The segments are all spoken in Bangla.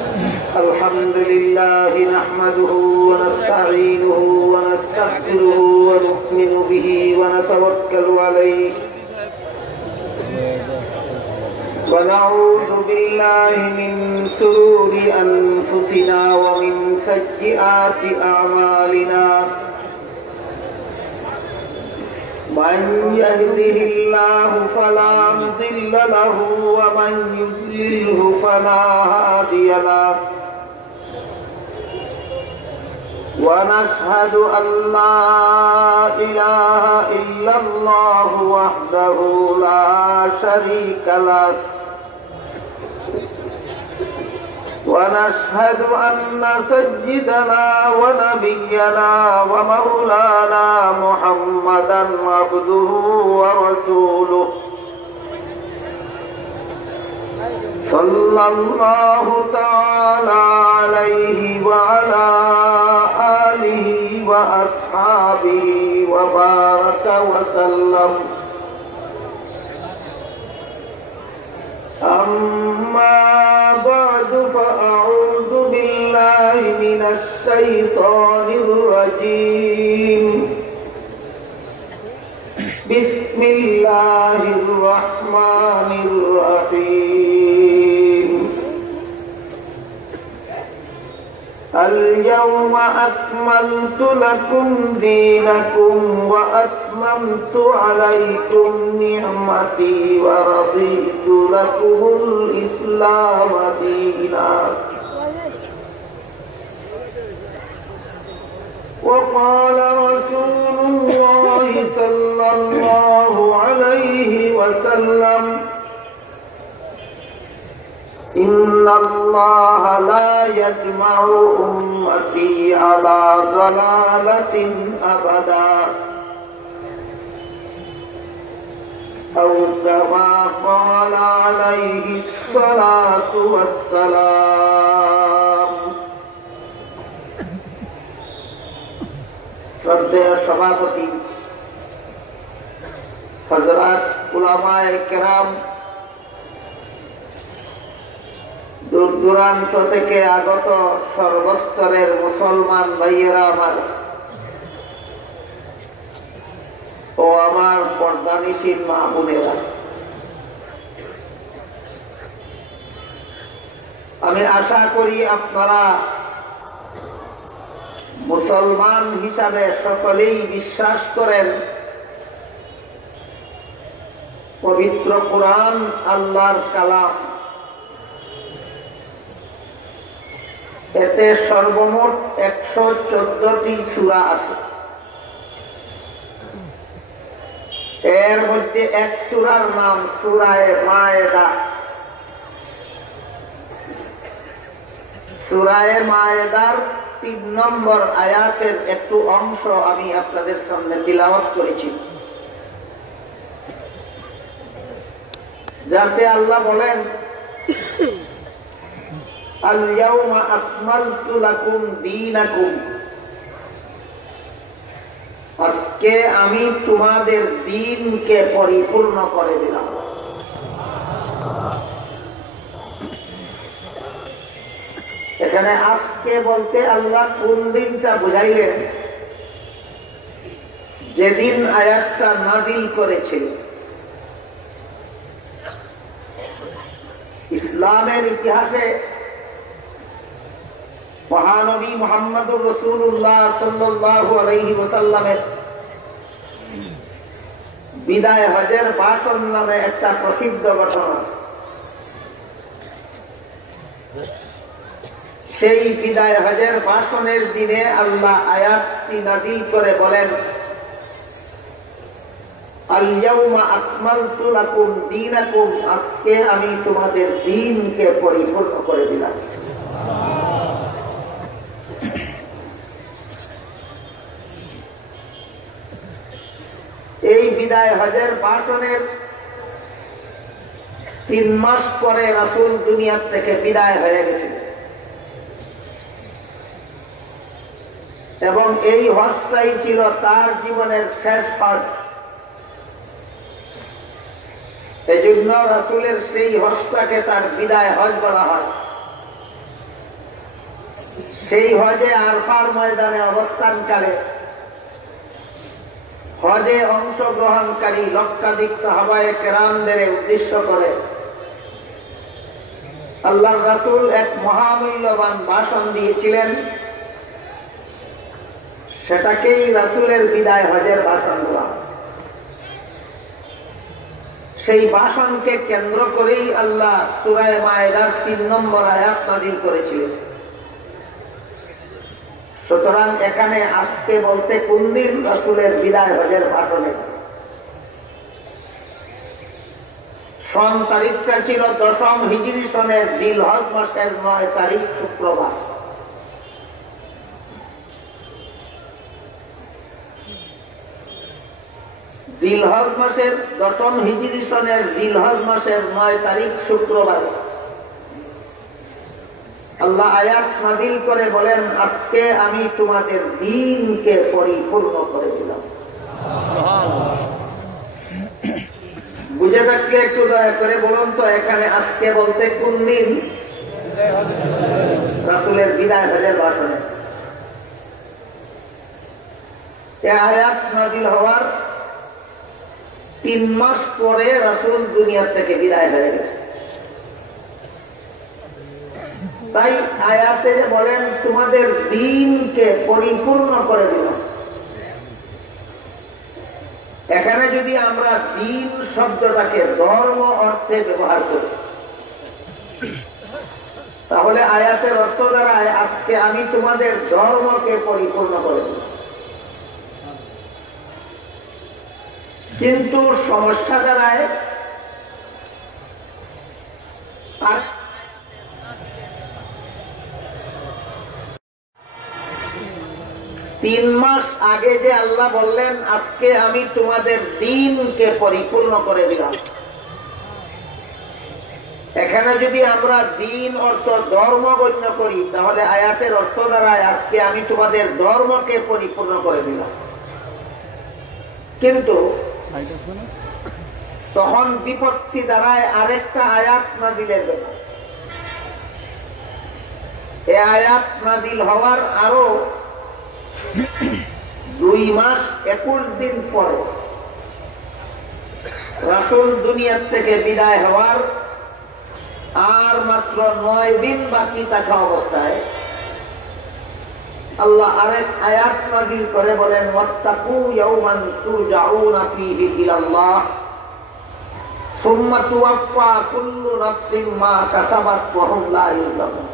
الحمد لله نحمده ونستعينه ونستغفره ونؤمن به ونتوكل عليه ونعوذ بالله من شرور أنفسنا ومن سيئات أعمالنا من يهده الله فلا مضل له ومن يضلله فلا هادي له ونشهد أن لا إله إلا الله وحده لا شريك له ونشهد أن سيدنا ونبينا ومولانا محمدا عبده ورسوله صلى الله تعالى عليه وعلى آله وأصحابه وبارك وسلم أما بعد فأعوذ بالله من الشيطان الرجيم بسم الله الرحمن الرحيم اليوم أكملت لكم دينكم وأتممت عليكم نعمتي ورضيت لكم الإسلام دينا وقال رسول الله صلى الله عليه وسلم إن الله لا يجمع أمتي على ضلالة أبدا أو كما قال عليه الصلاة والسلام শ্রদ্ধেয় সভাপতি হযরত উলামায়ে কেরাম, দূর দূরান্ত থেকে আগত সর্বস্তরের মুসলমান ভাইয়েরা আমার ও আমার পর্দানিশীন মা বোনেরা, আমি আশা করি আপনারা মুসলমান হিসাবে সকলেই বিশ্বাস করেন পবিত্র কোরআন আল্লাহর কালাম। এতে সর্বমোট 114টি সূরা আছে। এর মধ্যে এক সূরার নাম সূরায়ে মায়েদা। সূরায়ে মায়েদার 3 নম্বর আয়াতের একটু অংশ আমি আপনাদের সামনে তিলাওয়াত করেছি, যাতে আল্লাহ বলেন আল-ইয়াউমা আকমালতু লাকুম দীনাকুম, আজকে আমি তোমাদের দ্বীনকে পরিপূর্ণ করে দিলাম। এখানে আজকে বলতে আল্লাহ কোন দিনটা বুঝাইলেন? যেদিন আয়াতটা নাযিল করেছিল। ইসলামের ইতিহাসে মহানবী মুহাম্মদুর রাসূলুল্লাহ সাল্লাল্লাহু আলাইহি ওয়াসাল্লামের বিদায় হজের ভাষণ নামে একটা প্রসিদ্ধ ঘটনা। সেই বিদায় হজের ভাষণের দিনে আল্লাহ আয়াতটি নাযিল করে বলেন আল-ইয়াউমা আকমালতু লাকুম দীনাকুম, আজকে আমি তোমাদের দ্বীনকে পরিপূর্ণ করে দিলাম। এই বিদায় হজের ভাষণের 3 মাস পরে রাসূল দুনিয়া থেকে বিদায় হয়ে গেছেন এবং এই হজটাই ছিল তার জীবনের শেষ হজ। এজন্য রাসূলের সেই হজটাকে তার বিদায় হজ বলা হয়। সেই হজে আরফার ময়দানে অবস্থানকালে হজে অংশগ্রহণকারী লক্ষাধিক সাহাবায়ে কেরামদের উদ্দেশ্য করে আল্লাহর রাসূল এক মহামূল্যবান ভাষণ দিয়েছিলেন। সেটাকেই রাসূলের বিদায় হজের ভাষণ বলা। সেই ভাষণকে কেন্দ্র করেই আল্লাহ সূরা মায়েদার ৩ নম্বর আয়াত নাযিল করেছিলেন। সুতরাং এখানে আজকে বলতে কোন দিন? রাসূলের বিদায় হজের ভাষণে। সন তারিখটা ছিল 10ম হিজরি সনের জিলহজ মাসের 9 তারিখ শুক্রবার। জিলহজ মাসের 10ম হিজরি সনের জিলহজ মাসের 9 তারিখ শুক্রবার আল্লাহ আয়াত নাযিল করে বলেন, আজকে আমি তোমাদের দ্বীনকে পরিপূর্ণ করে দিলাম। বুঝে থাকলে একটু দয়া করে বলুন তো, এখানে আজকে বলতে কোন দিন? রাসূলের বিদায় হজের ভাষণে। এই আয়াত নাযিল হওয়ার 3 মাস পরে রাসূল দুনিয়া থেকে বিদায় হয়ে গেছে। তাই আয়াতে বলেন তোমাদের দ্বীনকে পরিপূর্ণ করে দিলাম। এখানে যদি আমরা দ্বীন শব্দটাকে ধর্ম অর্থে ব্যবহার করি, তাহলে আয়াতের অর্থ দাঁড়ায় আজকে আমি তোমাদের ধর্মকে পরিপূর্ণ করে দিলাম। কিন্তু সমস্যা দাঁড়ায় আর 3 মাস আগে যে আল্লাহ বললেন আজকে আমি তোমাদের দ্বীনকে পরিপূর্ণ করে দিলাম, এখানে যদি আমরা দ্বীন অর্থ ধর্ম গণ্য করি, তাহলে আয়াতের অর্থ দাঁড়ায় আজকে আমি তোমাদের ধর্মকে পরিপূর্ণ করে দিলাম। কিন্তু তখন বিপত্তি দাঁড়ায় আরেকটা আয়াত নাযিলের ব্যাপার। এই আয়াত নাযিল হওয়ার আরো 2 মাস 21 দিন পরে রাসূল দুনিয়ার থেকে বিদায় হওয়ার আর মাত্র 9 দিন বাকি থাকা অবস্থায় আল্লাহ আরেক আয়াত নাযিল করে বলেন, ওয়াত্তাকু ইয়াওমান তুরজাউনা ফীহি ইলাল্লাহ সুম্মা তুওয়াফা কুল্লু নাফসিন মা কাসাবাত ওয়া হুম লা ইউযলামুন।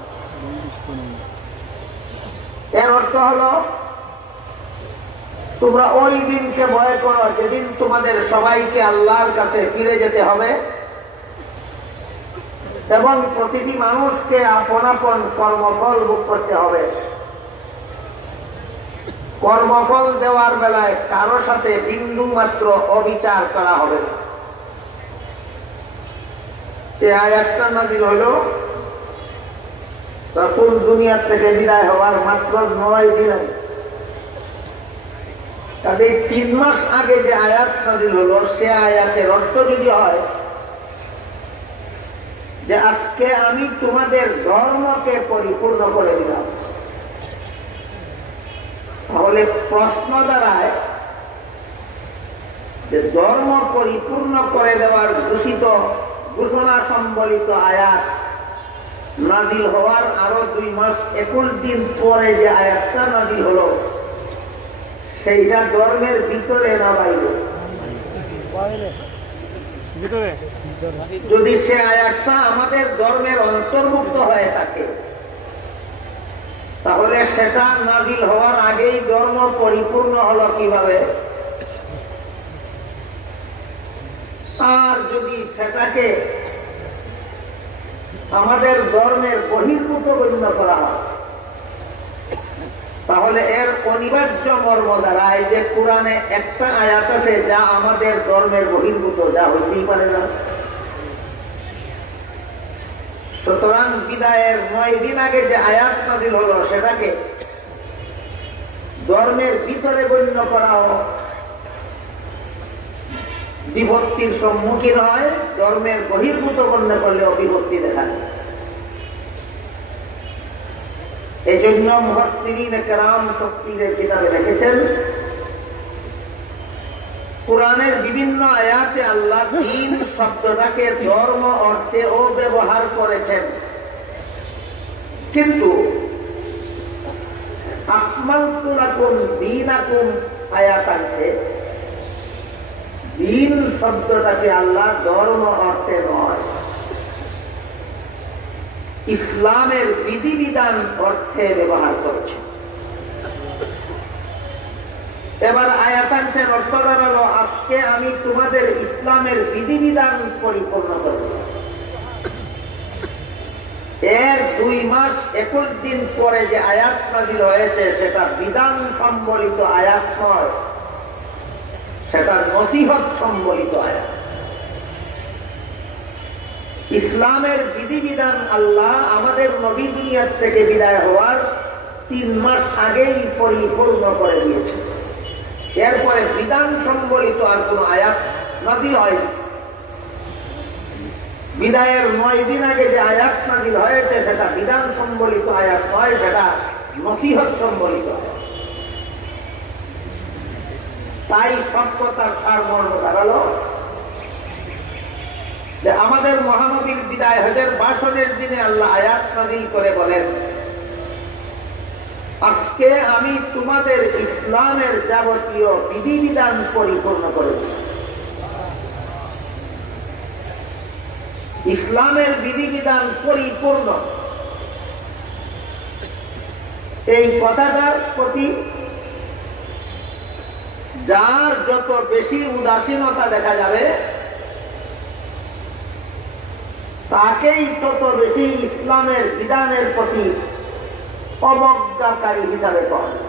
এর অর্থ হলো তোমরা ওই দিনকে ভয় করো যেদিন তোমাদের সবাইকে আল্লাহর কাছে ফিরে যেতে হবে এবং প্রতিটি মানুষকে আপন আপন কর্মফল ভোগ করতে হবে। কর্মফল দেওয়ার বেলায় কারো সাথে বিন্দু মাত্র অবিচার করা হবে না। এই আয়াতটা নাযিল হইল রাসূল দুনিয়া থেকে বিদায় হওয়ার মাত্র 9 দিন আগে। তাদের 3 মাস আগে যে আয়াত নাযিল হলো, সে আয়াতের অর্থ যদি হয় যে আজকে আমি তোমাদের ধর্মকে পরিপূর্ণ করে দিলাম, তাহলে প্রশ্ন দাঁড়ায় যে ধর্ম পরিপূর্ণ করে দেওয়ার ঘোষণা সম্বলিত আয়াত নাযিল হওয়ার আরো 2 মাস 21 দিন পরে যে আয়াতটা নাযিল হলো, সেইটা ধর্মের ভিতরে না বাইরে? যদি সে আয়াতটা আমাদের ধর্মের অন্তর্ভুক্ত হয়ে থাকে, তাহলে সেটা নাযিল হওয়ার আগেই ধর্ম পরিপূর্ণ হলো কিভাবে? আর যদি সেটাকে আমাদের ধর্মের বহির্ভূত গণ্য করা হয়, তাহলে এর অনিবার্য মর্ম দাঁড়ায় যে কোরআনে একটা আয়াত আছে যা আমাদের ধর্মের বহির্ভূত, যা হইতেই পারে না। সুতরাং বিদায়ের 9 দিন আগে যে আয়াত নাযিল হলো, সেটাকে ধর্মের ভিতরে গণ্য করাও বিভক্তির সম্মুখীন হয়, ধর্মের বহির্ভূত গণ্য করলেও বিভক্তি দেখা যায়। এই জন্য মুফাসসিরিনে কেরাম তাফসীরের কিতাবে লিখেছেন, কোরআনের বিভিন্ন আয়াতে আল্লাহ দ্বীন শব্দটাকে ধর্ম অর্থেও ব্যবহার করেছেন, কিন্তু আকমালতু লাকুম দীনাকুম আয়াত আছে, দ্বীন শব্দটাকে আল্লাহ ধর্ম অর্থে নয়, ইসলামের বিধিবিধান অর্থে ব্যবহার করেছে। এবার আয়াতাংশের অর্থ দাঁড়ালো, আজকে আমি তোমাদের ইসলামের বিধিবিধান পরিপূর্ণ করব। এর 2 মাস 21 দিন পরে যে আয়াত নাযিল হয়েছে সেটা বিধান সম্বলিত আয়াত নয়, সেটা নসিহত সম্বলিত আয়াত। ইসলামের বিধিবিধান আল্লাহ আমাদের নবী দুনিয়ার থেকে বিদায় হওয়ার 3 মাস আগেই পরিপূর্ণ করে দিয়েছে। এরপরে বিধান সম্বলিত আর কোন আয়াত নাযিল হয়নি। বিদায়ের 9 দিন আগে যে আয়াত নাযিল হয়েছে সেটা বিধান সম্বলিত আয়াত নয়, সেটা নসিহত সম্বলিত আয়াত। তাই সত্যতার সারমর্ম দাঁড়ালো যে আমাদের মহানবীর বিদায় হজের ভাষণের দিনে আল্লাহ আয়াত নাযিল করে বলেন, আজকে আমি তোমাদের ইসলামের যাবতীয় বিধিবিধান পরিপূর্ণ করেছি। ইসলামের বিধিবিধান পরিপূর্ণ, এই কথাটার প্রতি যার যত বেশি উদাসীনতা দেখা যাবে তাকেই তত বেশি ইসলামের বিধানের প্রতি অবজ্ঞাকারী হিসাবে পাওয়া যায়।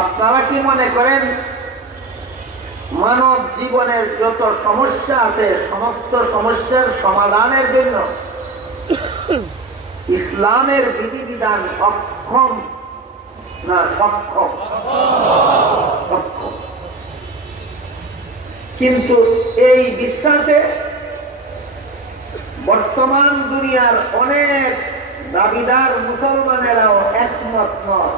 আপনারা কি মনে করেন মানব জীবনের যত সমস্যা আছে সমস্ত সমস্যার সমাধানের জন্য ইসলামের বিধিবিধান অক্ষম না সক্ষম? সক্ষম। কিন্তু এই বিশ্বাসে বর্তমান দুনিয়ার অনেক দাবিদার মুসলমানেরাও একমত নয়।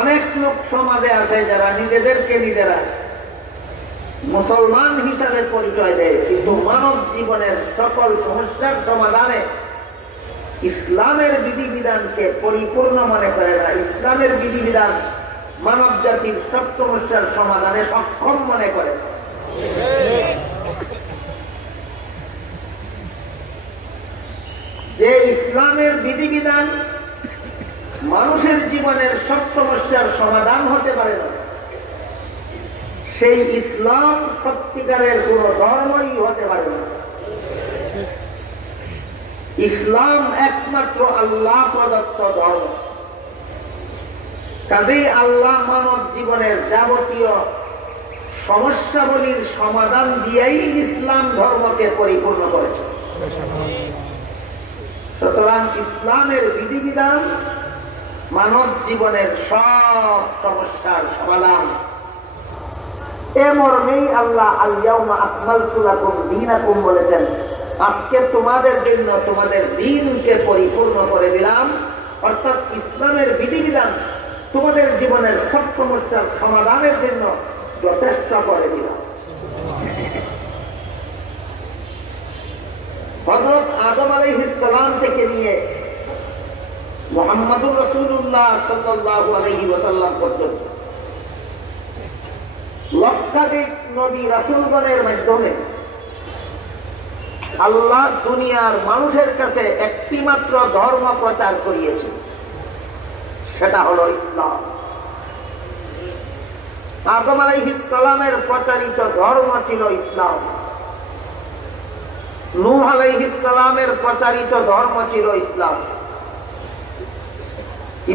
অনেক লোক সমাজে আছে যারা নিজেদেরকে নিজেরা মুসলমান হিসাবে পরিচয় দেয়, কিন্তু মানব জীবনের সকল সমস্যার সমাধানে ইসলামের বিধিবিধানকে পরিপূর্ণ মনে করে না। ইসলামের বিধিবিধান মানব জাতির সব সমস্যার সমাধানে সক্ষম মনে করে। যে ইসলামের বিধিবিধান মানুষের জীবনের সব সমস্যার সমাধান হতে পারে না, সেই ইসলাম সত্যিকারের কোন ধর্মই হতে পারে না। ইসলাম একমাত্র আল্লাহ প্রদত্ত ধর্ম। কাজেই আল্লাহ মানব জীবনের যাবতীয় সমস্যাবলীর সমাধান দিয়েই ইসলাম ধর্মকে পরিপূর্ণ করেছে। সুতরাং ইসলামের বিধিবিধান মানব জীবনের সব সমস্যার সমাধান। এ মর্মেই আল্লাহ আল ইয়াউমা আকমালতু লাকুম দীনাকুম বলেছেন, আজকে তোমাদের জন্য তোমাদের দ্বীনকে পরিপূর্ণ করে দিলাম, অর্থাৎ ইসলামের বিধিবিধান তোমাদের জীবনের সব সমস্যার সমাধানের জন্য যথেষ্ট করে দিলাম। হযরত আদম আলাইহিস সালাম থেকে নিয়ে মুহাম্মদুর রাসূলুল্লাহ সাল্লাল্লাহু আলাইহি ওয়াসাল্লাম পর্যন্ত লক্ষাধিক নবী রাসূলগণের মাধ্যমে আল্লাহ দুনিয়ার মানুষের কাছে একটি মাত্র ধর্ম প্রচার করিয়েছে, সেটা হলো ইসলাম। আদম আলাইহিস সালামের প্রচারিত ধর্ম ছিল ইসলাম। নূহ আলাইহিস সালামের প্রচারিত ধর্ম ছিল ইসলাম।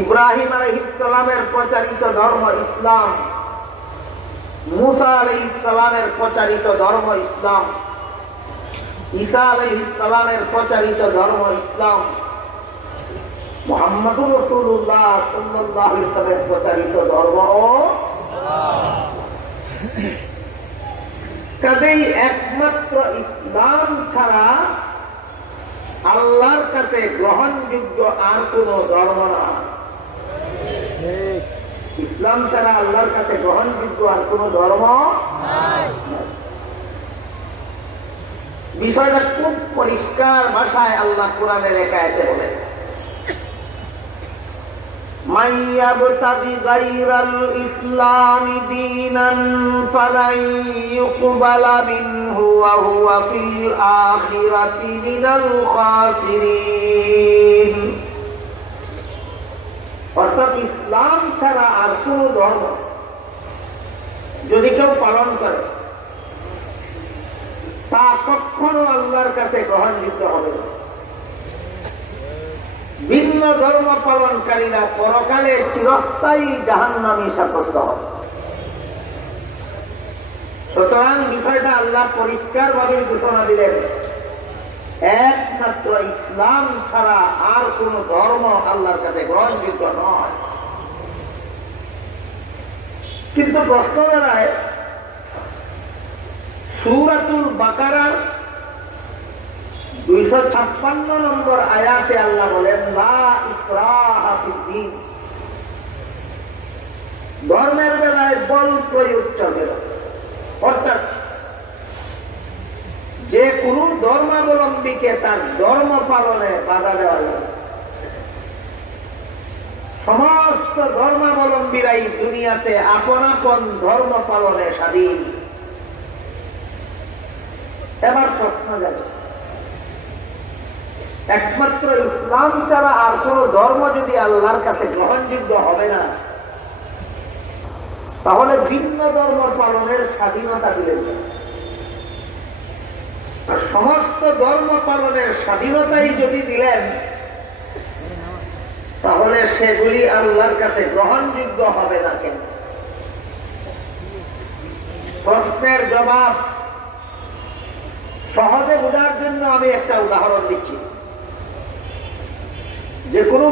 ইব্রাহিম আলাইহিস সালামের প্রচারিত ধর্ম ইসলাম। মুসা আলাইহিস সালামের প্রচারিত ধর্ম ইসলাম। ঈসা আলাইহিস সালামের প্রচারিত ধর্ম ইসলাম। মুহাম্মদুর রাসূলুল্লাহ সাল্লাল্লাহু আলাইহি ওয়াসাল্লামের প্রচারিত ধর্ম কাজেই একমাত্র ইসলাম ছাড়া আল্লাহর কাছে গ্রহণযোগ্য আর কোন ধর্ম না। ইসলাম ছাড়া আল্লাহর কাছে গ্রহণযোগ্য আর কোন ধর্ম নাই। বিষয়টা খুব পরিষ্কার ভাষায় আল্লাহ কোরআনে লেখা আছে বলে, মান ইয়াবতাগি গায়রাল ইসলামি দীনান ফালান ইউকবালা মিনহু ওয়া হুয়া ফিল আখিরাতি মিনাল খাসিরিন। অর্থাৎ ইসলাম ছাড়া আর কোন ধর্ম যদি কেউ পালন করে তা কখনো আল্লাহর কাছে গ্রহণযোগ্য হবে না। ভিন্ন ধর্ম পালনকারীরা পরকালে চিরস্থায়ী জাহান্নামী সাব্যস্ত হবে। সুতরাং বিষয়টা আল্লাহ পরিষ্কার ভাবে ঘোষণা দিলেন, একমাত্র ইসলাম ছাড়া আর কোন ধর্ম আল্লাহর কাছে গ্রহণযোগ্য নয়। কিন্তু প্রশ্ন দাঁড়ায়, সূরাতুল বাকারার 256 নম্বর আয়াতে আল্লাহ বলেন, লা ইকরাহা ফিদ্দীন, ধর্মের বেলায় বল প্রয়োগ চলবে না। অর্থাৎ যে কোন ধর্মাবলম্বীকে তার ধর্ম পালনে বাধা দেওয়া যাবে। সমস্ত ধর্মাবলম্বীরাই দুনিয়াতে আপন আপন ধর্ম পালনে স্বাধীন। এবার প্রশ্ন যাবে, একমাত্র ইসলাম ছাড়া আর কোন ধর্ম যদি আল্লাহর কাছে গ্রহণযোগ্য হবে না, তাহলে ভিন্ন ধর্ম পালনের স্বাধীনতা দিলেন। আর সমস্ত ধর্ম পালনের স্বাধীনতাই যদি দিলেন, তাহলে সেগুলি আল্লাহর কাছে গ্রহণযোগ্য হবে না কেন? প্রশ্নের জবাব সহজে বোঝার জন্য আমি একটা উদাহরণ দিচ্ছি। যে কোনো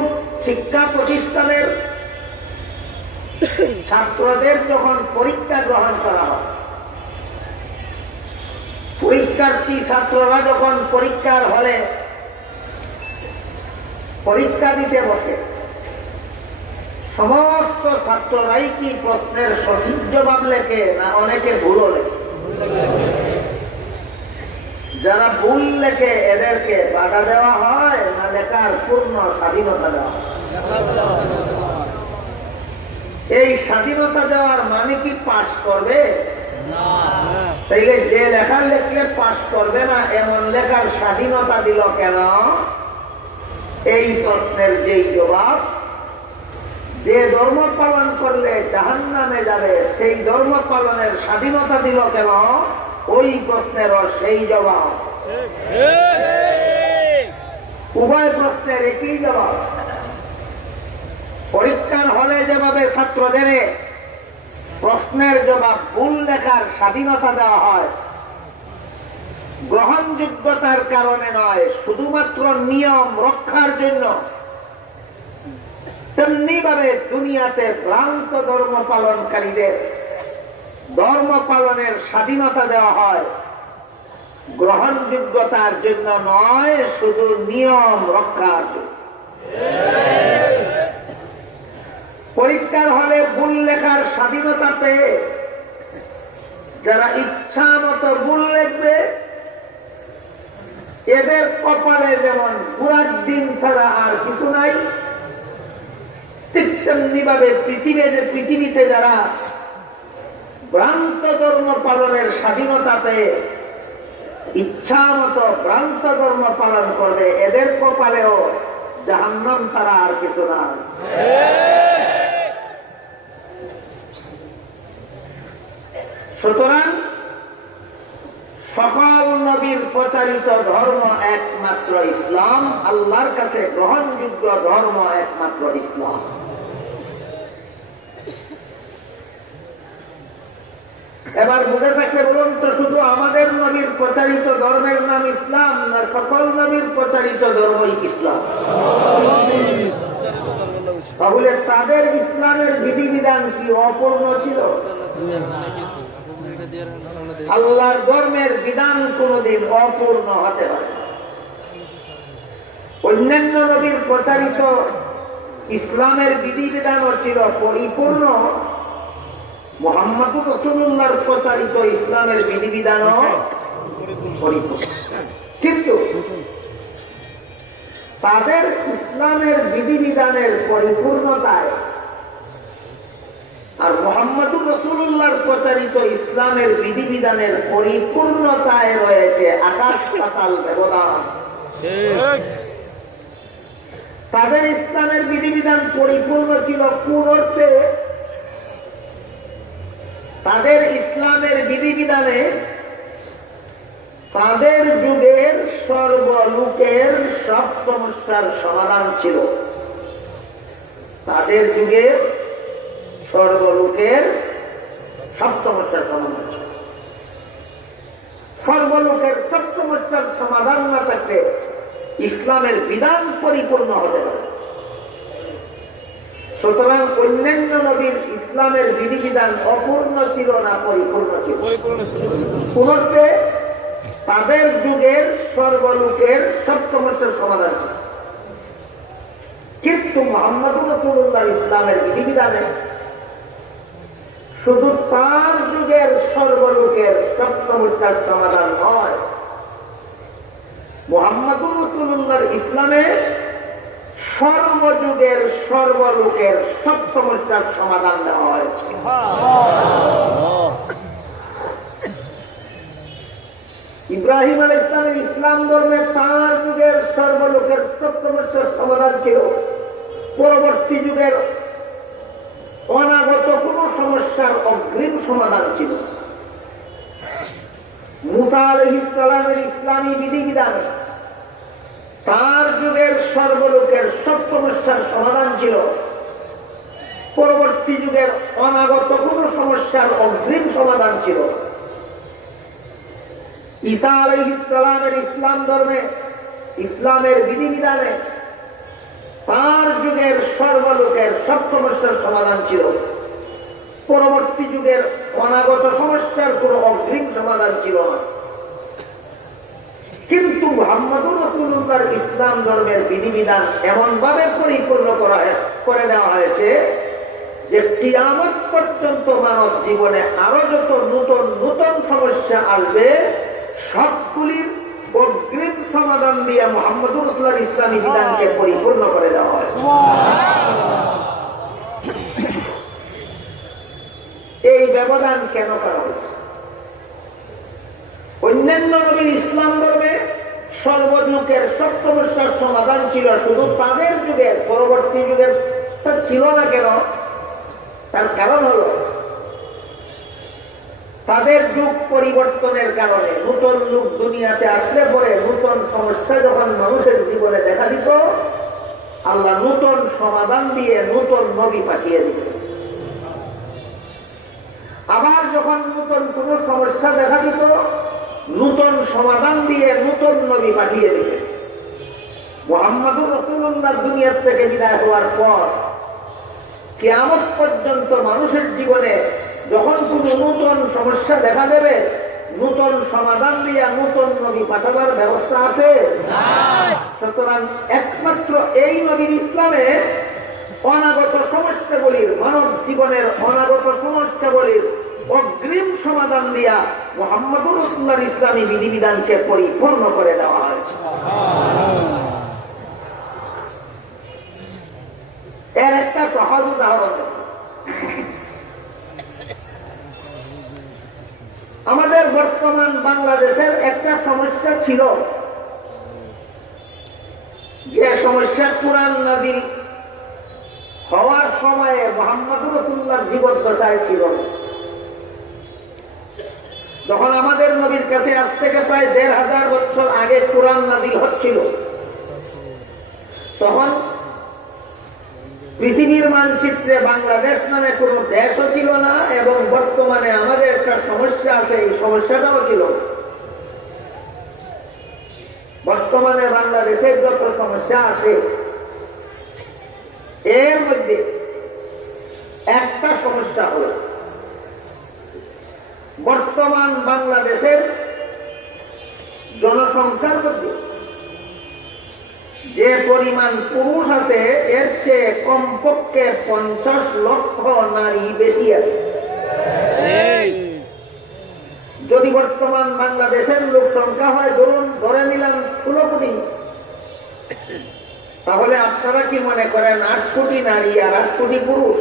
শিক্ষা প্রতিষ্ঠানের ছাত্রদের যখন পরীক্ষা গ্রহণ করা হয়, পরীক্ষার্থী ছাত্ররা যখন পরীক্ষার হলে পরীক্ষা দিতে বসে, সমস্ত ছাত্ররাই কি প্রশ্নের সঠিক জবাব লেখে না অনেকে ভুলও লেখে? যারা ভুল লেখে এদেরকে বাধা দেওয়া হয় না লেখার পূর্ণ স্বাধীনতা দেওয়া হয়? এই স্বাধীনতা দেওয়ার মানে কি পাস করবে? তাইলে যে লেখা লেখলে পাস করবে না এমন লেখার স্বাধীনতা দিল কেন? এই প্রশ্নের যেই জবাব, যে ধর্ম পালন করলে জাহান্নামে যাবে সেই ধর্ম পালনের স্বাধীনতা দিল কেন? ওই প্রশ্নেরও সেই জবাব। উভয় প্রশ্নের একই জবাব। পরীক্ষার হলে যেভাবে ছাত্রদের প্রশ্নের জবাব ভুল লেখার স্বাধীনতা দেওয়া হয়, গ্রহণযোগ্যতার কারণে নয়, শুধুমাত্র নিয়ম রক্ষার জন্য, তেমনি ভাবে দুনিয়াতে ভ্রান্ত ধর্ম পালনকারীদের ধর্ম পালনের স্বাধীনতা দেওয়া হয়, গ্রহণযোগ্যতার জন্য নয়, শুধু নিয়ম রক্ষার জন্য। পরীক্ষার হলে ভুল লেখার স্বাধীনতা পেয়ে যারা ইচ্ছা মতো ভুল লিখবে, এদের কপালে যেমন পুরার দিন ছাড়া আর কিছু নাই, ঠিক তেমনি ভাবে পৃথিবীতে যারা ভ্রান্ত ধর্ম পালনের স্বাধীনতা পেয়ে ইচ্ছা মতো ভ্রান্ত ধর্ম পালন করবে, এদের কপালেও জাহান্নাম ছাড়া আর কিছু না। সুতরাং সকল নবীর প্রচারিত ধর্ম একমাত্র ইসলাম, আল্লাহর কাছে গ্রহণযোগ্য ধর্ম একমাত্র ইসলাম। এবার বুঝে থাকলে বলুন তো, শুধু আমাদের নবীর প্রচারিত ধর্মের নাম ইসলাম না সকল নবীর প্রচারিত ধর্মই ইসলাম? তাহলে তাদের ইসলামের বিধিবিধান কি অপূর্ণ ছিল? আল্লাহর ধর্মের বিধান কোনদিন অপূর্ণ হতে পারে না। অন্যান্য নবীর প্রচারিত ইসলামের বিধিবিধানও ছিল পরিপূর্ণ, মুহাম্মদুর রাসূলুল্লাহর প্রচারিত ইসলামের বিধিবিধানও পরিপূর্ণ। কিন্তু তাদের ইসলামের বিধিবিধানের পরিপূর্ণতায় আর মুহাম্মদুর রাসূলুল্লাহর প্রচারিত ইসলামের বিধিবিধানের পরিপূর্ণতায় রয়েছে আকাশ পাতাল ব্যবধান। তাদের ইসলামের বিধিবিধান পরিপূর্ণ ছিল কোন অর্থে? তাদের ইসলামের বিধিবিধানে তাদের যুগের সর্বলোকের সব সমস্যার সমাধান ছিল। তাদের যুগের সর্বলোকের সব সমস্যার সমাধান ছিল। সর্বলোকের সব সমস্যার সমাধান না থাকলে ইসলামের বিধান পরিপূর্ণ হতে পারে। সুতরাং অন্যান্য নবীর ইসলামের বিধিবিধান অপূর্ণ ছিল না পরিপূর্ণ ছিল? কোন অর্থে তাদের যুগের সর্বলোকের সব সমস্যার সমাধান ছিল। কিন্তু মুহাম্মদুর রাসূলুল্লাহ ইসলামের বিধিবিধানে শুধু তার যুগের সর্বলোকের সব সমস্যার সমাধান নয়, মুহাম্মদুর রাসূলুল্লাহর ইসলামে সর্বযুগের সর্বলোকের সব সমস্যার সমাধান দেওয়া হয়েছে। ইব্রাহিম আলাইহিস সালামের ইসলাম ধর্মে তার যুগের সর্বলোকের সব সমস্যার সমাধান ছিল, পরবর্তী যুগের অনাগত কোন সমস্যার অগ্রিম সমাধান ছিল। মুসা আলাইহিস সালামের ইসলামী বিধিবিধান তার যুগের সর্বলোকের সব সমস্যার সমাধান ছিল, পরবর্তী যুগের অনাগত কোন সমস্যার অগ্রিম সমাধান ছিল। ঈসা আলাইহিস সালামের ইসলাম ধর্মে ইসলামের বিধিবিধানে তার যুগের সর্বলোকের সব সমস্যার সমাধান ছিল, পরবর্তী যুগের অনাগত সমস্যার কোন অগ্রিম সমাধান ছিল না। কিন্তু মুহাম্মদুর রাসূলুল্লাহর ইসলাম ধর্মের বিধিবিধান এমন ভাবে পরিপূর্ণ করে দেওয়া হয়েছে যে কিয়ামত পর্যন্ত মানব জীবনে আরো যত নতুন নতুন সমস্যা আসবে সবগুলির অগ্রিম সমাধান দিয়ে মুহাম্মদুর রাসূলুল্লাহর ইসলামী বিধানকে পরিপূর্ণ করে দেওয়া হয়েছে। এই ব্যবধান কেন করা হয়েছে? অন্যান্য নবীর ইসলাম ধর্মে সর্বযুগের সব সমস্যার সমাধান ছিল, শুধু তাদের যুগের, পরবর্তী যুগের ছিল না কেন? তার কারণ হল তাদের যুগ পরিবর্তনের কারণে নতুন যুগ দুনিয়াতে আসলে পরে নতুন সমস্যা যখন মানুষের জীবনে দেখা দিত, আল্লাহ নতুন সমাধান দিয়ে নতুন নবী পাঠিয়ে দিত। আবার যখন নতুন কোন সমস্যা দেখা দিত, নতুন সমাধান দিয়ে নতুন নবী পাঠিয়ে দিবে। মুহাম্মদুর রাসূলুল্লাহ দুনিয়ার থেকে বিদায় হওয়ার পর কিয়ামত পর্যন্ত মানুষের জীবনে যখন কোন নতুন সমস্যা দেখা দেবে, নতুন সমাধান দিয়ে নতুন নবী পাঠাবার ব্যবস্থা আছে। সুতরাং একমাত্র এই নবীর ইসলামে অনাগত সমস্যাগুলির, মানব জীবনের অনাগত সমস্যাগুলির অগ্রিম সমাধান দিয়া মুহাম্মদুর রাসূলুল্লাহর ইসলামী বিধিবিধানকে পরিপূর্ণ করে দেওয়া হয়েছে। এর একটা সহজ উদাহরণ, আমাদের বর্তমান বাংলাদেশের একটা সমস্যা ছিল, যে সমস্যা কুরআন নাযিল হওয়ার সময়ে মুহাম্মদুর রাসূলুল্লাহর জীবদ্দশায় ছিল। যখন আমাদের নবীর কাছে আজ থেকে প্রায় ১৫০০ বছর আগে কুরআন নাযিল হচ্ছিল, তখন পৃথিবীর মানচিত্রে বাংলাদেশ নামে কোন দেশও ছিল না, এবং বর্তমানে আমাদের একটা সমস্যা আছে, এই সমস্যাটাও ছিল। বর্তমানে বাংলাদেশের যত সমস্যা আছে এর মধ্যে একটা সমস্যা হল বর্তমান বাংলাদেশের জনসংখ্যার মধ্যে যে পরিমাণ পুরুষ আছে এর চেয়ে কমপক্ষে 50 লক্ষ নারী বেশি আছে। যদি বর্তমান বাংলাদেশের লোক সংখ্যা হয় ধরে নিলাম 16 কোটি, তাহলে আপনারা কি মনে করেন 8 কোটি নারী আর 8 কোটি পুরুষ?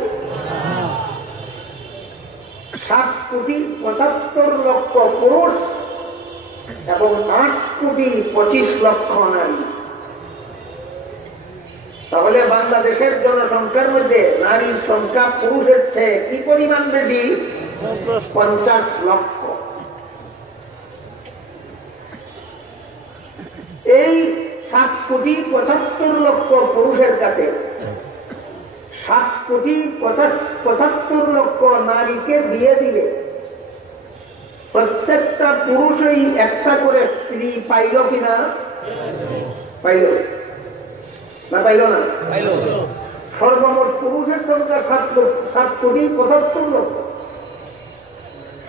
7 কোটি 75 লক্ষ পুরুষ এবং 8 কোটি 25 লক্ষ নারী। তাহলে বাংলাদেশের জনসংখ্যার মধ্যে নারীর সংখ্যা পুরুষের চেয়ে কি পরিমাণ বেশি? 50 লক্ষ। এই 7 কোটি 75 লক্ষ পুরুষের কাছে 7 কোটি 75 লক্ষ নারীকে বিয়ে দিলে প্রত্যেকটা পুরুষই একটা করে স্ত্রী পাইল কিনা? পাইল না? পাইল না? সর্বমোট পুরুষের সংখ্যা 7 কোটি 75 লক্ষ।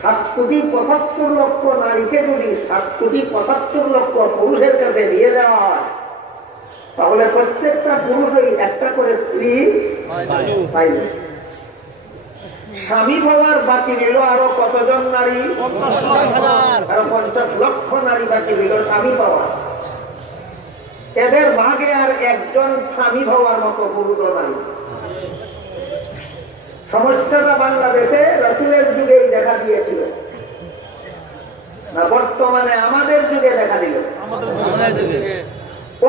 7 কোটি 75 লক্ষ নারীকে যদি 7 কোটি 75 লক্ষ পুরুষের কাছে বিয়ে দেওয়া হয়, তাহলে প্রত্যেকটা পুরুষই একটা করে স্ত্রী পাইল। স্বামী হওয়ার বাকি রইল আরো কতজন নারী? আরো 50 লক্ষ নারী বাকি রইল স্বামী পাওয়ার। এদের ভাগে আর একজন স্বামী হওয়ার মতো পুরুষ নারী। সমস্যাটা বাংলাদেশে রাসূলের যুগেই দেখা দিয়েছিল না বর্তমানে আমাদের যুগে দেখা দিল?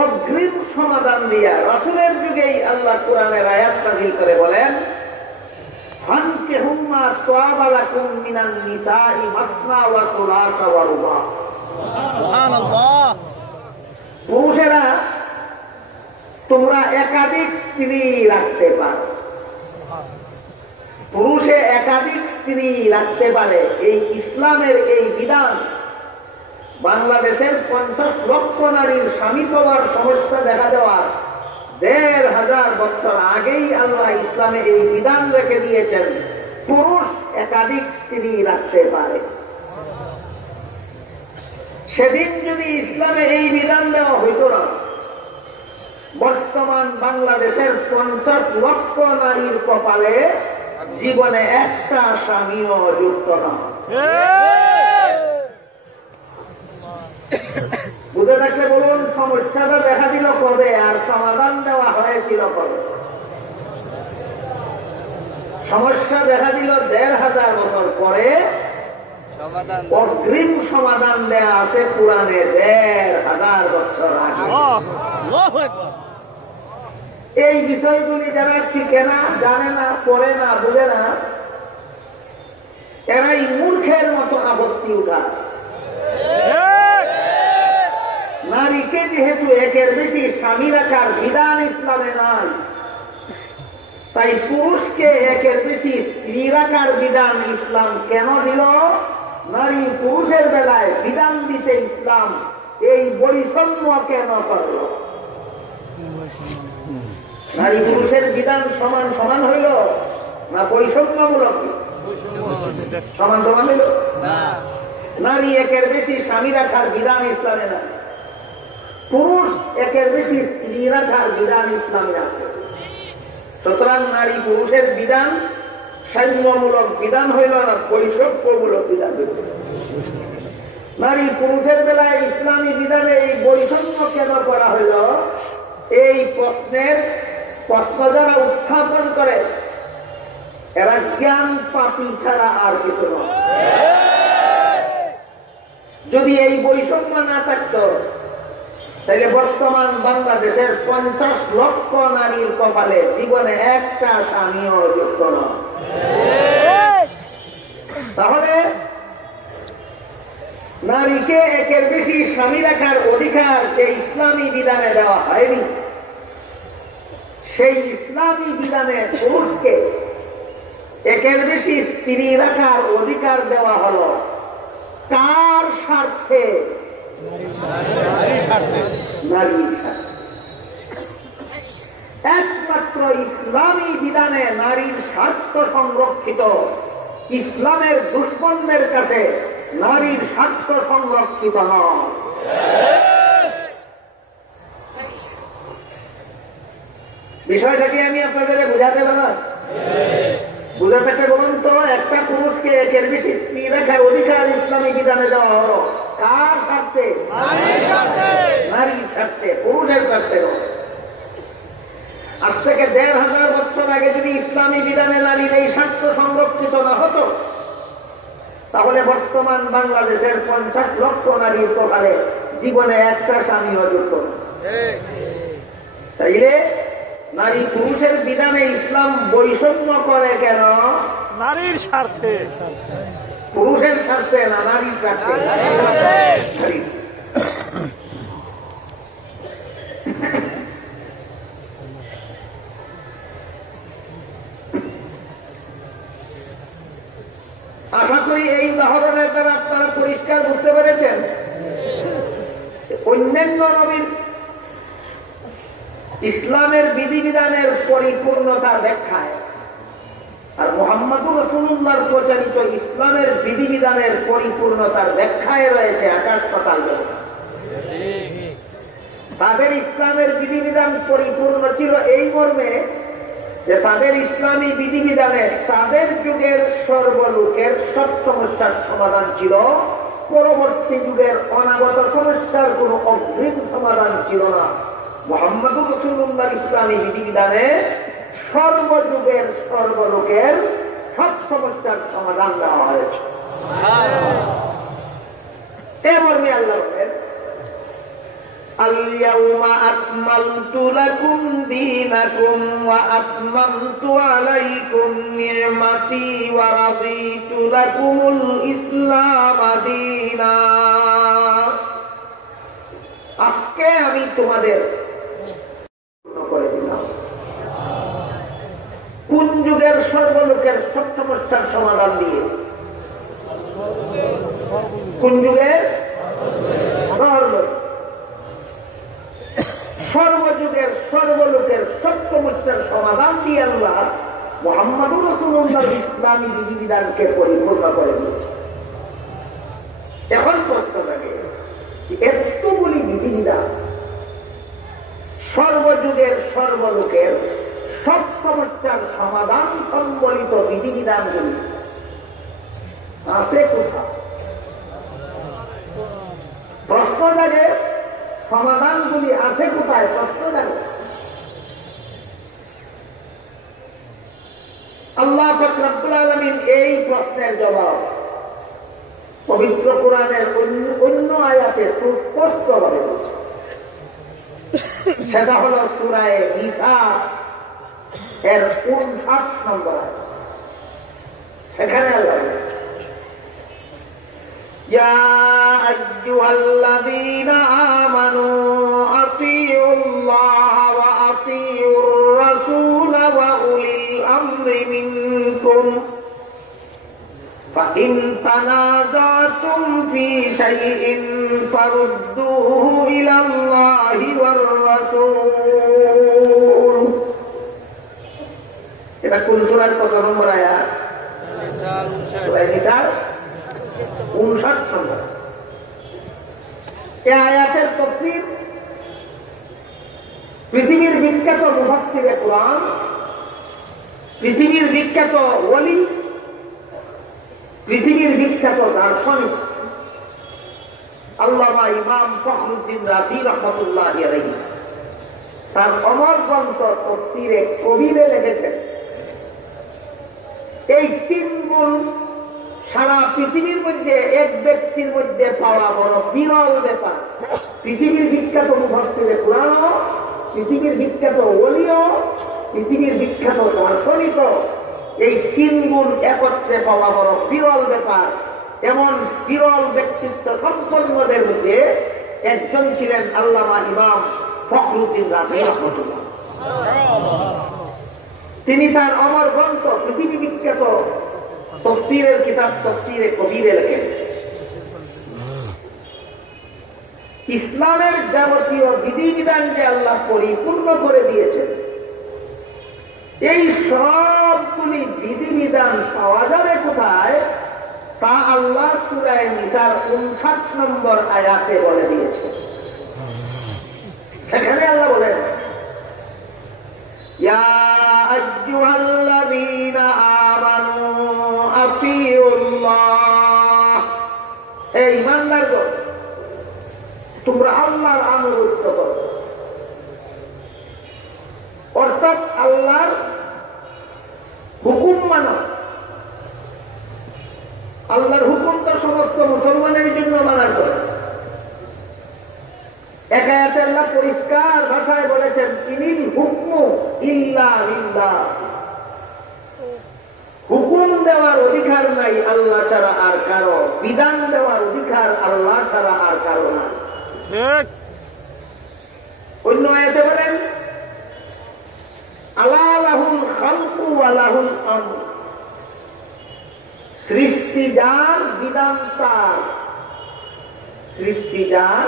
অগ্রিম সমাধান দিয়া রাসূলের যুগেই আল্লাহ কোরআনের আয়াত নাযিল করে বলেন, ফানকিহু মা তাবা লাকুম মিনান নিসাই মাসনা ওয়া সুলাসা ওয়া রুবা। সুবহানাল্লাহ। পুরুষেরা তোমরা একাধিক স্ত্রী রাখতে পারো। পুরুষে একাধিক স্ত্রী রাখতে পারে। এই ইসলামের এই বিধান বাংলাদেশের 50 লক্ষ নারীর স্বামী পাওয়ার সমস্যা দেখা দেওয়ার 1500 বছর আগেই আল্লাহ ইসলামে এই বিধান রেখে দিয়েছেন, পুরুষ একাধিক স্ত্রী রাখতে পারে। সেদিন যদি ইসলামে এই বিধান দেওয়া হইত না, বর্তমান বাংলাদেশের 50 লক্ষ নারীর কপালে জীবনে একটা স্বামীও যুক্ত না। বুঝে থাকলে বলুন, সমস্যাটা দেখা দিল কবে আর সমাধান দেওয়া হয়েছিল কবে? সমস্যা দেখা দিল 1500 বছর পরে, অগ্রিম সমাধান দেয়া আছে পুরাণে 1500 বছর আগে। এই বিষয়গুলি যারা শিখে না, জানে না, পড়ে না, বুঝে না, এরাই মূর্খের মতো আপত্তি উঠায়। নারীকে যেহেতু একের বেশি স্বামী রাখার বিধান ইসলামে নাই, তাই পুরুষকে একের বেশি স্ত্রী রাখার বিধান ইসলাম কেন দিল? নারী পুরুষের বেলায় বিধান দিতে ইসলাম এই বৈষম্য কেন করল? নারী পুরুষের বিধান সমান সমান হইল না বৈষম্যমূলক? সমান সমান হইল। নারী একের বেশি স্বামী রাখার বিধান ইসলামে না, পুরুষ একের বেশি স্ত্রী রাখার বিধান ইসলামে আছে। সুতরাং নারী পুরুষের বিধান সাম্যমূলক বিধান হইল না বৈষম্যমূলক বিধান হইল। নারী পুরুষের বেলায় ইসলামী বিধানে এই বৈষম্য কেন করা হইল? এই প্রশ্ন যারা উত্থাপন করে এরা জ্ঞান পাপী ছাড়া আর কিছু নয়। যদি এই বৈষম্য না থাকত, তাহলে বর্তমান বাংলাদেশের 50 লক্ষ নারীর কপালে জীবনে একটা স্বামীও যুক্ত নয়। তাহলে নারীকে একের বেশি স্বামী রাখার অধিকার যে ইসলামী বিধানে দেওয়া হয়নি, সেই ইসলামী বিধানে পুরুষকে একের বেশি স্ত্রী রাখার অধিকার দেওয়া হলো কার স্বার্থে? নারীর স্বার্থে। একমাত্র ইসলামী বিধানে নারীর স্বার্থ সংরক্ষিত। ইসলামের দুশমনদের কাছে নারীর স্বার্থ সংরক্ষিত নয়। বিষয়টা কি আমি আপনাদের বুঝাতে পারলাম? বুঝাতে বলুন তো, একটা পুরুষকে একের বেশি স্ত্রী রাখার অধিকার ইসলামী বিধানে দেওয়া হলো কার স্বার্থে? নারীর স্বার্থে, পুরুষের স্বার্থে। আজ থেকে ১,৫০০ বছর আগে যদি ইসলামী বিধানে নারীর এই স্বার্থ সংরক্ষিত না হতো, তাহলে বর্তমান বাংলাদেশের ৫০ লক্ষ নারীর কপালে জীবনে একটা স্বামীও জুটত না। তাইলে নারী পুরুষের বিধানে ইসলাম বৈষম্য করে কেন? নারীর স্বার্থে, পুরুষের স্বার্থে না, নারীর স্বার্থে। আশা করি এই উদাহরণের দ্বারা আপনারা পরিষ্কার বুঝতে পেরেছেন অন্যান্য নবীর ইসলামের বিধিবিধানের পরিপূর্ণতা ব্যাখ্যায় আর মুহাম্মদুর রাসূলুল্লাহর প্রচারিত ইসলামের বিধিবিধানের পরিপূর্ণতার ব্যাখ্যায় রয়েছে আকাশ পাতাল ব্যবধান। তাদের ইসলামের বিধিবিধান পরিপূর্ণ ছিল এই মর্মে যে তাদের ইসলামী বিধিবিধানে তাদের যুগের সর্বলোকের সব সমস্যার সমাধান ছিল, পরবর্তী যুগের অনাগত সমস্যার কোন অগ্রিম সমাধান ছিল না। মুহাম্মদুর রাসূলুল্লাহর ইসলামী বিধিবিধানে সর্বযুগের সর্বলোকের সব সমস্যার সমাধান দেওয়া হয়েছে। এ মর্মে আল্লাহ বলেন, আল-ইয়াউমা আকমালতু লাকুম দীনাকুম ওয়া আতমামতু আলাইকুম নি'মাতি ওয়া রাদিতু লাকুমুল ইসলাম দীনা। আজকে আমি তোমাদের করে দিলাম। কোন যুগের সর্বলোকের সব সমস্যার সমাধান দিয়ে? কোন যুগের? সর্বযুগের সর্বলোকের সব সমস্যার সমাধান দিয়ে আল্লাহ মুহাম্মদুর রাসূলুল্লাহর ইসলামী বিধিবিধানকে পরিপূর্ণ করে দিয়েছে। এখন প্রশ্ন থাকে, এতগুলি বিধিবিধান সর্বযুগের সর্বলোকের সব সমস্যার সমাধান সম্বলিত বিধিবিধানগুলি আছে কোথাও? প্রশ্ন জাগে, সমাধানগুলি আছে কোথায়? প্রশ্ন জাগে। আল্লাহ পাক রব্বুল আলামিন এই প্রশ্নের জবাব পবিত্র কোরআনের অন্য আয়াতে সুস্পষ্ট ভাবে বলছে। সেটা হলো সূরা নিসা এর ৫৯ নম্বর আয়াত। সেখানে আল্লাহ বলেন, ইয়া আইয়ুহাল্লাযীনা আমানু আতিউল্লাহ ওয়া আতিউর রাসূল ওয়া উলিল আমরি মিনকুম فإن تنازعتم في شيء فردوه إلى الله والرسول। এটা কোন সূরার কত নম্বর আয়াত? সূরা নিসার ৫৯ নম্বর। এই আয়াতের তাফসীর পৃথিবীর বিখ্যাত মুফাসসিরে কুরআন, পৃথিবীর বিখ্যাত ওলি, পৃথিবীর বিখ্যাত দার্শনিক আল্লামা ইমাম ফখরুদ্দিন রাজি রাহমাতুল্লাহি আলাইহি তার অমর গ্রন্থ তাফসীরে কবিরে লিখেছেন, এই তিন গুণ সারা পৃথিবীর মধ্যে এক ব্যক্তির মধ্যে পাওয়া বড় বিরল ব্যাপার। পৃথিবীর বিখ্যাত মুফাসসিরে কুরআনও, পৃথিবীর বিখ্যাত ওলিও, পৃথিবীর বিখ্যাত দার্শনিক, এই তিন গুণ একত্রে পাওয়া বড় বিরল ব্যাপার। এমন বিরল ব্যক্তিত্ব সম্পন্নদের মধ্যে একজন ছিলেন আল্লামা ইমাম ফখরুদ্দিন রাজি রাহমাতুল্লাহ। তিনি তার অমর গ্রন্থ পৃথিবী বিখ্যাত তাফসীরের কিতাব তাফসীরে কবিরে লেখেন, ইসলামের যাবতীয় বিধিবিধান যে আল্লাহ পরিপূর্ণ করে দিয়েছেন, এই সবগুলি বিধিবিধান পাওয়া যাবে কোথায় তা আল্লাহ সূরা নিসার ৫৯ নম্বর আয়াতে বলে দিয়েছে। সেখানে আল্লাহ বলেন, ইয়া আইয়ুহাল্লাযীনা আমানু আতিউল্লাহ, হে ঈমানদারগণ তোমরা আল্লাহর আনুগত্য করো। অর্থাৎ আল্লাহর হুকুম মানো। আল্লাহর হুকুম তো সমস্ত মুসলমানের জন্য মানার করে। এক আয়াতে আল্লাহ পরিষ্কার ভাষায় বলেছেন, ইনিল হুকমু ইল্লা লিল্লাহ, হুকুম দেওয়ার অধিকার নাই আল্লাহ ছাড়া আর কারো, বিধান দেওয়ার অধিকার আল্লাহ ছাড়া আর কারো নাই। অন্য আয়াতে বলেন, আলা লাহুল খালকু ওয়া লাহুল আমর, সৃষ্টি যার, বিধান তার। সৃষ্টি যার,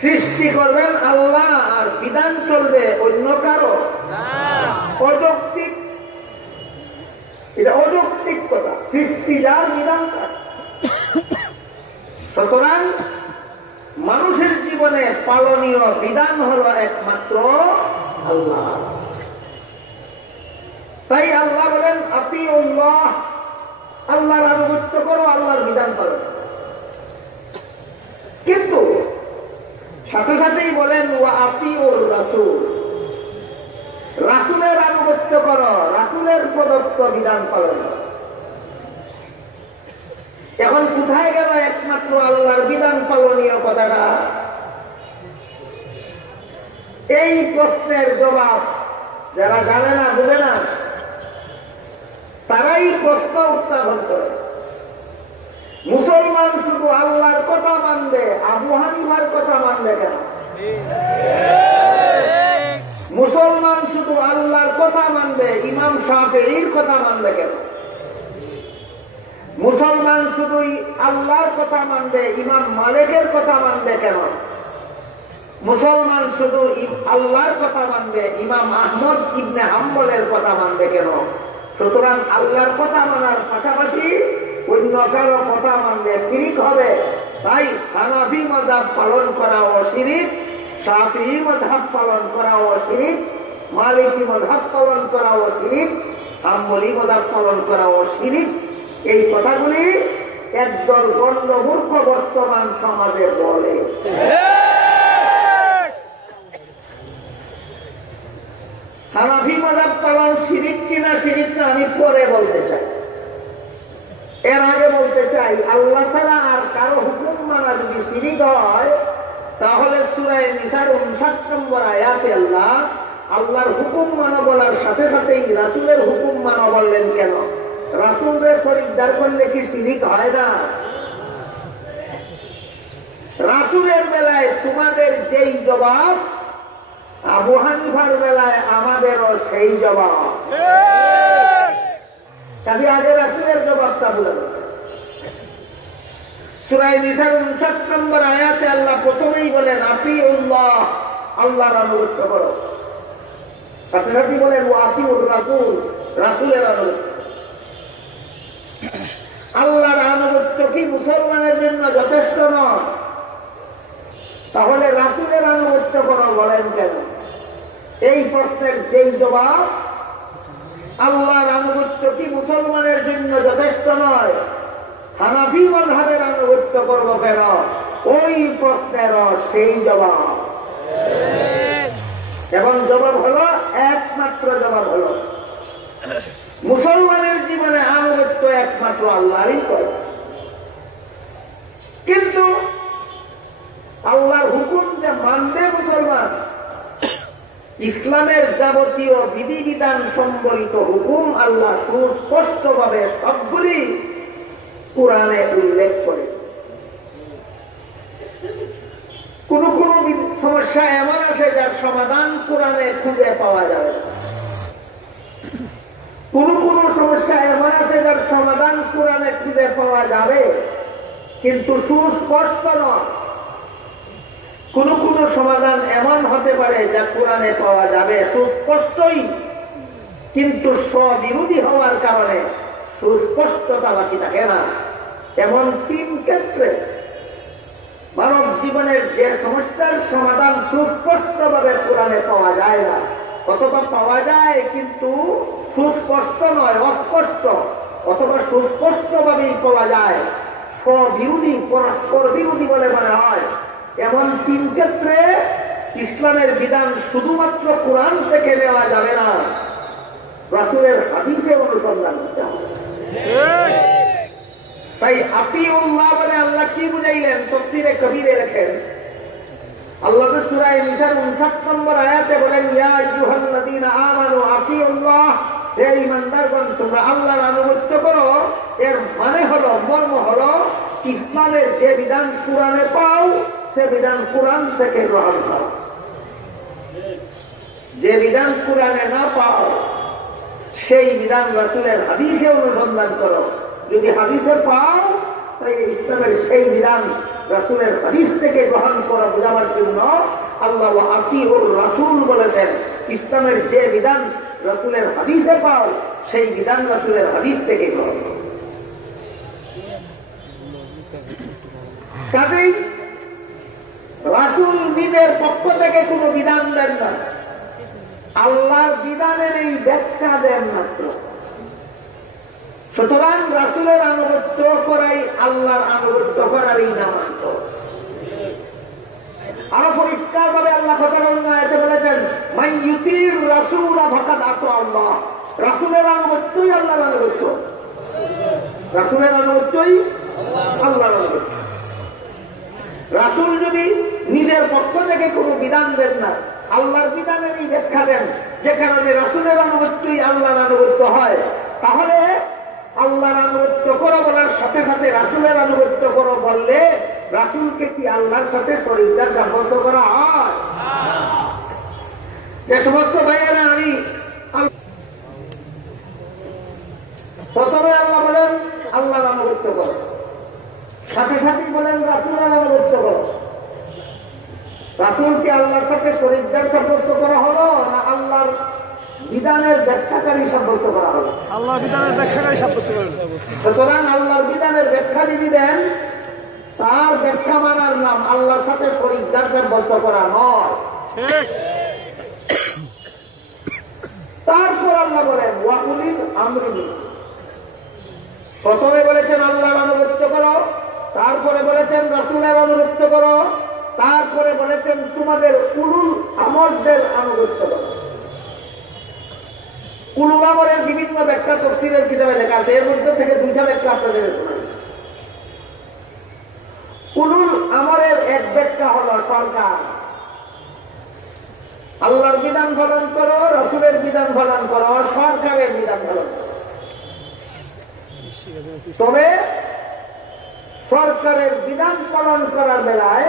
সৃষ্টি করবেন আল্লাহ আর বিধান চলবে অন্য কারো। অযৌক্তিক, এটা অযৌক্তিক কথা। সৃষ্টি যার, বিধান তার। সুতরাং মানুষের জীবনে পালনীয় বিধান হলো একমাত্র আল্লাহ। তাই আল্লাহ বলেন আতিউল্লাহ, আল্লাহর আনুগত্য করো, আল্লাহর বিধান পালন। কিন্তু সাথে সাথেই বলেন ওয়া আতিউর রাসূল, রাসূলের আনুগত্য করো, রাসূলের প্রদত্ত বিধান পালন করো। এখন কোথায় গেল একমাত্র আল্লাহর বিধান পালনীয় কথাটা? এই প্রশ্নের জবাব যারা জানে না, বুঝে না, তারাই প্রশ্ন উত্থাপন করে। মুসলমান শুধু আল্লাহর কথা মানবে, আবু হানিফার কথা মানবে কেন? মুসলমান শুধু আল্লাহর কথা মানবে, ইমাম শাফিঈর কথা মানবে কেন? মুসলমান শুধু আল্লাহর কথা মানবে, ইমাম মালিকের কথা মানবে কেন? মুসলমান শুধু আল্লাহর কথা মানবে, ইমাম আহমদ ইবনে হাম্বলের কথা মানবে কেন? সুতরাং আল্লাহর কথা মানার পাশাপাশি অন্য কারো কথা মানলে শিরিক হবে। তাই হানাফি মাযহাব পালন করা ও শিরিক, শাফিঈ মাযহাব পালন করা ও শিরিক, মালিকি মাযহাব পালন করা ও শিরিক, হাম্বলি মাযহাব পালন করা ও শিরিক। এই কথাগুলি একদল গণ্ডমূর্খ বর্তমান সমাজে বলে। হানাফি মাযহাব পালন শিরিক কিনা শিরিক না আমি পরে বলতে চাই। এর আগে বলতে চাই, আল্লাহ ছাড়া আর কারো হুকুম মানা যদি শিরিক হয়, তাহলে সূরা নিসার 59 নম্বর আয়াতে আল্লাহ আল্লাহর হুকুম মানো বলার সাথে সাথেই রাসূলের হুকুম মানো বললেন কেন? রাসূলের শরীকদার করলে কি শিরিক হয় না? রাসূলের বেলায় তোমাদের যেই জবাব, আবু হানিফার বেলায় আমাদেরও সেই জবাব। তবে আগে রাসূলের জবাবটা বলেন। সূরা নিসার 59 নম্বর আয়াতে আল্লাহ প্রথমেই বলেন আতিউল্লাহ, আল্লাহর আনুগত্য করো। সাথে সাথে বলেন ওয়া আতিউর রাসূল, রাসূলের আনুগত্য। আল্লাহর আনুগত্য কি মুসলমানের জন্য যথেষ্ট নয়? তাহলে রাসূলের আনুগত্য করো বলেন কেন? এই প্রশ্নের যেই জবাব, আল্লাহর আনুগত্য কি মুসলমানের জন্য যথেষ্ট নয়, হানাফি মাযহাবের আনুগত্য করব কেন? ওই প্রশ্নেরও সেই জবাব। এবং জবাব হলো, একমাত্র জবাব হলো মুসলমানের জীবনে আনুগত্য একমাত্র আল্লাহরই করে। কিন্তু আল্লাহর হুকুম যে মানবে মুসলমান, ইসলামের যাবতীয় বিধিবিধান সম্বলিত হুকুম আল্লাহ সুস্পষ্টভাবে সবগুলি কোরআনে উল্লেখ করে। কোন কোন সমস্যা এমন আছে যার সমাধান কোরআনে খুঁজে পাওয়া যাবে। কোন কোন সমস্যা এমন আছে যার সমাধান কোরআনে খুঁজে পাওয়া যাবে কিন্তু সুস্পষ্ট নয়। কোন কোন সমাধান এমন হতে পারে যা কোরআনে পাওয়া যাবে সুস্পষ্টই, কিন্তু স্ববিরোধী হওয়ার কারণে সুস্পষ্টতা বাকি থাকে না। এমন তিন ক্ষেত্রে মানব জীবন জীবনের যে সমস্যার সমাধান সুস্পষ্টভাবে কোরআনে পাওয়া যায় না, অথবা পাওয়া যায় কিন্তু সুস্পষ্ট নয়, অস্পষ্ট, অথবা সুস্পষ্টভাবেই পাওয়া যায় স্ববিরোধী, পরস্পর বিরোধী বলে মনে হয়, এমন 3 ক্ষেত্রে ইসলামের বিধান শুধুমাত্র কোরআন থেকে নেওয়া যাবে না, রাসূলের হাদিসে অনুসন্ধান করতে হবে। তাই আতিউল্লাহ বলে আল্লাহ কি বুঝাইলেন? তাফসীরে কবীরে লেখেন, আল্লাহ সূরা নিসার 59 নম্বর আয়াতে বলেন, ইয়া আইয়ুহাল্লাযীনা আমানু আতিউল্লাহ, হে ঈমানদারগণ তোমরা আল্লাহর আনুগত্য করো। এর মানে হলো, মর্ম হলো, ইসলামের যে বিধান কোরআনে পাও সে বিধান কোরআন থেকে গ্রহণ করো, যে বিধান কোরআনে না পাও সেই বিধান রাসূলের হাদিসে অনুসন্ধান করো। যদি হাদিসে পাও তাহলে ইসলামের সেই বিধান রাসূলের হাদিস থেকে গ্রহণ করা বোঝাবার জন্য আল্লাহ ওয়া আতিউর রাসূল বলেছেন। ইসলামের যে বিধান রাসূলের হাদিসে পাও সেই বিধান রাসূলের হাদিস থেকে গ্রহণ করো। কাজেই রাসূল নিজের পক্ষ থেকে কোনো বিধান দেন না, আল্লাহর বিধানের এই ব্যাখ্যা দেন মাত্র। সুতরাং রাসূলের আনুগত্য করাই আল্লাহর আনুগত্য করারই নামান্ত। আরো পরিষ্কার ভাবে আল্লাহ কথার অন্য আয়াতে বলেছেন, মান ইউতির রাসূলা ফাকাদ আতা আল্লাহ, রাসূলের আনুগত্যই আল্লাহর আনুগত্য, রাসূলের আনুগত্যই আল্লাহর আনুগত্য। রাসূল যদি নিজের পক্ষ থেকে কোনো বিধান দেন না, আল্লাহর বিধানের এই ব্যাখ্যা দেন, যে কারণে রাসূলের আনুগত্যই আল্লাহর আনুগত্য হয়, তাহলে আল্লাহর আনুগত্য করো বলার সাথে সাথে রাসূলের আনুগত্য করো বললে রাসূলকে কি আল্লাহর সাথে শরীকদার সাব্যস্ত করা হয়? যে সমস্ত ভাইয়েরা, আমি প্রথমে আল্লাহ বলেন আল্লাহর আনুগত্য করো, সাথে সাথেই বলেন রাসূলের আনুগত্য করো। রাসূলকে আল্লাহর সাথে শরীকদার সাব্যস্ত করা হলো না আল্লাহর বিধানের ব্যাখ্যাকারী সাব্যস্ত করা হলো? আল্লাহর বিধানের ব্যাখ্যাকারী সাব্যস্ত করা হলো। সুতরাং আল্লাহর বিধানের ব্যাখ্যা যদি দেন, তার ব্যাখ্যা মানার নাম আল্লাহর সাথে শরীকদার সাব্যস্ত করা নয়। তারপর আল্লাহ বলেন ওয়া উলিল আমরি মিনকুম, প্রথমে বলেছেন আল্লাহর আনুগত্য করো, তারপরে বলেছেন রাসূলের আনুগত্য করো, তারপরে বলেছেন তোমাদের উলুল আমরদের আনুগত্য করো। উলুল আমরের বিভিন্ন ব্যাখ্যা তাফসীরের কিতাবে লেখা আছে, এর মধ্যে থেকে 2টা ব্যাখ্যা আপনাদের শোনাই। উলুল আমরের এক ব্যাখ্যা হলো সরকার, আল্লাহর বিধান পালন করো, রাসূলের বিধান পালন করো, সরকারের বিধান পালন করো। তবে সরকারের বিধান পালন করার বেলায়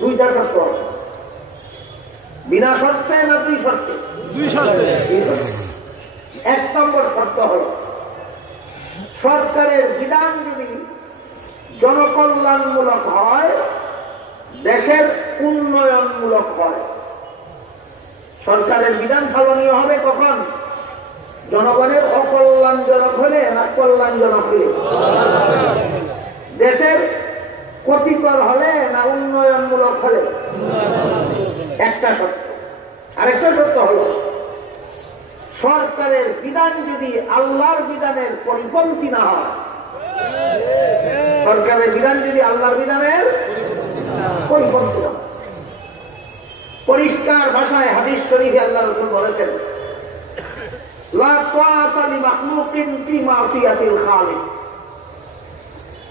2টা শর্ত আছে। বিনা শর্তে না 2 শর্তে? 2 শর্তে। 1 নম্বর শর্ত হল, সরকারের বিধান যদি জনকল্যাণমূলক হয়, দেশের উন্নয়নমূলক হয়। সরকারের বিধান পালনীয় হবে কখন? জনগণের অকল্যাণজনক হলে না কল্যাণজনক হলে? দেশের ক্ষতিকর হলে না উন্নয়নমূলক হলে? একটা শর্ত। আরেকটা শর্ত হল, সরকারের বিধান যদি আল্লাহর বিধানের পরিপন্থী না হয়, সরকারের বিধান যদি আল্লাহর বিধানের পরিপন্থী না হয়। পরিষ্কার ভাষায় হাদিস শরীফে আল্লাহ রাসূল বলেছেন, লা তাআতা লিমাখলুকিন ফি মাসিয়াতিল খালিক,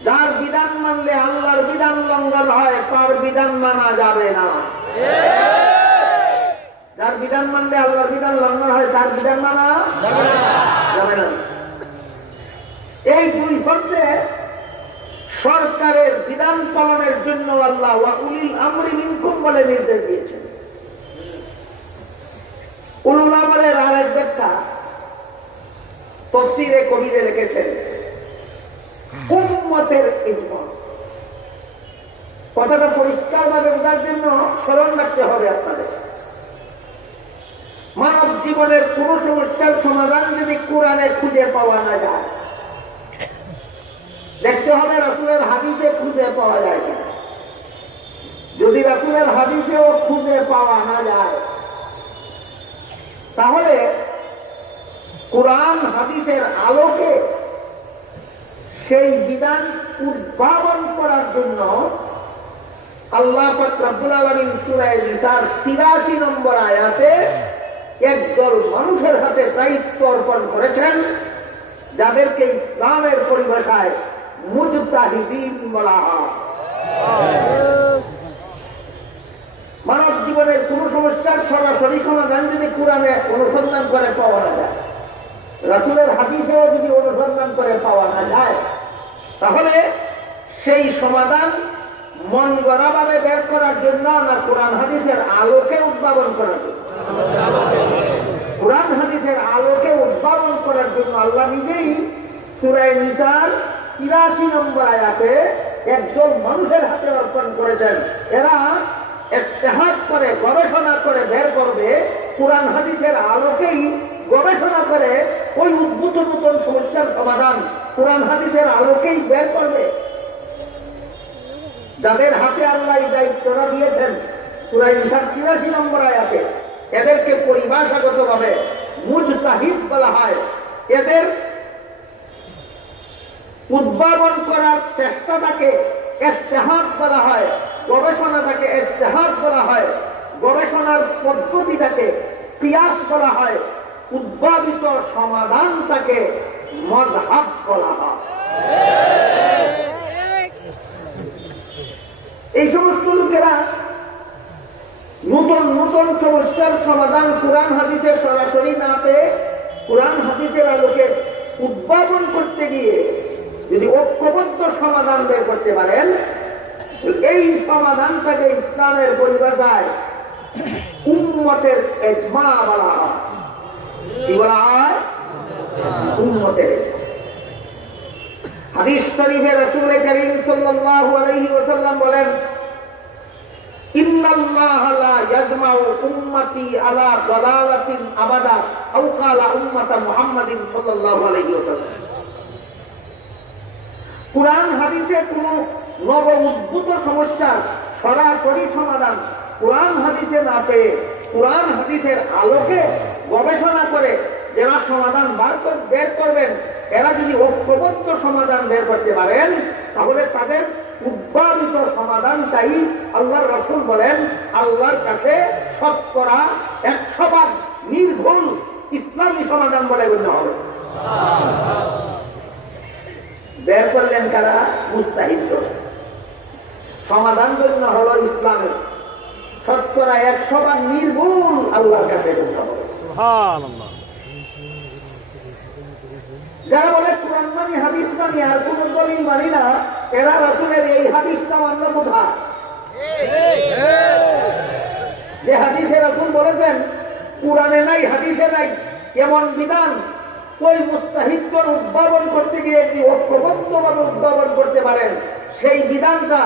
যার বিধান মানলে আল্লাহর বিধান লঙ্ঘন হয় তার বিধান মানা যাবে না। যার বিধান মানলে আল্লাহর বিধান লঙ্ঘন হয় তার বিধান মানা যাবে না। এই 2 শর্তে সরকারের বিধান পালনের জন্য আল্লাহ ওয়া উলিল আমরি মিনকুম বলে নির্দেশ দিয়েছেন। উলুল আমরের আরেক ব্যাখ্যা তাফসীরে কবীরে লিখেছেন, উম্মতের ইজমা। কথাটা পরিষ্কার ভাবে বোঝার জন্য স্মরণ রাখতে হবে আপনাদের, মানব জীবনের কোন সমস্যার সমাধান যদি কোরআনে খুঁজে পাওয়া না যায়, দেখতে হবে রাসূলের হাদিসে খুঁজে পাওয়া যায় কিনা। রাসূলের হাদিসেও খুঁজে পাওয়া না যায়, তাহলে কোরআন হাদিসের আলোকে সেই বিধান উদ্ভাবন করার জন্য আল্লাহ পাক রব্বুল আলামিন সূরা নিসার ৮৩ নম্বর আয়াতে একদল মানুষের হাতে দায়িত্ব অর্পণ করেছেন, যাদেরকে ইসলামের পরিভাষায় মুজতাহিদিন বলা হয়। মানব জীবনের কোন সমস্যার সরাসরি সমাধান যদি কোরআনে অনুসন্ধান করে পাওয়া না যায়, রাসূলের হাদিসেও যদি অনুসন্ধান করে পাওয়া না যায়, তাহলে সেই সমাধান মন গড়া ভাবে বের করার জন্য না কোরআন হাদিসের আলোকে উদ্ভাবন করার জন্য? কোরআন হাদিসের আলোকে উদ্ভাবন করার জন্য আল্লাহ নিজেই সূরা নিসার ৮৩ নম্বর আয়াতে একদল মানুষের হাতে অর্পণ করেছেন। এরা ইজতিহাদ করে গবেষণা করে বের করবে, কোরআন হাদিসের আলোকেই গবেষণা করে ওই উদ্ভূত নতুন সমস্যার সমাধান কোরআন হাদিসের আলোকেই বের করবে। যাদের হাতে আল্লাহ এই দায়িত্বটা দিয়েছেন সূরা নিসার ৮৩ নম্বর আয়াতে, এদেরকে পরিভাষাগত ভাবে মুজতাহিদ বলা হয়। এদের উদ্ভাবন করার চেষ্টাটাকে ইজতিহাদ বলা হয়, গবেষণাটাকে ইজতিহাদ বলা হয়, গবেষণার পদ্ধতিটাকে কিয়াস বলা হয়, উদ্ভাবিত সমাধানটাকে মাযহাব বলা হয়। এই সমস্ত লোকেরা নতুন নতুন সমস্যার সমাধান কোরআন হাদিসে সরাসরি না পেয়ে কোরআন হাদিসের আলোকে উদ্ভাবন করতে গিয়ে যদি ঐক্যবদ্ধ সমাধান বের করতে পারেন, এই সমাধানটাকে ইসলামের পরিভাষায় উম্মতের ইজমা বলা হয়। কি বলা হয়? উম্মতের ইজমা। হাদিস শরীফে রাসূল করিম সাল্লাল্লাহু আলাইহি ওয়াসাল্লাম বলেন, ইন্নাল্লাহা লা ইয়াজমাউ উম্মতি আলা দালালাতিন আবাদা আও ক্বালা উম্মাতা মুহাম্মাদিন সাল্লাল্লাহু আলাইহি ওয়াসাল্লাম। কুরআন হাদিসে কোন নব উদ্ভূত সমস্যার সরাসরি সমাধান কুরআন হাদিসে না পেয়ে কুরআন হাদিসের আলোকে গবেষণা করে যারা সমাধান বের করবেন, এরা যদি ঐক্যবদ্ধ সমাধান বের করতে পারেন, তাহলে তাদের উদ্ভাবিত সমাধানটাই আল্লাহর রাসূল বলেন আল্লাহর কাছে শতকরা 100% নির্ভুল ইসলামী সমাধান বলে গণ্য হবে। বের করলেন কারা? মুস্তাহিদ চলে। সমাধান গণ্য হলো ইসলামের শতকরা 100% নির্ভুল আল্লাহর কাছে গণ্য হবে। সুবহানাল্লাহ। যারা বলে কোরআন মানি হাদিস মানি আর কোন দলিল মানি না, এরা রাসূলের এই হাদিসটা মানল কোথায়? যে হাদিসে রাসূল বলেছেন কোরআনে নাই হাদিসে নাই এমন বিধান ওই মুস্তাহিদগণ উদ্ভাবন করতে গিয়ে যদি ঐক্যবদ্ধভাবে উদ্ভাবন করতে পারেন, সেই বিধানটা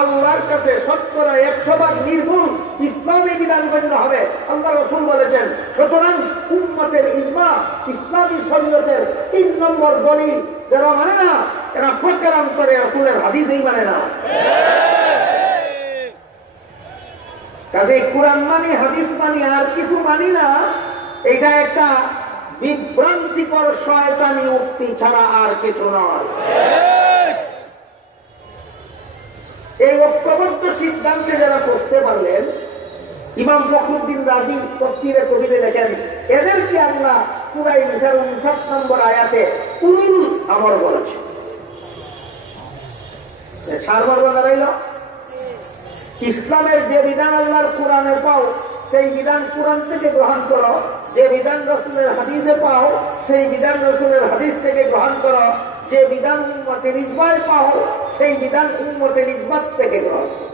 আল্লাহর কাছে শতকরা 100% নির্ভুল ইসলামী বিধান গণ্য হবে। আল্লাহ রাসূল বলেছেন, সুতরাং উম্মতের ইজমা ইসলামী শরীয়তের 3 নম্বর দলিল যারা মানে না, এরা প্রকারান্তরে রাসূলের হাদিসই মানে না। কাজে কোরআন মানি হাদিস মানি আর কিছু মানি না, এটা একটা বিভ্রান্তিকর শয়তানি উক্তি ছাড়া আর কিছু নয়। এই ঐক্যবদ্ধ সিদ্ধান্তে যারা পৌঁছতে পারলেন, ইমাম ফখরুদ্দিন রাজি তফসিরে কবিরে লেখেন, এদেরকে আল্লাহ সূরা নিসার 59 নম্বর আয়াতে উলুল আমর বলেছে। সারবার দাঁড়াইল ইসলামের যে বিধান আল্লাহর কোরআনে পাও সেই বিধান কোরআন থেকে গ্রহণ করো, যে বিধান রাসূলের হাদিসে পাও সেই বিধান রাসূলের হাদিস থেকে গ্রহণ করো, যে বিধান উম্মতের ইজমায় পাও সেই বিধান উম্মতের ইজমাত থেকে গ্রহণ করো।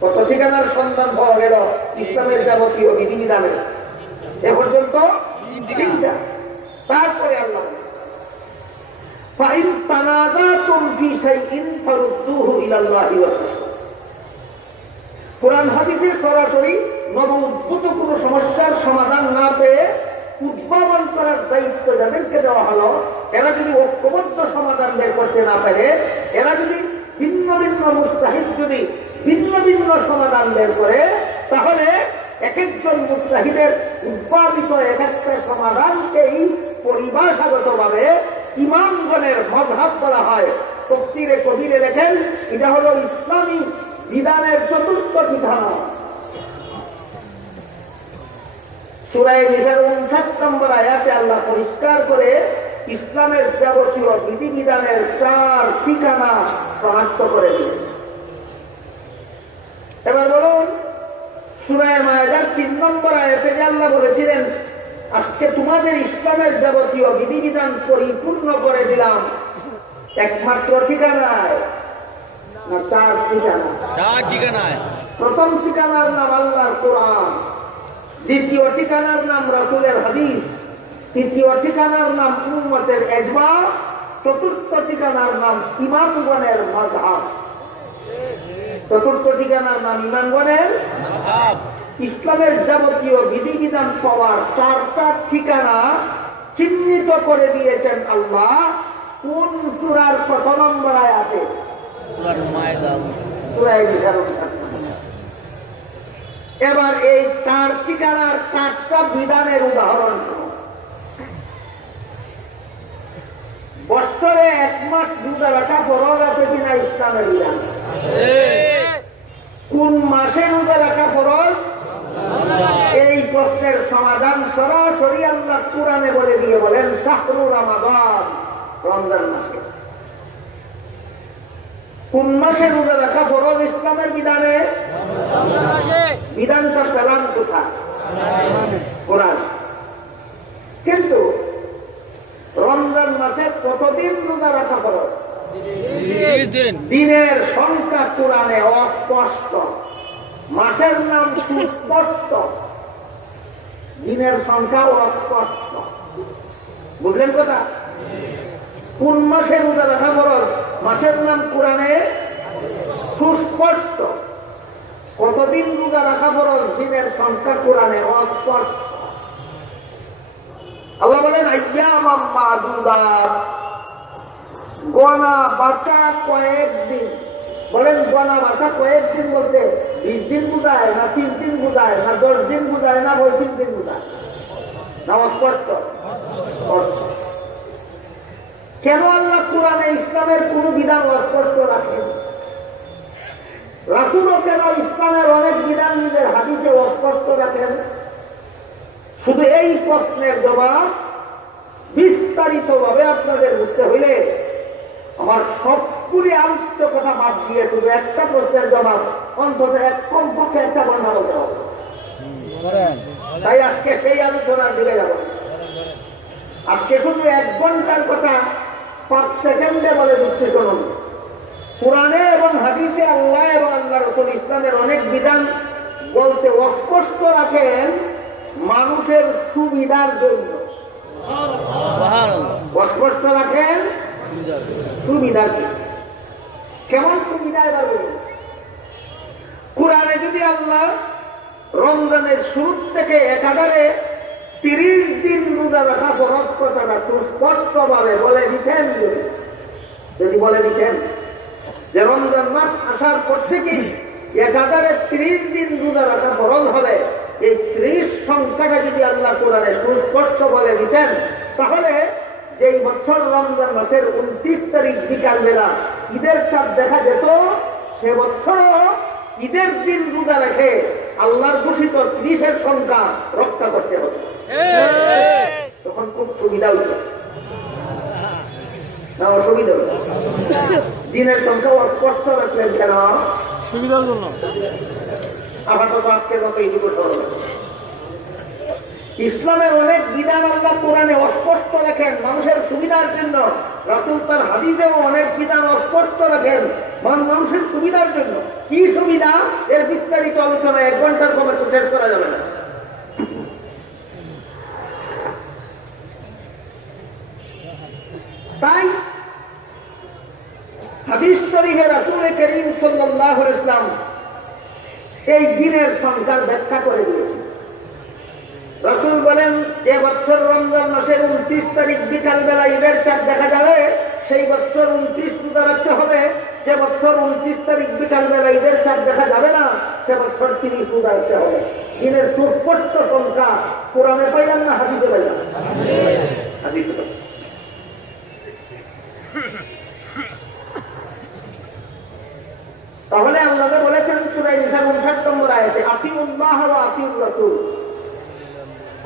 কত ঠিকানার সন্ধান পাওয়া গেল ইসলামের যাবতীয় বিধিবিধানের? এ পর্যন্ত 3টা। তারপরে আল্লাহ ফাইন তানাযাতুম ফি শাইইন ফারুদ্দুহু ইলাল্লাহি ওয়া রাসূল। কোরআন হাদিসে সরাসরি নব উদ্ভূত কোন সমস্যার সমাধান না পেয়ে উদ্ভাবন করার দায়িত্ব যাদেরকে দেওয়া হলো, এরা যদি ঐক্যবদ্ধ সমাধান বের করতে না পারে, এরা যদি ভিন্ন ভিন্ন মুস্তাহিদ যদি ভিন্ন ভিন্ন পরিপূর্ণ সমাধান বের করে, তাহলে এক একজন মুজতাহিদের উদ্ভাবিত এক একটা সমাধানকেই পরিভাষাগত ভাবে ইমামগণের মাযহাব বলা হয়। তাফসীরে কবিরে দেখেন, এটা হলো ইসলামী বিধানের চতুর্থ বিধান। সূরা নিসার 59 নম্বর আয়াতে আল্লাহ পরিষ্কার করে ইসলামের যাবতীয় বিধিবিধানের 4 ঠিকানা শনাক্ত করে দিলেন। এবার বলুন, সূরা মায়েদার 3 নম্বর আয়াতে আল্লাহ বলেছিলেন, আজকে তোমাদের ইসলামের যাবতীয় বিধিবিধান পরিপূর্ণ করে দিলাম। একমাত্র ঠিকানায় না 4 ঠিকানা? 4 ঠিকানায়। প্রথম ঠিকানার নাম আল্লাহর কোরআন, দ্বিতীয় ঠিকানার নাম রাসূলের হাদিস, তৃতীয় ঠিকানার নাম উম্মতের ইজমা, চতুর্থ ঠিকানার নাম ইমামগণের মাযহাব। চতুর্থ ঠিকানার নাম ইমামগণের মাযহাব। ইসলামের যাবতীয় বিধিবিধান পাওয়ার 4টা ঠিকানা চিহ্নিত করে দিয়েছেন আল্লাহ। কোন সূরার কত নম্বর আয়াতে? সূরা মায়েদা, সূরা নিসার। এবার এই 4 ঠিকানার 4টা বিধানের উদাহরণ শুনুন। বৎসরে 1 মাস রোজা রাখা ফরজ আছে কিনা ইসলামের বিধান? কোন মাসে রোজা রাখা ফরজ? এই প্রশ্নের সমাধান সরাসরি আল্লাহ কুরআনে বলে দিয়ে বলেন, শাহরু রমাদান, রমজান মাসে। কোন মাসে রোজা রাখা ফরজ ইসলামের বিধানে? বিধানটা পেলাম কোথায়? কোরআন। কিন্তু রমজান মাসে কতদিন রোজা রাখা ফরজ? দিনের সংখ্যা কোরআনে অস্পষ্ট, মাসের নাম সুস্পষ্ট, দিনের সংখ্যা অস্পষ্ট। বুঝলেন কথা? কোন মাসে রোজা রাখা ফরজ? মাসের নাম কোরআনে সুস্পষ্ট। কতদিন রোজা রাখা ফরজ? দিনের সংখ্যা কোরআনে অস্পষ্ট। আল্লাহ বলেন, আইয়ামাম মাদুদাত, গোনা বাঁচা কয়েকদিন। বলেন, গোনা বাঁচা কয়েকদিন বলতে 20 দিন বোঝায় না 30 দিন বোঝায় না 10 দিন বোঝায় না 35 দিন বোঝায় না? অস্পষ্ট। কেন আল্লাহ কোরআনে ইসলামের কোন বিধান অস্পষ্ট রাখেন? রাসূলও কেন ইসলামের অনেক বিধান নিজের হাদিসে অস্পষ্ট রাখেন? শুধু এই প্রশ্নের জবাব বিস্তারিত ভাবে আপনাদের বুঝতে হইলে আমার সবগুলি আলোচ্য কথা বাদ দিয়ে শুধু একটা প্রশ্নের জবাব অন্তত কমপক্ষে একটা ঘন্টা বলতে হবে। তাই আজকে সেই আলোচনার দিকে যাব। আজকে শুধু 1 ঘন্টার কথা 5 সেকেন্ডে বলে দিচ্ছে, শুনুন। কোরআনে এবং হাদিসে আল্লাহ এবং আল্লাহ রাসূল ইসলামের অনেক বিধান বলতে অস্পষ্ট রাখেন মানুষের সুবিধার জন্য। অস্পষ্ট রাখেন সুবিধার জন্য। কেমন সুবিধা? এবার বলুন। কোরআনে যদি আল্লাহ রমজানের শুরু থেকে একাধারে 30 দিন রোজা রাখা ফরজ কথাটা সুস্পষ্ট ভাবে বলে দিতেন, যদি বলে দিতেন যে রমজান মাস আসার পর থেকে একাধারে 30 দিন রোজা রাখা ফরজ হবে, এই 30 সংখ্যাটা যদি আল্লাহ কোরআনে সুস্পষ্ট বলে দিতেন, তাহলে যেই বছর রমজান মাসের 29 তারিখ বিকাল বেলা ঈদের চাঁদ দেখা যেত, সে বছরও ঈদের দিন রোজা রেখে আল্লাহর ঘোষিত 30-এর সংখ্যা রক্ষা করতে হবে। তখন খুব সুবিধা হইত না অসুবিধা হইত? দিনের সংখ্যা অস্পষ্ট রাখলেন কেন? সুবিধার জন্য। আপাতত আজকের মতো এইটুকু সরল। ইসলামের অনেক বিধান আল্লাহ কোরআনে অস্পষ্ট রাখেন মানুষের সুবিধার জন্য। রাসূল তার হাদিসেও অনেক বিধান অস্পষ্ট রাখেন মানুষের সুবিধার জন্য। কি সুবিধা? এর বিস্তারিত আলোচনা 1 ঘন্টার কমে শেষ করা যাবে না। তাই হাদিস শরীফে রাসূল করিম সাল্লাল্লাহু আলাইহি ওয়াসাল্লাম এই দিনের সংখ্যার ব্যাখ্যা করে দিয়েছেন। রাসূল বলেন, যে বছর রমজান মাসের 29 তারিখ বিকাল বেলা ঈদের চাঁদ দেখা যাবে, সেই বছর 29 রোজা রাখতে হবে। যে বছর 29 তারিখ বিকাল বেলা ঈদের চাঁদ দেখা যাবে না, সে বছর তিনি সুদ আসতে হবে। দিনের সুস্পষ্ট সংখ্যা কোরআনে পাইলাম না হাদিসে পাইলাম? হাদিসে পাইলাম। তাহলে আল্লাহ বলেছেন সূরা নিসা 59 নম্বর আয়াতে, আতিউল্লাহ ওয়া আতিউর রাসূল,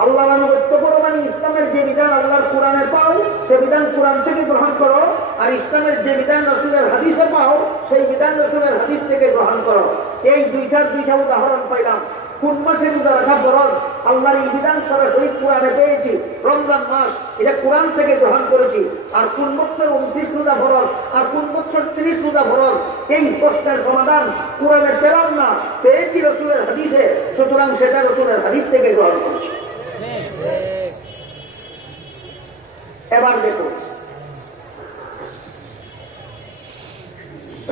আল্লাহর আনুগত্য করো মানে ইসলামের যে বিধান আল্লাহর কোরআনে পাও সে বিধান কোরআন থেকে গ্রহণ করো, আর ইসলামের যে বিধান রাসূলের হাদিসে পাও সেই বিধান রাসূলের হাদিস থেকে গ্রহণ করো। এই দুইটা উদাহরণ পাইলাম। কোন মাসে রোজা রাখা ফরজ? আল্লাহর এই বিধান সরাসরি কোরআনে পেয়েছি, রমজান মাস, এটা কোরআন থেকে গ্রহণ করেছি। আর কোন বছর 29 রোজা ফরজ আর কোন বছর 30 রোজা ফরজ, এই প্রশ্নের সমাধান কোরআনে পেলাম না, পেয়েছি রাসূলের হাদিসে, সুতরাং সেটা রাসূলের হাদিস থেকে গ্রহণ করেছি। এবার দেখো,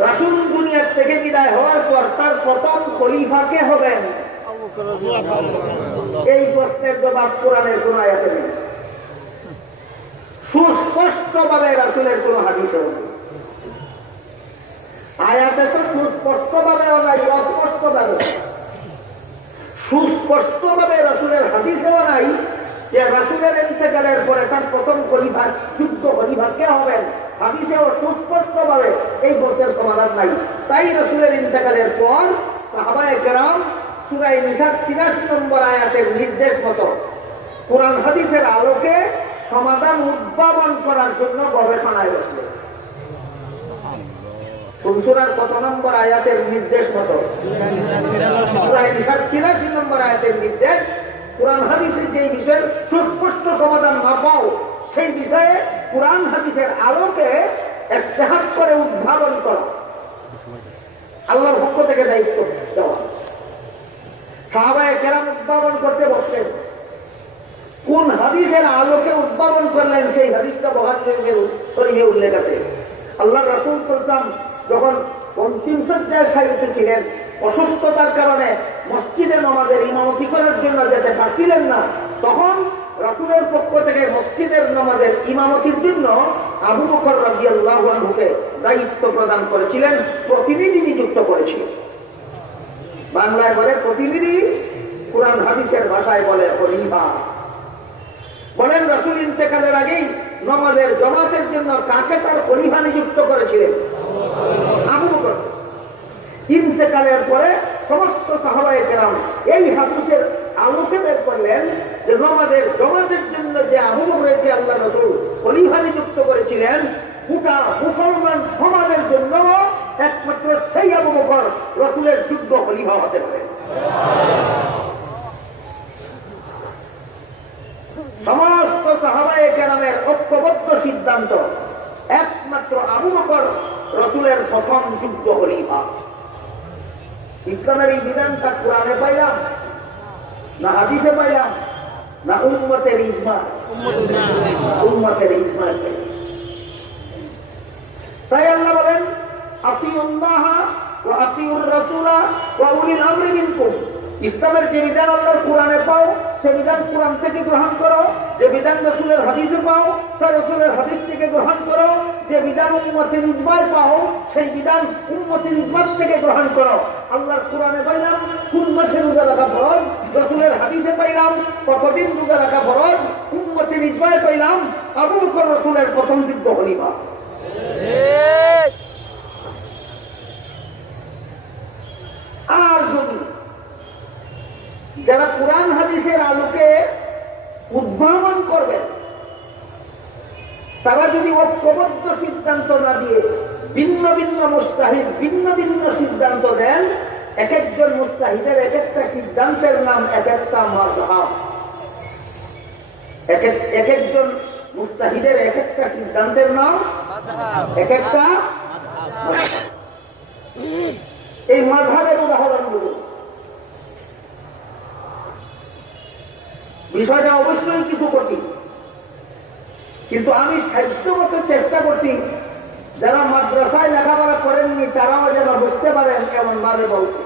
রাসূল দুনিয়া থেকে বিদায় হওয়ার পর তার প্রথম খলিফা কে হবেন? এই প্রশ্নের জবাব কোরআনের কোন আয়াতে নেই, সুস্পষ্টভাবে রাসূলের কোন হাদিসেও নেই। আয়াতে তো সুস্পষ্টভাবেও নাই, অস্পষ্টভাবে। সুস্পষ্টভাবে রাসূলের হাদিসেও নাই যে রাসূলের ইন্তেকালের পরে তার প্রথম খলিফা, যুদ্ধ খলিফা কে হবেন। হাদিসেও সুস্পষ্টভাবে এই প্রশ্নের সমাধান নাই। তাই রাসূলের ইন্তেকালের পর সাহাবায়ে কেরাম সূরা নিসা 83 নম্বর আয়াতের নির্দেশ মতো কোরআন হাদিসের আলোকে সমাধান উদ্ভাবন করার জন্য গবেষণায় বসলেন। কোন সূরার কত নম্বর আয়াতের নির্দেশ মতো? সূরা নিসা 83 নম্বর আয়াতের নির্দেশ, কোরআন হাদিসের যে বিষয়ের সুস্পষ্ট সমাধান না পাও সেই বিষয়ে কোরআন হাদিসের আলোকে ইজতিহাদ করে উদ্ভাবন করা আল্লাহর পক্ষ থেকে দায়িত্ব দেওয়া। সাহাবায়ে কেরাম উদ্ভাবন করতে বসলেন। কোন হাদিসের আলোকে উদ্ভাবন করলেন সেই হাদিসটা বুখারী শরীফে উল্লেখ আছে। আল্লাহর রাসূল সাল্লাল্লাহু আলাইহি ওয়াসাল্লাম যখন অন্তিম শয্যায় শায়িত ছিলেন, অসুস্থতার কারণে মসজিদে নামাজের ইমামতি করার জন্য যেতে পারছিলেন না, তখন রাসূলের পক্ষ থেকে মসজিদের নামাজের ইমামতির জন্য আবু বকর রাদিয়াল্লাহু আনহুকে দায়িত্ব প্রদান করেছিলেন, প্রতিনিধি নিযুক্ত করেছিলেন। বাংলায় বলে প্রতিনিধি, কোরআন হাদিসের ভাষায় বলে খলিফা। বলেন রাসূল ইন্তেকালের আগেই নামাজের জামাতের জন্য কাকে তার খলিফা নিযুক্ত করেছিলেন? আবু বকর। ইন্তেকালের পরে সমস্ত সাহাবায়ে কেরাম এই হাদিসের আলোকে বের করলেন যে নামাজের জামাতের জন্য যে আবু বকরকে আল্লাহ রাসূল খলিফা নিযুক্ত করেছিলেন, গোটা মুসলমান সমাজের জন্য একমাত্র সেই আবু বকর রাসূলের যোগ্য খলিফা হতে পারে। সমস্ত সাহাবায়ে কেরামের ঐক্যবদ্ধ সিদ্ধান্ত, একমাত্র আবু বকর রাসূলের প্রথম যোগ্য খলিফা। ইসলামের এই বিধানটা কোরআনে পাইলাম না হাদিসে পাইলাম না উম্মতের ইজমা? উম্মতের ইজমা। তাই আল্লাহ বলেন আতিউল্লাহ ওয়া আতিউর রাসূলা ওয়া উলিল আমরি মিনকুম। ইসলামের যে বিধান আল্লাহর কোরআনে পাও সে বিধান কোরআন থেকে গ্রহণ করো, যে বিধান রাসূলের হাদিসে পাও তা রাসূলের হাদিস থেকে গ্রহণ করো, যে বিধান উম্মতের ইজমায় পাও সেই বিধান উম্মতের ইজমাত থেকে গ্রহণ করো। আল্লাহর কোরআনে পাইলাম কোন মাসে রোজা রাখা ফরজ, রাসূলের হাদিসে পাইলাম কতদিন রোজা রাখা ফরজ, উম্মতের ইজমায় পাইলাম আবু বকর রাসূলের প্রথম যোগ্য খলিফা। আর যদি যারা কোরআন হাদিসের আলোকে উদ্ভাবন করবেন তারা যদি ঐক্যবদ্ধ সিদ্ধান্ত না দিয়ে ভিন্ন ভিন্ন মুস্তাহিদ ভিন্ন ভিন্ন সিদ্ধান্ত দেন, এক একজন মুস্তাহিদের এক একটা সিদ্ধান্তের নাম এক একটা মাযহাব, এক একজন মুস্তাহিদের এক একটা সিদ্ধান্তের নাম এক একটা মাযহাব। এই মাযহাবের উদাহরণগুলো, বিষয়টা অবশ্যই কিছু কঠিন, কিন্তু আমি সাধ্যমতো চেষ্টা করছি যারা মাদ্রাসায় লেখাপড়া করেননি তারাও যেন বুঝতে পারেন কেমন ভাবে বলতে।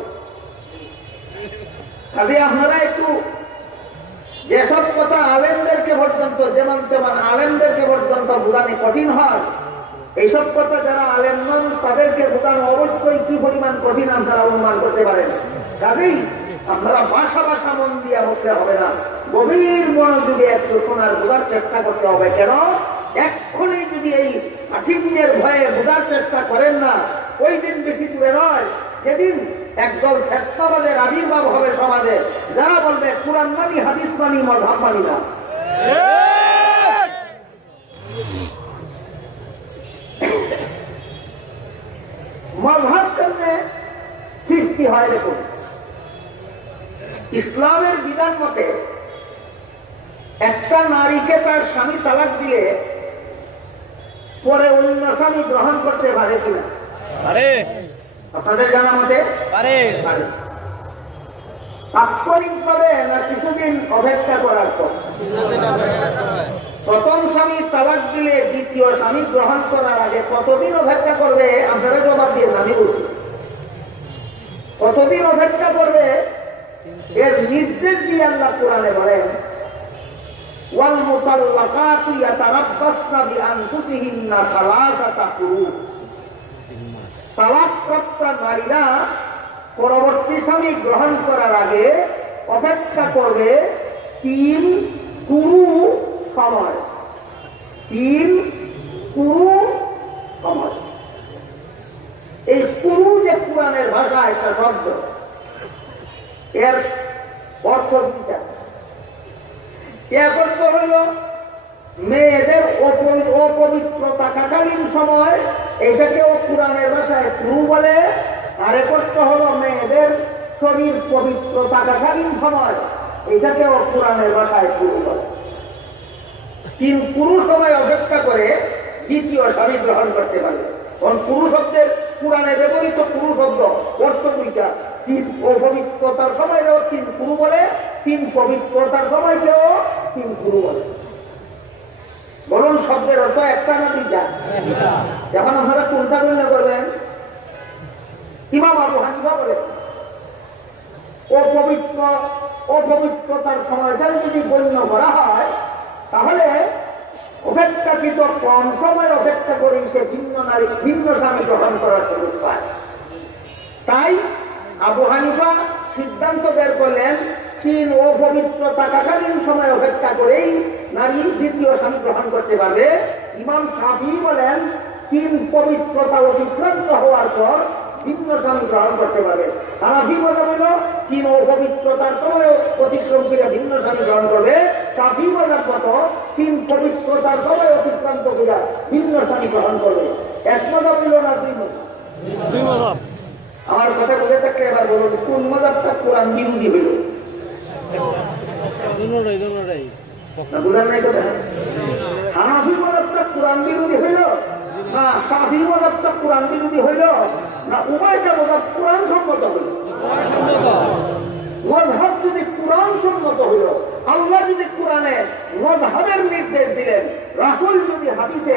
কাজে আপনারা একটু যেসব কথা আলেমদেরকে পর্যন্ত যেমন তেমন আলেমদেরকে পর্যন্ত বোঝানো কঠিন হয়, এইসব কথা যারা আলেম নন তাদেরকে বোঝানো অবশ্যই কি পরিমাণ কঠিন আপনারা অনুমান করতে পারেন। কাজেই আপনারা ভাষা ভাষা মন দিয়ে বলতে হবে না, গভীর মনোযোগে একটু শোনার বোঝার চেষ্টা করতে হবে। কেন এক্ষুনি যদি এই কাঠিন্যের ভয়ে বোঝার চেষ্টা করেন না, ওই দিন বেশি দূরে নয় যেদিন একদল ফেতনাবাদের আবির্ভাব হবে সমাজে, যারা বলবে কুরআন মানি, হাদিস মানি, মাযহাব মানি না। মাযহাব কেমনে সৃষ্টি হয় দেখুন, ইসলামের বিধান মতে একটা নারীকে তার স্বামী তালাক দিলে পরে অন্য স্বামী গ্রহণ করতে পারে কিনা? পারে। আপনাদের জানা মতে পারে। তাৎক্ষণিকভাবে না কিছুদিন অপেক্ষা করার পর? প্রথম স্বামী তালাক দিলে দ্বিতীয় স্বামী গ্রহণ করার আগে কতদিন অপেক্ষা করবে? আপনারা জবাব দিয়ে আমি বলছি কতদিন অপেক্ষা করবে এর নির্দেশ দিয়ে আল্লাহ কোরআনে বলেন, ওয়াল মুতাল্লাকাতু ইয়াতারাব্বাসনা বিআনফুসিহিন্না সালাসাতা কুরু। তালাকপ্রাপ্ত নারীরা পরবর্তী স্বামী গ্রহণ করার আগে অপেক্ষা করবে 3 কুরু সময়। 3 কুরু সময়। এই কুরু যে কোরআনের ভাষা একটা শব্দ, এর অর্থ দুটা। এক অর্থ হল মেয়েদের অপবিত্র থাকাকালীন সময়, এইটাকেও কোরআনের ভাষায় কুরু বলে। আরেক অর্থ হল মেয়েদের শরীর পবিত্র থাকাকালীন সময়, এটাকেও কোরআনের ভাষায় কুরু বলে। 3 কুরু সময় অপেক্ষা করে দ্বিতীয় স্বামী গ্রহণ করতে পারবে। কারণ কুরু শব্দের কোরআনে ব্যবহৃত কুরু শব্দ অর্থ দুইটা। 3 অপবিত্রতার সময়কেও 3 কুরু বলে, 3 পবিত্রতার সময়কেও 3 কুরু বলে। বলুন শব্দের অর্থ একটা না দুইটা? যখন আপনারা কোনটা গণ্য করবেন? ইমাম আবু হানিফা বলে অপবিত্রতার সময়টাই যদি গণ্য করা হয়, তাহলে অপেক্ষাকৃত কম সময় অপেক্ষা করে সে ভিন্ন স্বামী গ্রহণ করার সুযোগ পায়। তাই আবু হানিফা সিদ্ধান্ত বের করলেন 3 অপবিত্র থাকাকালীন সময় অপেক্ষা করেই নারী দ্বিতীয় স্বামী গ্রহণ করতে পারবে। ইমাম শাফিঈ বলেন 3 পবিত্রতা অতিক্রান্ত হওয়ার পর ভিন্ন স্বামী গ্রহণ করতে পারবে। হানাফি মত হল 3 অপবিত্রতার সময় অতিক্রম করে ভিন্ন স্বামী গ্রহণ করবে। শাফিঈ মত 3 পবিত্রতার সময় অতিক্রান্ত করে ভিন্ন স্বামী গ্রহণ করবে। এক মত হইল না দুই মত? দুই মত। আমার কথা বলে থাকলে এবার বলুন কোন মতটা কোরআন বিরোধী হইল? বুঝার নাই কথা? হানাফি মতটা কোরআন বিরোধী হইল না শাফিঈ মতটা কোরআন বিরোধী হইল না উভয়টা মত কোরআন সম্মত হইল? মযহাব যদি কোরআন সম্মত হইল, আল্লাহ যদি কোরআনে মযহাবের নির্দেশ দিলেন, রাসূল যদি হাদিসে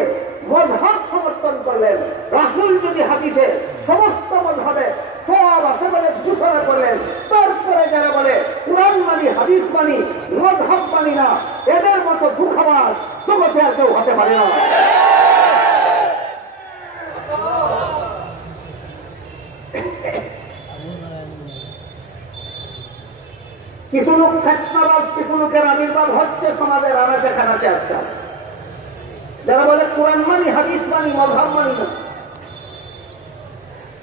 মযহাব সমর্থন করলেন, রাসূল যদি হাদিসে সমস্ত মযহাবে সওয়াব আছে বলে ঘোষণা করলেন, তারপরে যারা বলে কোরআন মানি, হাদিস মানি, মযহাব মানি না, এদের মতো দুঃখবাজ জগতে আর কেউ হতে পারে না। কিছু লোক ফেতনাবাজ, কিছু লোকের আবির্ভাব হচ্ছে সমাজের আনাচে কানাচে আজকাল, যারা বলে কোরআন মানি, হাদিস মানি, মযহাব মানি না।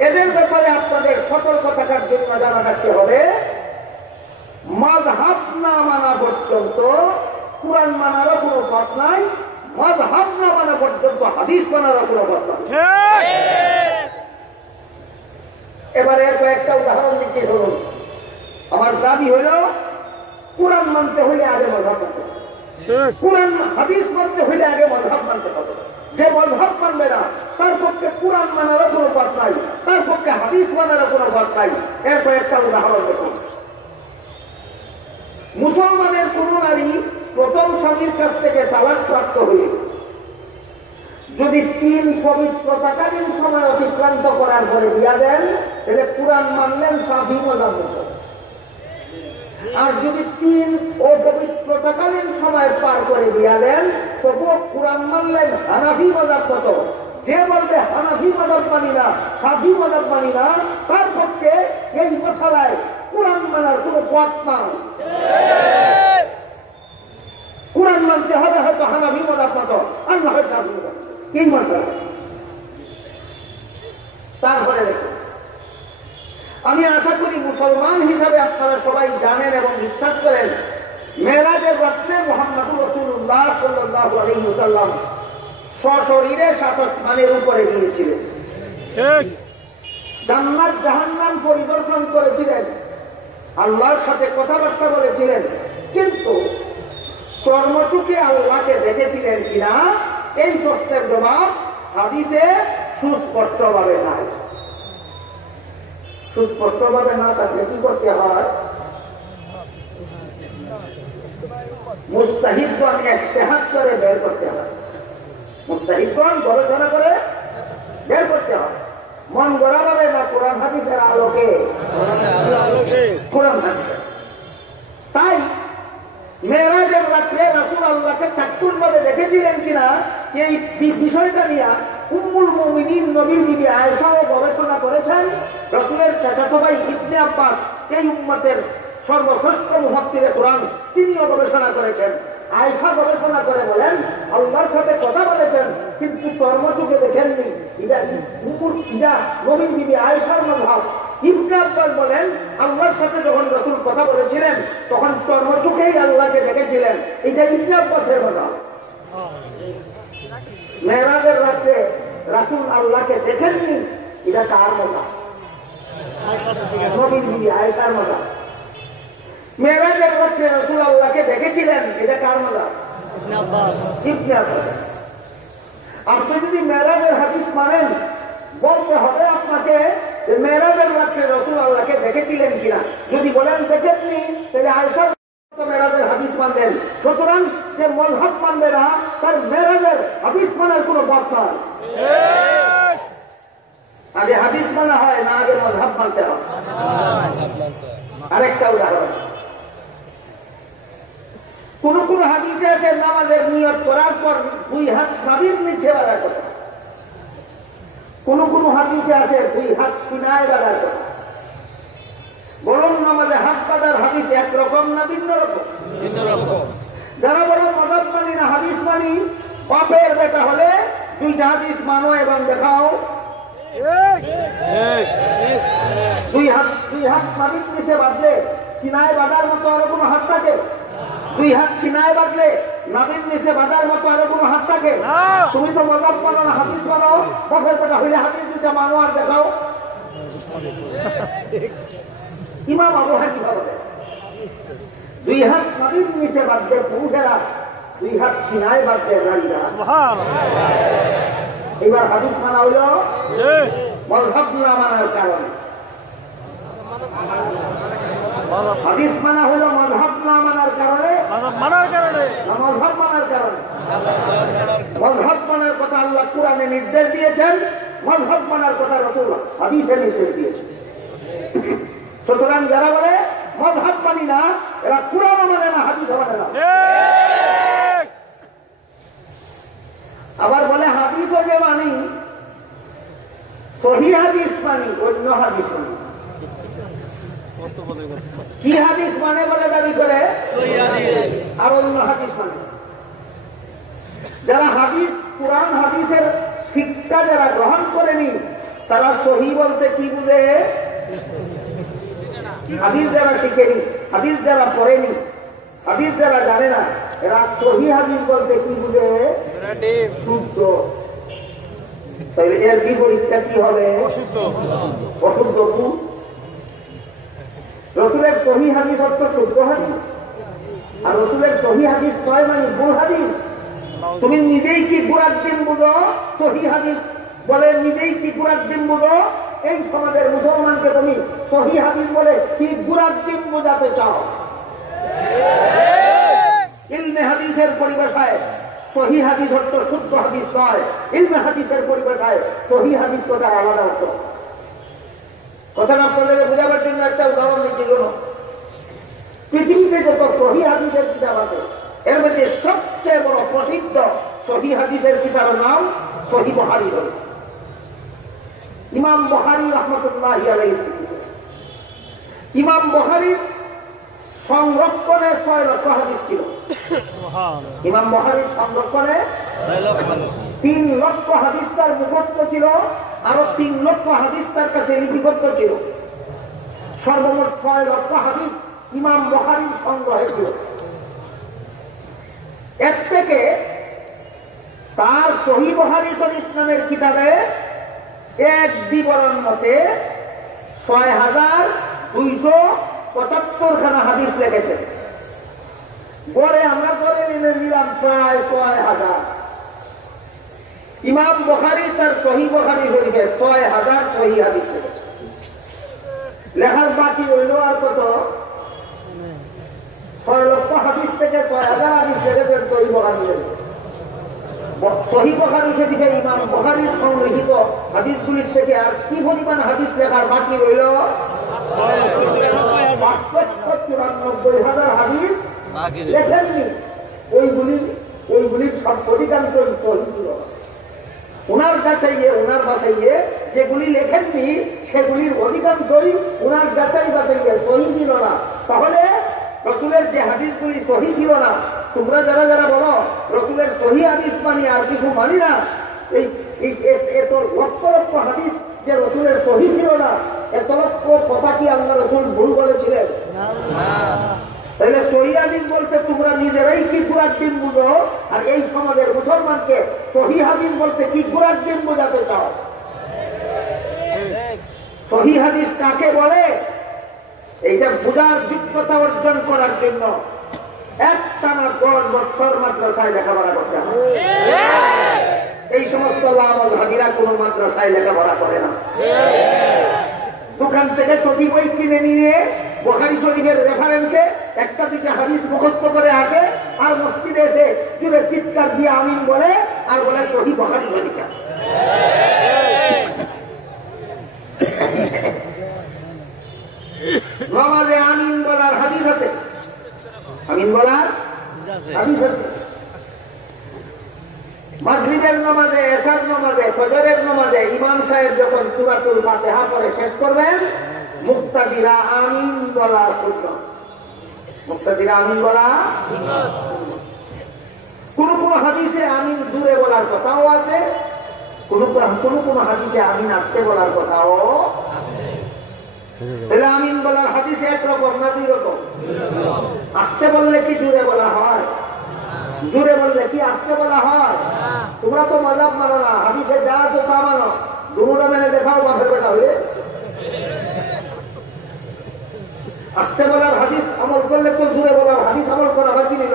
এদের ব্যাপারে আপনাদের সতর্ক থাকার জন্য জানা রাখতে হবে, মযহাব না মানা পর্যন্ত কোরআন মানারও কোনো পথ নাই, মযহাব না মানা পর্যন্ত হাদিস মানারও কোনো পথ নাই। এবারে কয়েকটা উদাহরণ দিচ্ছি শুনুন। আমার দাবি হইল কোরআন মানতে হইলে আগে মযহাব মানতে হবে, কোরআন হাদিস মানতে হইলে আগে মযহাব মানতে হবে। যে মযহাব মানবে না তার পক্ষে কোরআন মানারও কোনো পথ নাই, তার পক্ষে হাদিস মানারও কোনো পথ নাই। এর কয়েকটা উদাহরণ দেখুন। মুসলমানের কোন নারী প্রথম স্বামীর কাছ থেকে তালাক প্রাপ্ত হয়ে যদি 3 পবিত্রতাকালীন সময় অতিক্রান্ত করার পরে বিয়া দেন, তাহলে কোরআন মানলেন, শাফিঈ মযহাব মানলেন। আর যদি 3 অপবিত্রতাকালীন সময় পার করে বিয়া দেন, তবুও কোরআন মানলেন, হানাফি মযহাব মত। যে বলবে হানাফি মযহাব মানি না, শাফিঈ মযহাব মানি না, তার পক্ষে এই মশালায় কোরআন মানার কোন পথ নাই। কোরআন মানতে হবে হয়তো হানাফি মাযহাব মতো, আর না হয় শাফিঈ মাযহাব, এই মশালা। তারপরে দেখুন, আমি আশা করি মুসলমান হিসাবে আপনারা সবাই জানেন এবং বিশ্বাস করেন মেরাজের রাত্রে মুহাম্মদুর রাসূলুল্লাহ সাল্লাল্লাহু আলাইহি ওয়াসাল্লাম সশরীরে ৭ আসমানের উপরে গিয়েছিলেন, জান্নাত জাহান্নাম পরিদর্শন করেছিলেন, আল্লাহর সাথে কথাবার্তা বলেছিলেন, কিন্তু চর্মচুকে আল্লাহকে দেখেছিলেন কিনা এই প্রশ্নের জবাব হাদিসে সুস্পষ্টভাবে নাই। সুস্পষ্টভাবে না থাকলে কি করতে হয়? মুস্তাহিদগণ ইজতিহাদ করে বের করতে হয়, মুস্তাহিদগণ গবেষণা করে বের করতে হয়। মন গড়া বলে না, কোরআন হাদিসের আলোকে, কোরআন হাদিসের। তাই মেরাজের রাত্রে রাসূল আল্লাহকে তাৎক্ষণিকভাবে দেখেছিলেন কিনা এই বিষয়টা নিয়ে উম্মুল মুমিনিন নবীর বিবি আয়েশাও গবেষণা করেছেন। রাসূলের চাচাতো ভাই ইবনে আব্বাস, এই উম্মতের সর্বশ্রেষ্ঠ মুফাসসিরে কোরআন, তিনিও গবেষণা করেছেন। আয়েশা গবেষণা করে বলেন আল্লাহর সাথে কথা বলেছেন কিন্তু চর্মচুকে দেখেননি। এটা নবীর বিবি আয়েশার মাযহাব। ইবনে আব্বাস বলেন আল্লাহর সাথে যখন রাসূল কথা বলেছিলেন তখন চর্মচুকেই আল্লাহকে দেখেছিলেন। এটা ইবনে আব্বাসের মাযহাব। মেরাজের রাতে রাসূল আল্লাহকে দেখেননি, এটা কার মাযহাব? নবীর বিবি আয়েশার মাযহাব। মেরাজের রাতে রাসূল আল্লাহকে দেখেছিলেন, এটা কার মাযহাব? ইবনে আব্বাস। আপনি যদি মেরাজের হাদিস মানেন বলতে হবে আপনাকে মেরাজের রাতে রাসূল আল্লাহকে দেখেছিলেন কিনা। যদি বলেন দেখেননি তাহলে আয়েশার মেরাজের হাদিস মানবেন। সুতরাং যে মাযহাব মানবে না তার মেরাজের হাদিস মানার কোনো পথ নাই। আগে হাদিস মানা হয় না, আগে মাযহাব মানতে হয়। আরেকটা উদাহরণ, কোন কোন হাদিসে আছে নামাজের নিয়ত করার পর 2 হাত নাভির নিচে বাঁধার কথা, কোন কোন হাদিসে আছে 2 হাত সিনায় বাঁধার কথা। বলুন নামাজে হাত বাঁধার হাদিস একরকম না ভিন্ন রকম? যারা বলেন মাযহাব মানি না হাদিস মানি, বাপের বেটা হলে 2টা হাদিস মানো এবং দেখাও। 2 হাত নাভির নিচে বাঁধলে সিনায় বাঁধার মতো আরো কোনো হাত থাকে? 2 হাত সিনায় বাঁধলে নাভির নিচে বাঁধার মতো আরো কোনো হাত থাকে? তুমি তো মাযহাব মানো না হাদিস মানো, বাপের বেটা হইলে হাদিস 2টা মানো আর দেখাও। ইমাম আবু হানিফা বলেন 2 হাত নাভির নিচে বাঁধবে পুরুষেরা, 2 হাত সিনায় বাঁধবে নারীরা। এবার হাদিস মানা হইল মাযহাব না মানার কারণে। হাদিস মানা হলো মাযহাব না মানার কারণে, মাযহাব মানার কারণে। মাযহাব মানার কথা আল্লাহ কোরআনে নির্দেশ দিয়েছেন, মাযহাব মানার কথা রাসূল হাদিসে নির্দেশ দিয়েছেন। সুতরাং যারা বলে মাযহাব মানি না এরা কোরআন মানে না, হাদিস মানে না। আবার বলে হাদিসও যে মানি, সহিহ হাদিস মানি, অন্য হাদিস মানি। কি হাদিস মানে বলে দাবি করে? আর অন্য হাদিস মানে। যারা হাদিস কোরআন হাদিসের শিক্ষা যারা গ্রহণ করেনি তারা সহি বলতে কি বুঝে? হাদিস যারা শিখেনি, হাদিস যারা পড়েনি, হাদিস যারা জানে না, এরা সহি হাদিস বলতে কি বুঝে? শুদ্ধ। তাহলে এর বিপরীতটা কি হবে? অশুদ্ধ। রসুলের সহি হাদিস অর্থ শুদ্ধ হাদিস, আর রসুলের সহি হাদিস ছয় মানে ভুল হাদিস। তুমি নিজেই কি গুরাদ্দিন বুঝো? সহি হাদিস বলে নিজেই কি গুরাদ্দিন বুঝো? এই সমাজের মুসলমানকে তুমি সহি হাদিস বলে কি গুরাদ্দিন বোঝাতে চাও? ইলমে হাদিসের পরিভাষায় সহি হাদিস অর্থ শুদ্ধ হাদিস নয়, ইলমে হাদিসের পরিভাষায় সহি হাদিস তো তার আলাদা অর্থ। কথাটা আপনাদের বোঝাবার জন্য একটা উদাহরণ দিচ্ছি। পৃথিবীতে যত সহি হাদিসের কিতাব আছে এর মধ্যে সবচেয়ে বড় প্রসিদ্ধ সহি হাদিসের কিতাবের নাম সহি বুখারী। ইমাম বুখারী রাহমাতুল্লাহি আলাইহি ইমাম বুখারীর সংরক্ষণে 6 লক্ষ হাদিস ছিল। ইমাম বুখারীর সংরক্ষণে 3 লক্ষ হাদিস তার মুখস্থ ছিল, আরো 3 লক্ষ হাদিস তার কাছে লিপিবদ্ধ ছিল। সর্বমোট 6 লক্ষ হাদিস ইমাম বুখারীর সংগ্রহে ছিল। এর থেকে তার সহিহ বুখারী শরীফ নামের কিতাবে এক বিবরণ মতে 6275 খানা হাদিস লিখেছে। পরে আমরা ধরে নিলাম প্রায় 6000। ইমাম বুখারী তার সহিহ বুখারী শরীফে 6000 সহিহ হাদিস লিখেছে। লেখার বাকি রইল আর কত? 6 লক্ষ হাদিস থেকে 6000 হাদিস লিখেছেন সহিহ বুখারী শরীফে। সহিহ বুখারী শরীফে ইমাম বুখারীর সংগৃহীত হাদিসগুলির থেকে আর কি পরিমাণ হাদিস লেখার বাকি রইল? 594,000 হাদিস লেখেননি। ওইগুলির সব অধিকাংশ সহিহ ছিল। ওনার যাচাইয়ে, ওনার বাছাইয়ে যেগুলি লেখেননি সেগুলির অধিকাংশই ওনার যাচাই বাছাইয়ে সহিহ ছিল না। তাহলে রসুলের যে হাদিসগুলি সহিহ ছিল না, তোমরা যারা যারা বলো রসুলের সহিহ হাদিস মানি আর কিছু মানি না, এত লক্ষ লক্ষ হাদিস যে রসুলের সহিহ ছিল না, এত লক্ষ কথা কি আল্লাহ রসুল ভুল বলেছিলেন? তাহলে সহিহ হাদিস বলতে তোমরা নিজেরাই কি ঘোরার ডিম বুঝো, আর এই সমাজের মুসলমানকে সহিহ হাদিস বলতে কি ঘোরার ডিম বোঝাতে চাও? সহিহ হাদিস কাকে বলে? এইটা বোঝার যোগ্যতা অর্জন করার জন্য একটানা 10 বছর মাদ্রাসায় লেখাপড়া করতে হবে। এই সমস্ত লামাজহাবিরা কোন মাদ্রাসায় লেখাপড়া করে না। দোকান থেকে চটি বই কিনে নিয়ে বুখারী শরীফের রেফারেন্সে একটা দিকে হাদিস মুখস্থ করে আসে, আর মসজিদে এসে জুড়ে চিৎকার দিয়ে আমিন বলে, আর বলে সহিহ বুখারী শরীফ। নামাজে আমিন বলার হাদিস আছে, আমিন বলার হাদিস আছে। মাগরিবের নামাজে, এশার নামাজে, ফজরের নামাজে ইমাম সাহেব যখন সূরাতুল ফাতিহা পড়ে শেষ করবেন, মুক্তাদিরা আমিন বলা সুন্নাত। মুক্তাদিরা আমিন বলা সুন্নাত। কোন কোন হাদিসে আমিন দূরে বলার কথাও আছে, কোন কোন হাদিসে আমিন আসতে বলার কথাও আছে। তাহলে আমিন বলার হাদিসে একরকম না 2 রকম? আসতে বললে কি জুড়ে বলা হয়? জুড়ে বললে কি আসতে বলা হয়? তোমরা তো মাযহাব মানো না, হাদিসে যা আছে তা মানো। দুটোটা মেনে দেখাও বাপের বেটা হয়ে। আসতে বলার হাদিস আমল করলে তো জুড়ে বলার হাদিস আমল করা বাকি নিল,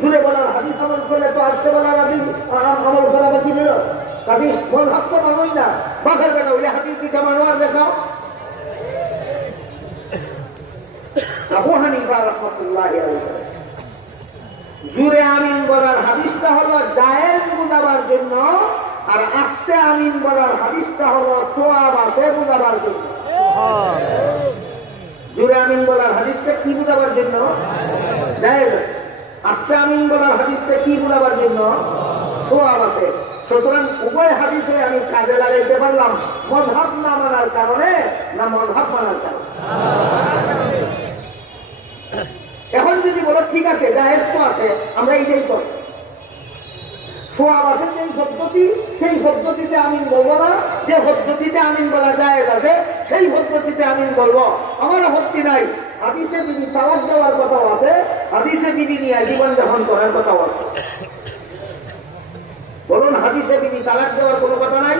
জুড়ে বলার হাদিস আমল করলে তো আসতে বলার হাদিস আমল করা বাকি নিল। হাদিস মাযহাব তো মানোই না, বাপের বেটা হইলে হাদিস 2টা মানো আর দেখাও। আবু হানিফা রাহমাতুল্লাহি আলাইহি জুরে আমিন বলার হাদিসটা হলো জায়েজ বুঝাবার জন্য, আর আস্তে আমিন বলার হাদিসটা হলো সওয়াব আছে বুঝাবার জন্য। জুরে আমিন বলার হাদিসটা কি বুঝাবার জন্য? জায়েজ। আস্তে আমিন বলার হাদিসটা কি বুঝাবার জন্য? সওয়াব আছে। সুতরাং উভয় হাদিসে আমি কাজে লাগাইতে পারলাম, মাযহাব না মানার কারণে না মাযহাব মানার কারণে। এখন যদি বলো ঠিক আছে জায়েজ তো আছে, আমরা এইটাই করি। সওয়াব আছে যেই পদ্ধতি, সেই পদ্ধতিতে আমিন বলবো না। যে পদ্ধতিতে আমিন বলা জায়েজ আছে সেই পদ্ধতিতে আমিন বলবো, আমার আপত্তি নাই। হাদিসে বিবি তালাক দেওয়ার কথাও আছে, হাদিসে বিবি নিয়ে জীবন যাপন করার কথাও আছে। বলুন, হাদিসে বিবি তালাক দেওয়ার কোনো কথা নাই?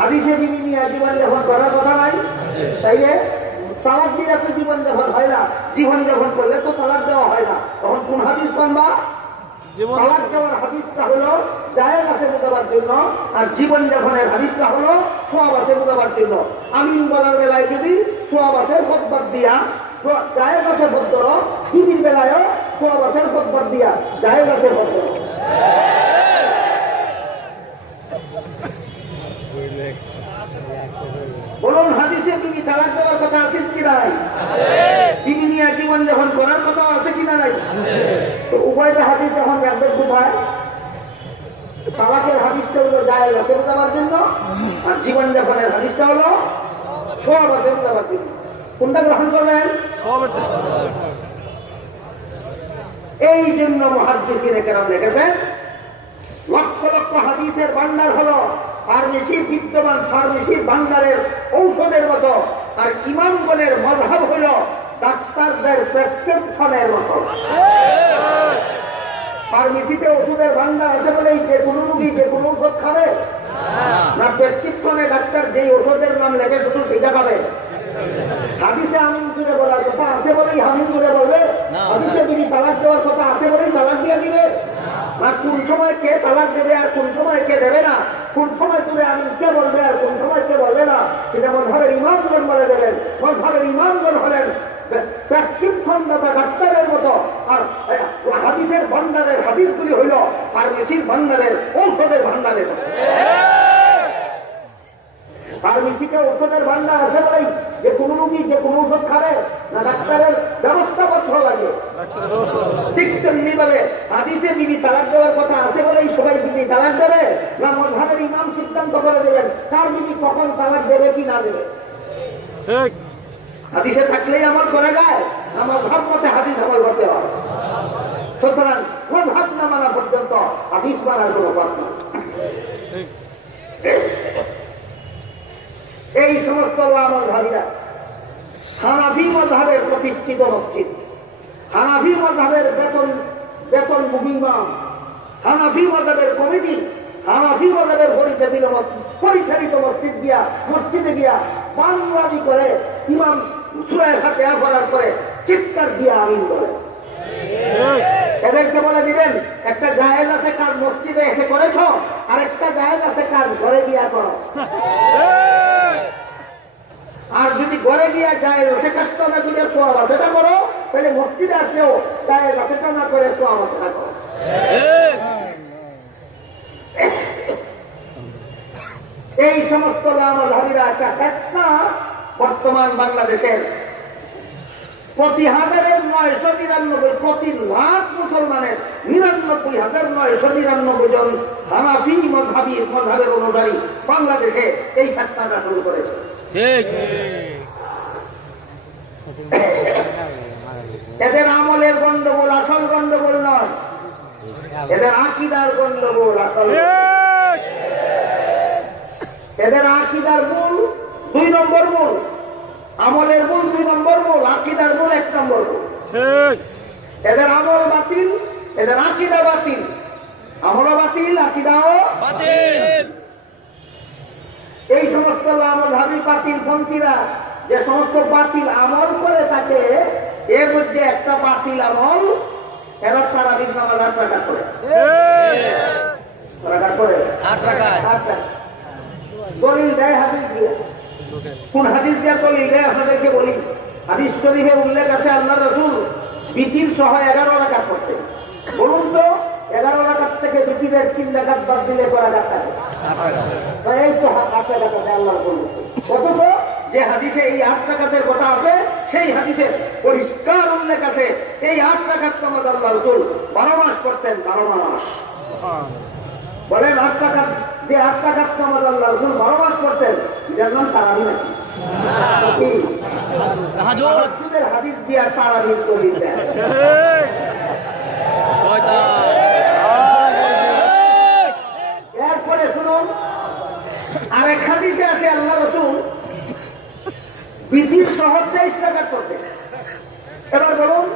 হাদিসে বিবি নিয়ে জীবন যাপন করার কথা নাই? তাইলে তালাক দিলে তো জীবন যাপন হয় না, জীবন যাপন করলে তো তালাক দেওয়া হয় না। তখন কোন হাদিস মানবা? তালাক দেওয়ার হাদিসটা হলো জায়েজ আছে বোঝাবার জন্য, আর জীবন যাপনের হাদিসটা হলো সওয়াব আছে বোঝাবার জন্য। আমিন বলার বেলায় যদি সওয়াব আছে ফতবার দিয়া জায়েজ আছে ভদ্র, বিবির বেলায়ও সওয়াব আছে ফতবার দিয়া জায়েজ আছে ভদ্র। বলুন, হাদিসে বিবি তালাক দেওয়ার কথা আছে কি নাই? বিবি নিয়ে জীবন যাপন করার কথা আছে কিনা নাই? তো উভয়টা হাদিস যখন রাখবেন কোথায়? তালাকের হাদিসটা হলো জায়েজ আছে বোঝাবার জন্য, আর জীবন যাপনের হাদিসটা হলো সওয়াব আছে বোঝাবার জন্য। কোনটা গ্রহণ করবেন? এই জন্য মুহাদ্দিসিনে কেরাম লিখেছেন লক্ষ লক্ষ হাদিসের ভান্ডার হলো ফার্মেসির বিদ্যমান ফার্মেসির ভান্ডারের ঔষধের মতো, আর ইমামগণের মাযহাব হলো ডাক্তারদের প্রেসক্রিপশনের মতো। ফার্মেসিতে ওষুধের ভান্ডার আছে বলেই যে কোনো রোগী যে কোনো ওষুধ খাবে না, প্রেসক্রিপশনে ডাক্তার যেই ওষুধের নাম লেখে শুধু সেটা খাবে। হাদিসে আমিন করে বলার কথা আছে বলেই আমিন করে বলবে, হাদিসে বিধি তালাক দেওয়ার কথা আছে বলেই তালাক দিয়ে দিবে না, কোন সময় কে তালাক দেবে আর কোন সময় কে দেবে না, কোন সময় তুমি আমিন কে বলবে আর কোন সময় কে বলবে না, সেটা মযহাবের ইমামগণ বলে দেবেন। মযহাবের ইমামগণ হলেন প্রেসক্রিপশন দাতা ডাক্তারের মতো, আর হাদিসের ভান্ডারের হাদিসগুলি হইল ফার্মেসির ভান্ডারের ঔষধের ভান্ডারের। ফার্মেসিতে ঔষধের ভান্ডার আছে বলেই যে কোনো রোগী যে কোনো ঔষধ খাবে না, ডাক্তারের ব্যবস্থাপত্র লাগে। ঠিক তেমনি ভাবে হাদিসে বিবি তালাক দেওয়ার কথা আছে বলেই সবাই বিবি তালাক দেবে না, মযহাবের ইমাম সিদ্ধান্ত করে দেবেন তার বিবি কখন তালাক দেবে কি না দেবে। হাদিসে থাকলেই আমল করে যায় না, মযহাব মতে হাদিস আমল করতে হয়। সুতরাং মযহাব না মানা পর্যন্ত হাদিস মানার কোনো পথ না। এই সমস্ত মযহাবীরা হানাফি মযহাবের প্রতিষ্ঠিত মসজিদ, হানাফি মযহাবের বেতনভোগী ইমাম, হানাফি মযহাবের কমিটি, হানাফি মযহাবের পরিচালিত মসজিদে গিয়া বাংলাদি করে ইমাম সূরা ফাতিহা পড়ার পরে চিৎকার দিয়ে আমিন বলে। এদেরকে বলে দিবেন একটা জায়েজ আছে কার মসজিদে এসে করেছ, আর একটা জায়েজ আছে কার ঘরে গিয়া করো। আর যদি ঘরে গিয়া জায়েজ আছে কাজটা না করে সোয়াব আছে সেটা করো, তাহলে মসজিদে আসলেও জায়েজ আছে না করে সোয়াব আছে না করো। এই সমস্ত মযহাবীরা একটা ফিতনা বর্তমান বাংলাদেশের প্রতি ১,৯৯৯ প্রতি লাখ মুসলমানের ৯৯,৯৯৯ জন হানাফি মযহাবের অনুসারী বাংলাদেশে এই ফিতনাটা শুরু করেছে। এদের আমলের গন্ডগোল আসল গন্ডগোল নয়, এদের আকীদার গন্ডগোল আসল। এদের আকীদার মূল ২ নম্বর মূল, আমলের মূল ২ নম্বর মূল, আকীদার মূল ১ নম্বর মূল। এদের আমল বাতিল, এদের আকীদা বাতিল, আমলও বাতিল, আকীদাও বাতিল। এই সমস্ত মযহাবী বাতিল পন্থীরা যে সমস্ত বাতিল আমল করে থাকে, এর মধ্যে একটা বাতিল আমল এরা তারাবির নামাজ ৮ রাকাত করে। দলিল দেয় হাদিস দিয়ে। কোন হাদিস দিয়ে দলিল দেয় আপনাদেরকে বলি। হাদিস শরীফে উল্লেখ আছে আল্লাহ রাসূল বিতির সহ 11 রাকাত করতেন। বলুন তো 11 রাকাত থেকে বিতিরের 3 রাকাত বাদ দিলে কয় রাকাত থাকে? এই তো 8 রাকাত আছে আল্লাহ রাসূল। অথচ যে হাদিসে এই 8 রাকাতের কথা আছে সেই হাদিসে পরিষ্কার উল্লেখ আছে এই 8 রাকাত নামাজ আল্লাহ রাসূল 12 মাস করতেন। 12 মাস বলেন 8 রাকাত, যে 8 রাকাত নামাজ আল্লাহ রাসূল 12 মাস করতেন, এটার নাম তারাবি নাকি? তাহাজ্জুদের হাদিস দিয়ে তারাবির দলিল দেয়। এরপরে শুনুন আরেক হাদিসে আছে আল্লাহ রাসূল বিতির সহ 23 রাকাত করতেন। এবার বলুন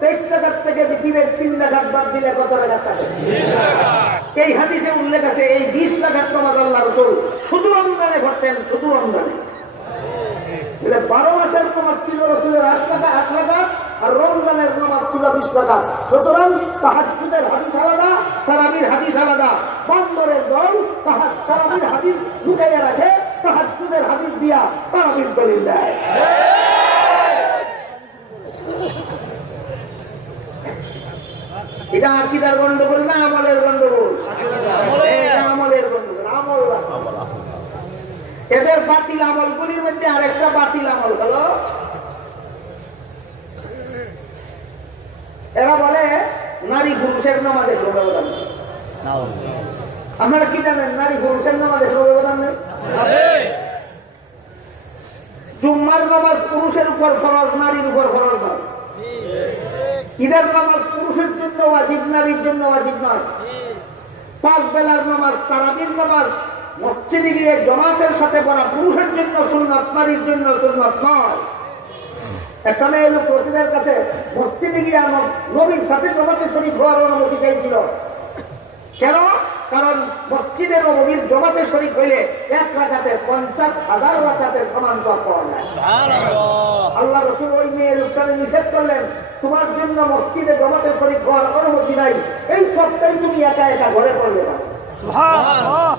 23 রাকাত থেকে বিতিরের 3 রাকাত বাদ দিলে কত রাকাত থাকে? 20 রাকাত। এই হাদিসে উল্লেখ আছে এই 20 রাকাত নামাজ আল্লাহ রাসূল শুধু রমজানে পড়তেন, শুধু রমজানে। 12 মাসের নামাজ ছিল রাসূলের 8 রাকাত আর রমজানের নামাজ ছিল 20 রাকাত। সুতরাং তাহাজ্জুদের হাদিস আলাদা, তারাবির হাদিস আলাদা। বন্দরের দল তারাবির হাদিস লুকাইয়া রাখে, তাহাজ্জুদের হাদিস দিয়া তারাবির দলিল দেয়। এটা আকীদার গন্ডগোল না আমলের গন্ডগোল? আমলের গন্ডগোল। আমল এদের বাতিল আমলগুলির মধ্যে আরেকটা বাতিল আমল হলো এরা বলে নারী পুরুষের নামাজে কোনো ব্যবধান নেই। আপনারা কি জানেন নারী পুরুষের নামাজে কোনো ব্যবধান নেই? জুম্মা জুমার নামাজ পুরুষের উপর ফরজ, নারীর উপর ফরজ নয়। ঈদের নামাজ পুরুষের জন্য ওয়াজিব, নারীর জন্য ওয়াজিব নয়। 5 বেলার নামাজ, তারাবির নামাজ মসজিদে গিয়ে জামাতের সাথে পড়া পুরুষের জন্য সুন্নাত, নারীর জন্য সুন্নাত নয়। একটা মেয়ে লোক রসুলের কাছে মসজিদে গিয়ে আমার নবীর সাথে জামাতে শরীক হওয়ার অনুমতি চাইছিল। কেন? কারণ মসজিদের নবীর জামাতে শরীক হইলে 1 রাকাতে 50,000 রাকাতের সমান সওয়াব পাওয়া যায়। আল্লাহ রাসূল ওই মেয়ে লোকটাকে নিষেধ করলেন, তোমার জন্য মসজিদে জামাতে শরীক হওয়ার অনুমতি নাই, এই সবটাই তুমি একা একা ঘরে করলে না। সুবহানাল্লাহ।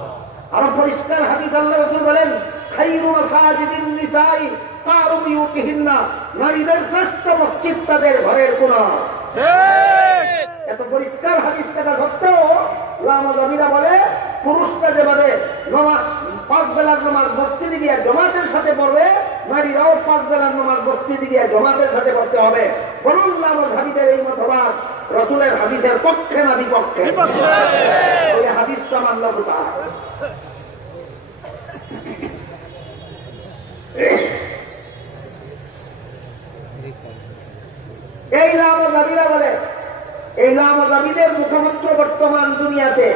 আর পরিষ্কার হাদিস আল্লাহ রাসূল বলেন, খায়রু মাসাজিদিন নিসাই কারু বিউতিহিন্না, নারীদের শ্রেষ্ঠ মসজিদ তাদের ঘরের কোণা। এত পরিষ্কার হাদিস থাকা সত্ত্বেও লামাজাবিরা বলে পুরুষরা যেভাবে 5 বেলার নামাজ মসজিদে গিয়ে জামাতের সাথে পড়বে, নারীরাও 5 বেলার নামাজ মসজিদে গিয়ে জামাতের সাথে পড়তে হবে। বলুন লামাজাবিদের এই মতবাদ রাসূলের হাদিসের পক্ষে না বিপক্ষে? ওই হাদিসটা মানল কোথায়? এই লামাজাবিরা বলে, এই লামাজাবিদের মুখপাত্র বর্তমান দুনিয়াতে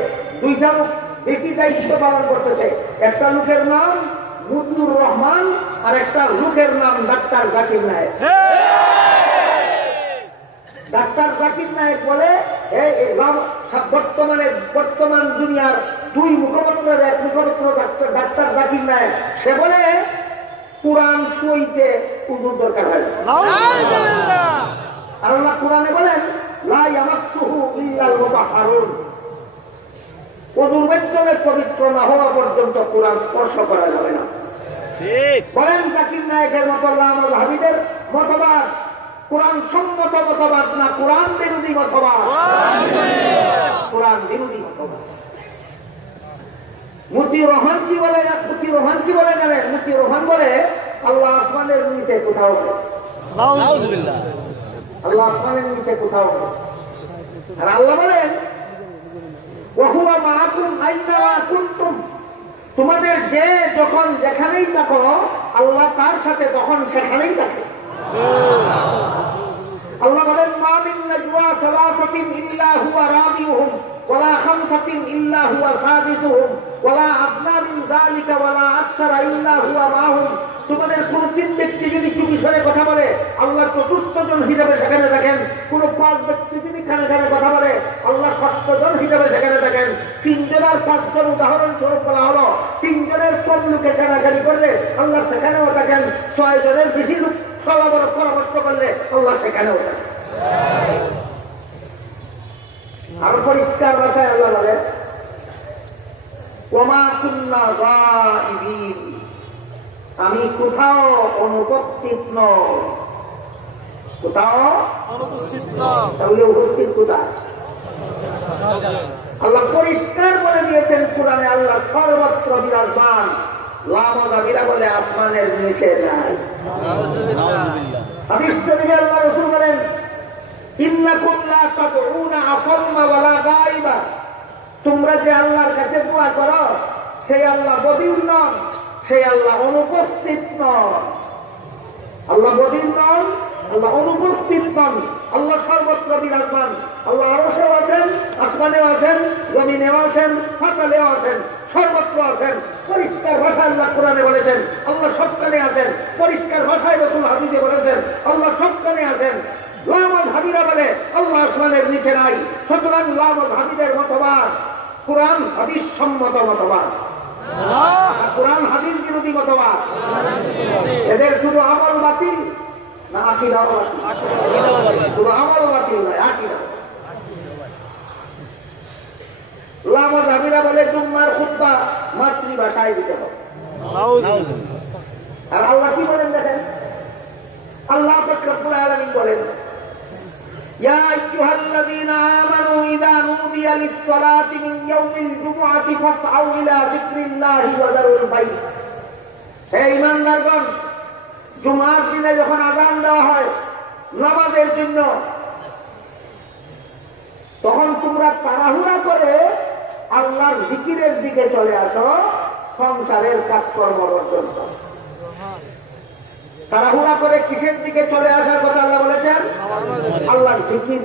2টা লোক বেশি দায়িত্ব পালন করতেছে। একটা লোকের নাম মতিউর রহমান আর একটা লোকের নাম ডাক্তার জাকির নায়েক। ডাক্তার জাকির নায়েক বলে বর্তমান দুনিয়ার 2 মুখপাত্রের এক মুখপাত্র ডাক্তার জাকির নায়েক, সে বলে কুরআন সইতে উযুর দরকার হয়। আর আল্লাহ কুরআনে বলেন লা ইয়ামাসসুহু ইল্লাল মুতাহহারুন, ওযুর মাধ্যমে পবিত্র না হওয়া পর্যন্ত কুরআন স্পর্শ করা যাবে না। ঠিক বলেন জাকির নায়েকের মত লামাজাবিদের মতবাদ কুরআন সম্মত মতবাদ না কুরআন বিরোধী মতবাদ? কুরআন বিরোধী মতবাদ। মতিউর রহমান কি বলে? মতিউর রহমান কি বলে জানেন? মতিউর রহমান বলে আল্লাহ আসমানের নিচে কোথাও নেই। নাউযুবিল্লাহ। আল্লাহ আসমানের নিচে কোথাও নেই। আর আল্লাহ বলেন ওয়া হুয়া মাআকুম আইনা কুনতুম, তোমাদের যে যখন যেখানেই থাকো আল্লাহ তার সাথে তখন সেখানেই থাকে। আল্লাহ বলেন মা মিন নাজওয়া সালাসাতিন ইল্লা হুয়া রাবিউহুম ওয়ালা খামসাতিন ইল্লা হুয়া সাদিসুহুম ওয়ালা আদনা মিন যালিকা ওয়ালা আকসারা ইল্লা হুয়া মাহুম, তোমাদের কোন 3 ব্যক্তি যদি চুপি সরে কথা বলে আল্লাহ 4র্থ জন হিসেবে সেখানে থাকেন। কোন 5 ব্যক্তি যদি খানে খানে কথা বলে আল্লাহ 6ষ্ঠ জন হিসেবে সেখানে থাকেন। 3 জন আর 5 জন উদাহরণ স্বরূপ বলা হলো। 3 জনের কম লোকে কানাকানি করলে আল্লাহ সেখানেও থাকেন। 6 জনের বেশি লোক পরামর্শ করলে আল্লাহ সেখানেও থাকেন। আর পরিষ্কার ভাষায় আল্লাহ বলে ওমা কুন্না গাইবিন, আমি কোথাও অনুপস্থিত নই। কোথাও অনুপস্থিত নয়, তাহলে উপস্থিত কোথায়? আল্লাহ পরিষ্কার বলে দিয়েছেন কোরআনে আল্লাহ সর্বত্র বিরাজমান। লামাজাবিরা বলে আসমানের নিচে নাই। হাদিস শরীফে আল্লাহ রাসূল বলেন ইন্নাকুম লা তাদউনা আসাম্মা ওয়ালা গায়বা, তোমরা যে আল্লাহর কাছে দোয়া করো সেই আল্লাহ বদির নন, সেই আল্লাহ অনুপস্থিত নন। আল্লাহ বদির নন, আল্লাহ অনুপস্থিত নন। আল্লাহ সর্বত্র বিরাজমান। আল্লাহ আরশেও আছেন, আসমানেও আছেন, জমিনেও আছেন, পাতালেও আছেন, সর্বত্র আছেন। পরিষ্কার ভাষায় আল্লাহ কোরআনে বলেছেন আল্লাহ সবখানে আছেন। পরিষ্কার ভাষায় রাসূল হাদিসে বলেছেন আল্লাহ সবখানে আছেন। লামাযহাবীরা বলে আল্লাহ আসমানের নিচে নাই। সুতরাং লামাযহাবীদের মতবাদ কোরআন হাদিস সম্মত মতবাদ, কোরআন হাদিস বিরোধী মতবাদ। এদের শুধু আমল বাতিল না আকীদা বাতিল? শুধু আমল বাতিল নয়, আকীদা। লামাযহাবীরা বলে জুম্মার খুতবা মাতৃভাষায় দিতে হবে। আর আল্লাহ কি বলেন দেখেন, আল্লাহ পাক রব্বুল আলামিন বলেন ইয়া আইয়ুহাল্লাযীনা আমানু ইযা নুদিয়া লিস-সালাতি মিন ইয়াউমিল জুমআতি ফাসআউ ইলা যিকরিল্লাহি ওয়া যারুল বাইত। হে ঈমানদারগণ, জুমার দিনে যখন আযান দেওয়া হয় নামাজের জন্য, তখন তোমরা তাড়াহুড়া করে আল্লাহর জিকিরের দিকে চলে আসো, সংসারের কাজকর্ম বর্জন করো। তাড়াহুড়া করে কিসের দিকে চলে আসার কথা আল্লাহ বলেছেন? আল্লাহর জিকির।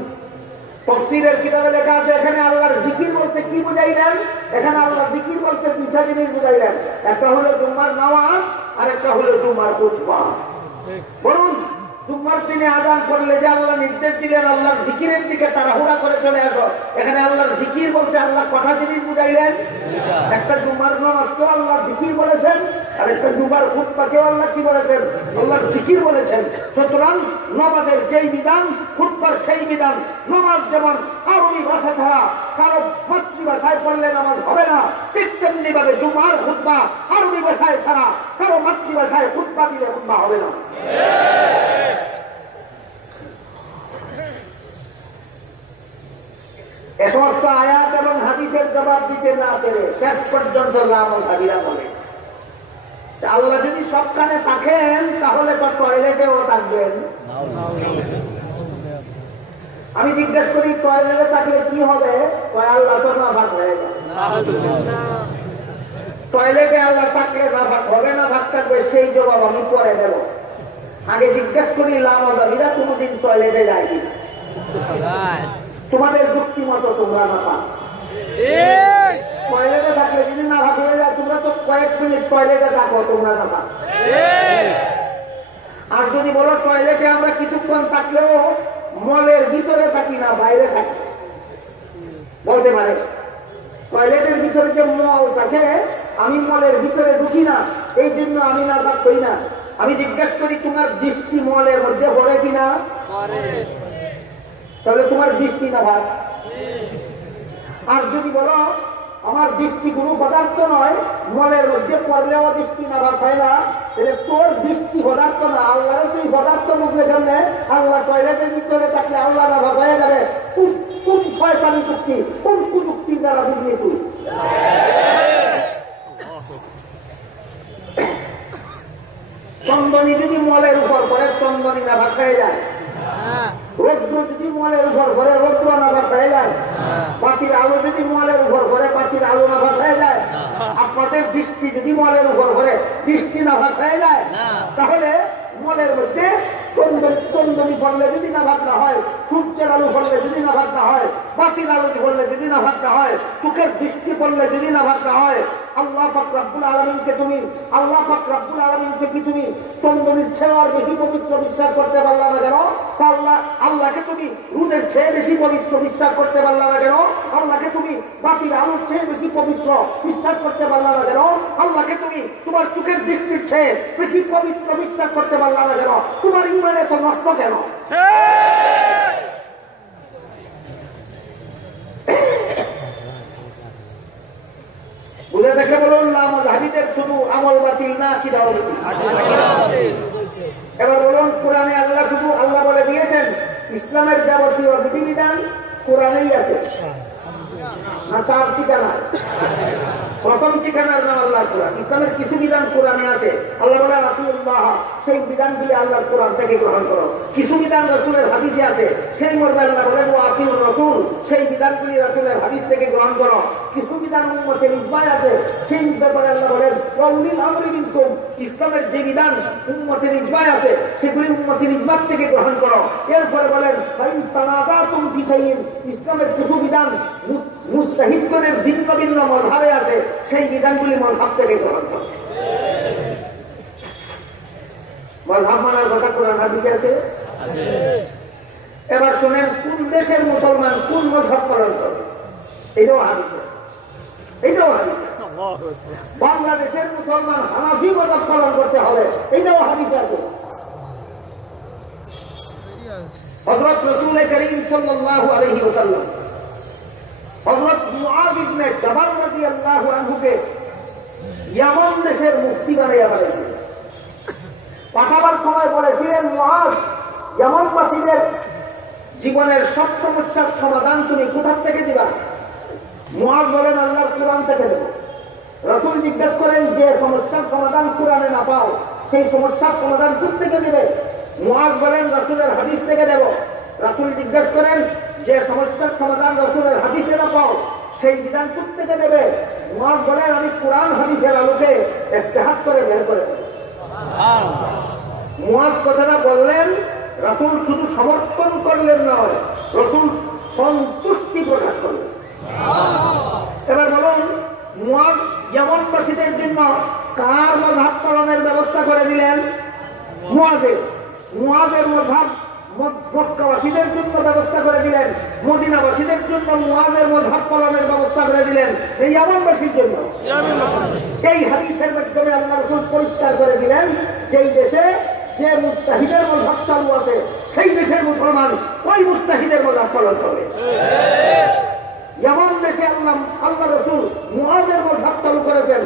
তাফসীরের কিতাবে লেখা আছে এখানে আল্লাহর জিকির বলতে কি বুঝাইলেন? এখানে আল্লাহর জিকির বলতে দুইটা জিনিস বুঝাইলেন, একটা হলো জুম্মার নামাজ আর একটা হলো জুম্মার খুতবা। বলুন, জুম্মার দিনে আযান করলে যে আল্লাহ নির্দেশ দিলেন আল্লাহর জিকিরের দিকে তাড়াহুড়া করে চলে আসো, এখানে আল্লাহর জিকির বলতে আল্লাহ কটা জিনিস বুঝাইলেন? একটা জুম্মার নামাজকেও আল্লাহ জিকির বলেছেন, আর একটা জুম্মার খুতবাকেও আল্লাহ কি বলেছেন? আল্লাহর জিকির বলেছেন। সুতরাং নামাজের যেই বিধান, খুতবার সেই বিধান। নামাজ যেমন আরবি ভাষা ছাড়া কারো মাতৃভাষায় পড়লে নামাজ হবে না, ঠিক তেমনি ভাবে জুম্মার খুতবা আরবি ভাষায় ছাড়া কারো মাতৃভাষায় খুতবা দিলে খুতবা হবে না। এ সমস্ত আয়াত এবং হাদিসের জবাব দিতে না পেরে শেষ পর্যন্ত লামধারীরা বলে আল্লাহ যদি সবখানে থাকেন তাহলে তো টয়লেটেও থাকবেন। আমি জিজ্ঞেস করি টয়লেটে থাকলে কি হবে? আল্লাহ তো নাফাক হয়ে যায়। টয়লেটে আল্লাহ থাকলে নাফাক হবে না ভাগ থাকবে, সেই জবাব আমি পরে দেব। আগে জিজ্ঞেস করি লামধারীরা কোনদিন টয়লেটে যায় কিনা? তোমাদের যুক্তি মতো তোমরা না পাও। টয়লেটে থাকলে যদি না ভাগ হয়ে যায়, তোমরা তো কয়েক মিনিট টয়লেটে থাকো, তোমরা না পাও। আর যদি বলো টয়লেটে আমরা কিছুক্ষণ থাকলেও মলের ভিতরে থাকি না বাইরে থাকি, বলতে পারে টয়লেটের ভিতরে যে মল থাকে আমি মলের ভিতরে ঢুকি না, এই জন্য আমি না ভাগ করি না। আমি জিজ্ঞেস করি তোমার দৃষ্টি মলের মধ্যে পড়ে কিনা? তাহলে তোমার দৃষ্টি না ভাগ। আর যদি বলো আমার দৃষ্টি কোনো পদার্থ নয়, মলের মধ্যে পড়লেও দৃষ্টি না ভাগ হয় না, তাহলে তোর দৃষ্টি পদার্থ না, আল্লাহর তুই পদার্থ বুঝলে কেমনে? আল্লাহ টয়লেটের ভিতরে থাকলে আল্লাহ না ভাগ হয়ে যাবে। কোন শয়তানি যুক্তি, কোন কুযুক্তির দ্বারা বুঝলি তুই? চন্দনী যদি মলের উপর পড়ে চন্দনী না ভাগ হয়ে যায়, রৌদ্র যদি মলের উপর ঘরে রৌদ্র নাভাগ হয়ে যায়, পাতির আলো যদি মলের উপর ঘরে পাতির আলো নাভাগ হয়ে যায়, আপনাদের বৃষ্টি যদি মলের উপর ঘরে বৃষ্টি নাভাগ হয়ে যায়, তাহলে মলের মধ্যে চন্দনী পড়লে যদি নাভাগ না হয়, সূর্যের আলো পড়লে যদি নাভাগ না হয়, পাতির আলো পড়লে যদি নাভাগ না হয়, চোখের দৃষ্টি পড়লে যদি নাভাগ না হয়, আল্লাহ পাক রব্বুল আলামিনকে কি তুমি চন্দনীর ছেড়ে আর বেশি পবিত্র বিশ্বাস করতে পারলা না কেন? আল্লাহকে তুমি রুদের চেয়ে বেশি পবিত্র বিশ্বাস করতে পারলা না কেন? আল্লাহকে তুমি বাতির আলোর চেয়ে বেশি পবিত্র বিশ্বাস করতে পারলা না কেন? আল্লাহকে তুমি তোমার চোখের দৃষ্টির চেয়ে বেশি পবিত্র বিশ্বাস করতে পারলা না কেন? তোমার ইমান এত নষ্ট কেন? বুঝে দেখে বলুন হাদিসের শুধু আমল বাতিল না কি দাও? এবার বলুন কোরআনে আল্লাহ শুধু আল্লাহ বলে দিয়েছেন ইসলামের যাবতীয় বিধিবিধান কোরআনেই আছে না চার ঠিকানা? প্রথম ঠিকানার নাম আল্লাহর কোরআন। ইসলামের কিছু বিধান কোরআনে আছে, আল্লাহ বলে রাসূলুল্লাহ, সেই বিধানগুলি আল্লাহর কোরআন থেকে গ্রহণ করো। কিছু বিধান রাসূলের হাদিসে আছে, সেই মর্মে আল্লাহ বলেন ওয়া আতিউর রাসূল, সেই বিধানগুলি রাসূলের হাদিস থেকে গ্রহণ করো। কিছু বিধান উম্মতের ইজমায় আছে, সেই ব্যাপারে আল্লাহ বলেন ওয়া উলিল আমরি মিনকুম, ইসলামের যে বিধান উম্মতের ইজমায় আছে সেগুলি উম্মতের ইজমা থেকে গ্রহণ করো। এরপরে বলেন ফাইন তানাযাতুম ফি শাইইন, ইসলামের কিছু বিধান মুজতাহিদগণের ভিন্ন ভিন্ন মযহাবে আছে, সেই বিধানগুলি মযহাব থেকে গ্রহণ করো। মযহাব মানার কথা কোরআন হাদিসে আছে। এবার শুনেন কোন দেশের মুসলমান কোন মযহাব পালন করে, এটাও হাদিসে। বাংলাদেশের মুসলমান হানাফি মযহাব পালন করতে হবে, এটাও হাদিসে আছে। হযরত রাসূল করিম সাল্লাল্লাহু আলাইহি ওয়াসাল্লাম হযরত মুআয ইবনে জাবাল রাদিয়াল্লাহু আনহুকে ইয়ামান দেশের মুফতি বানাইয়া পাঠাইছেন। পাঠাবার সময় বলেছিলেন মুআয, ইয়ামানবাসীদের জীবনের সব সমস্যার সমাধান তুমি কোথা থেকে দিবা? মুআয বলেন আল্লাহর কোরআন থেকে দেব। রাসূল জিজ্ঞেস করেন যে সমস্যার সমাধান কোরআনে না পাও, সেই সমস্যার সমাধান কোথা থেকে দিবে? মুআয বলেন রাসূলের হাদিস থেকে দেব। রাসূল জিজ্ঞেস করেন যে সমস্যার সমাধান রাসূলের হাদিসে না পাও, সেই বিধান কোথা থেকে দেবে? মুআয বলেন আমি কোরআন হাদিসের আলোকে ইজতিহাদ করে বের করে দেব। মুয়াজ কথাটা বললেন, রাসূল শুধু সমর্থন করলেন নয়, রাসূল সন্তুষ্টি প্রকাশ করলেন। এবার বলুন, মুয়াজ ইয়ামানবাসীদের জন্য কার মাযহাব পালনের ব্যবস্থা করে দিলেন? মুয়াজের মাযহাব মক্কাবাসীদের জন্য ব্যবস্থা করে দিলেন, মদিনাবাসীদের জন্য মুয়াজের মাযহাব পালনের ব্যবস্থা করে দিলেন, এই ইয়ামানবাসীর জন্য। এই হাদিসের মাধ্যমে আল্লাহ রাসূল পরিষ্কার করে দিলেন, যেই দেশে যে মুস্তাহিদের মাযহাব চালু আছে সেই দেশের মুসলমান ওই মুস্তাহিদের মাযহাব পালন করবে। ইয়ামান দেশে আল্লাহ রাসূল মুয়াজের মাযহাব চালু করেছেন,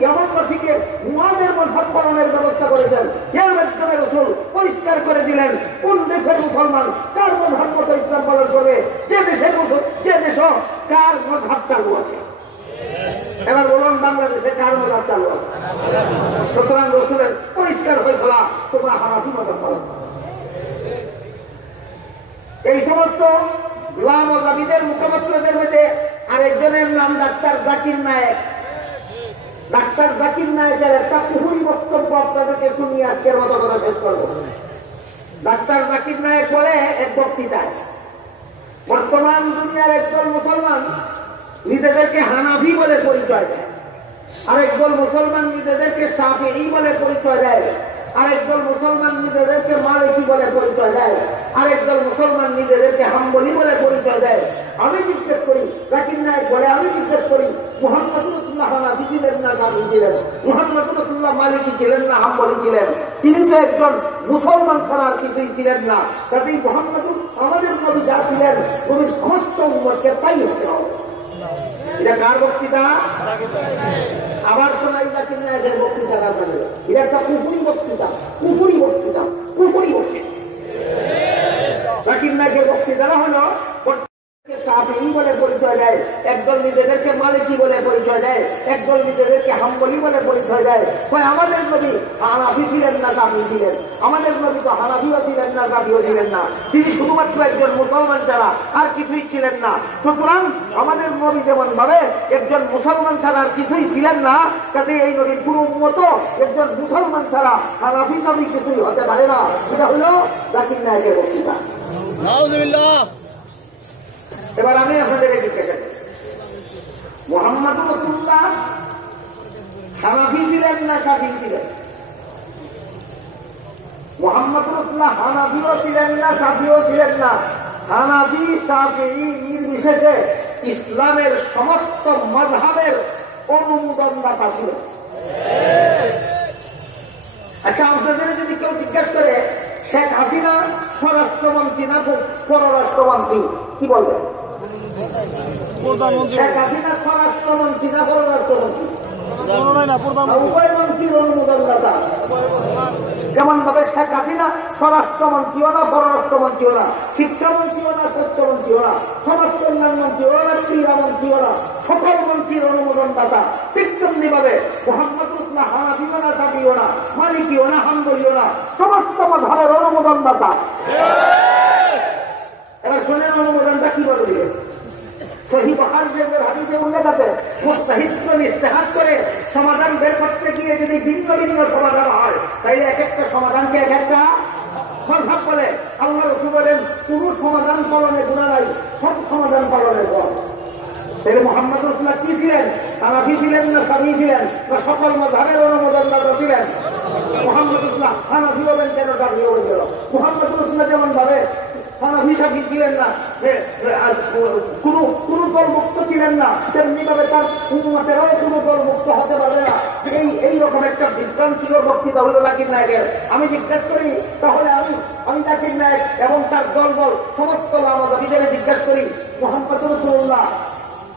ইয়ামানবাসীকে মুয়াজের মাযহাব পালনের ব্যবস্থা করেছেন। এর মাধ্যমে রাসূল পরিষ্কার করে দিলেন কোন দেশের মুসলমান কার মাযহাব মতো ইসলাম পালন করবে, যে দেশ কার মাযহাব চালু আছে। এবার বলুন, বাংলাদেশে কার মাযহাব চালু আছে? সুতরাং রাসূলের পরিষ্কার হয়ে গেল, তোমরা হানাফি মাযহাব পালন করো। এই সমস্ত লামাজাবিদের মুখপাত্রদের মধ্যে আরেকজনের নাম ডাক্তার জাকির নায়েক। ডাক্তার জাকির নায়েকের একটা কুহুরি বক্তব্য আপনাদেরকে শুনিয়ে আজকের মতো কথা শেষ করব। ডাক্তার জাকির নায়েক বলে এক বক্তৃতায়, বর্তমান দুনিয়ার একদল মুসলমান নিজেদেরকে হানাফি বলে পরিচয় দেয়, আরেকদল মুসলমান নিজেদেরকে শাফিঈ বলে পরিচয় দেয়, আরেকদল মুসলমান নিজেদেরকে মালিকি বলে পরিচয় দেয়, আরেকদল মুসলমান নিজেদেরকে হাম্বলি বলে পরিচয় দেয়। আমি জিজ্ঞেস করি, জাকির নায়েক বলে, আমি জিজ্ঞেস করি, মুহাম্মদ রাসূলুল্লাহ হানাফি ছিলেন না শাফিঈ ছিলেন? মুহাম্মদ রাসূলুল্লাহ মালিকি ছিলেন না হাম্বলি ছিলেন? তিনি তো একজন মুসলমান ছাড়া আর কিছুই ছিলেন না। কাজেই মুহাম্মদ আমাদের নবী যা ছিলেন, উনি সমস্ত উম্মতকে তাই হতে হবে। এটা কার বক্তৃতা? আবার শোনাই জাকির নায়েকের বক্তৃতা। এটা একটা কুফরি বক্তৃতা, কুফরি বক্তৃতা, কুফরি বক্তৃতা। জাকির নায়েকের বক্তৃতাটা হলো শাফিঈ বলে পরিচয় দেয়, একদল নিজেদেরকে মালিকি বলে পরিচয় দেয়, একদল নিজেদেরকে হাম্বলি বলে পরিচয় দেয়। আমাদের নবী হানাফি ছিলেন না শাফিঈ ছিলেন? আমাদের নবী তো হানাফিও ছিলেন না শাফিঈও ছিলেন না, তিনি শুধুমাত্র একজন মুসলমান ছাড়া আর কিছুই ছিলেন না। সুতরাং আমাদের নবী যেমন ভাবে একজন মুসলমান ছাড়া আর কিছুই ছিলেন না, কাজে এই নবীর পুরো উম্মত একজন মুসলমান ছাড়া হানাফি নবী কিছুই হতে পারে না। এটা হলো জাকির নায়েকের বক্তৃতা। এবার আমি আপনাদেরকে জিজ্ঞাসা করি, মুহাম্মদ রাসূলুল্লাহ হানাফি ছিলেন না শাফিঈ ছিলেন? মুহাম্মদ রাসূলুল্লাহ হানাফিও ছিলেন না শাফিঈও ছিলেন না। হানাফি শাফিঈ নির্বিশেষে ইসলামের সমস্ত মাযহাবের অনুমোদনদাতা ছিলেন। আচ্ছা, আপনাদের যদি কেউ জিজ্ঞাসা করে শেখ হাসিনা স্বরাষ্ট্রমন্ত্রী না পররাষ্ট্রমন্ত্রী, কি বলবেন? শেখ হাসিনা স্বরাষ্ট্রমন্ত্রী না পররাষ্ট্রমন্ত্রী? উভয় মন্ত্রীর অনুমোদনদাতা। যেমন ভাবে শেখ হাসিনা স্বরাষ্ট্রমন্ত্রীও না পররাষ্ট্রমন্ত্রীও না, শিক্ষামন্ত্রীও না স্বাস্থ্যমন্ত্রীও না, সমাজ কল্যাণ মন্ত্রীও না ক্রীড়া মন্ত্রীও না, সকল মন্ত্রীর অনুমোদনদাতা। ঠিক তেমনি ভাবে মুহাম্মদ রাসূলুল্লাহ হানাফিও না শাফিঈও না মালিকিও না হাম্বলিও না, সমস্ত মাযহাবের অনুমোদনদাতা। এবার শুনেন অনুমোদনটা কি বলবে। সহিহ বুখারীর হাদিসে উল্লেখ আছে, মুজতাহিদগণ ইজতিহাদ করে সমাধান বের করতে গিয়ে যদি ভিন্ন ভিন্ন সমাধান হয়, তাইলে এক একটা সমাধানকে এক একটা মাযহাব বলে। আল্লাহ রাসূল বলেন, কোন সমাধান পালনে গুনাহ নাই, সব সমাধান পালনে গুনাহ। তাহলে মুহাম্মদ রাসূলুল্লাহ কি ছিলেন? হানাফি ছিলেন না শাফিঈ ছিলেন না সকল মাযহাবের অনুমোদনদাতা ছিলেন? মুহাম্মদ রাসূলুল্লাহ হানাফি হলেন কেন, শাফিঈ হলেন কেন? মুহাম্মদ রাসূলুল্লাহ যেমন ভাবে হানাফি শাফিঈ ছিলেন না, কোন দল মুক্ত ছিলেন না, তেমনি ভাবে তার উম্মতেরাও কোন দল মুক্ত হতে পারবে না। এইরকম একটা বিভ্রান্তিকর বক্তৃতা হলো জাকির নায়েকের। আমি জিজ্ঞেস করি, তাহলে আমি জাকির নায়েক এবং তার দলবল সমস্ত লামাজাবিদের জিজ্ঞেস করি, মুহাম্মদ রাসূলুল্লাহ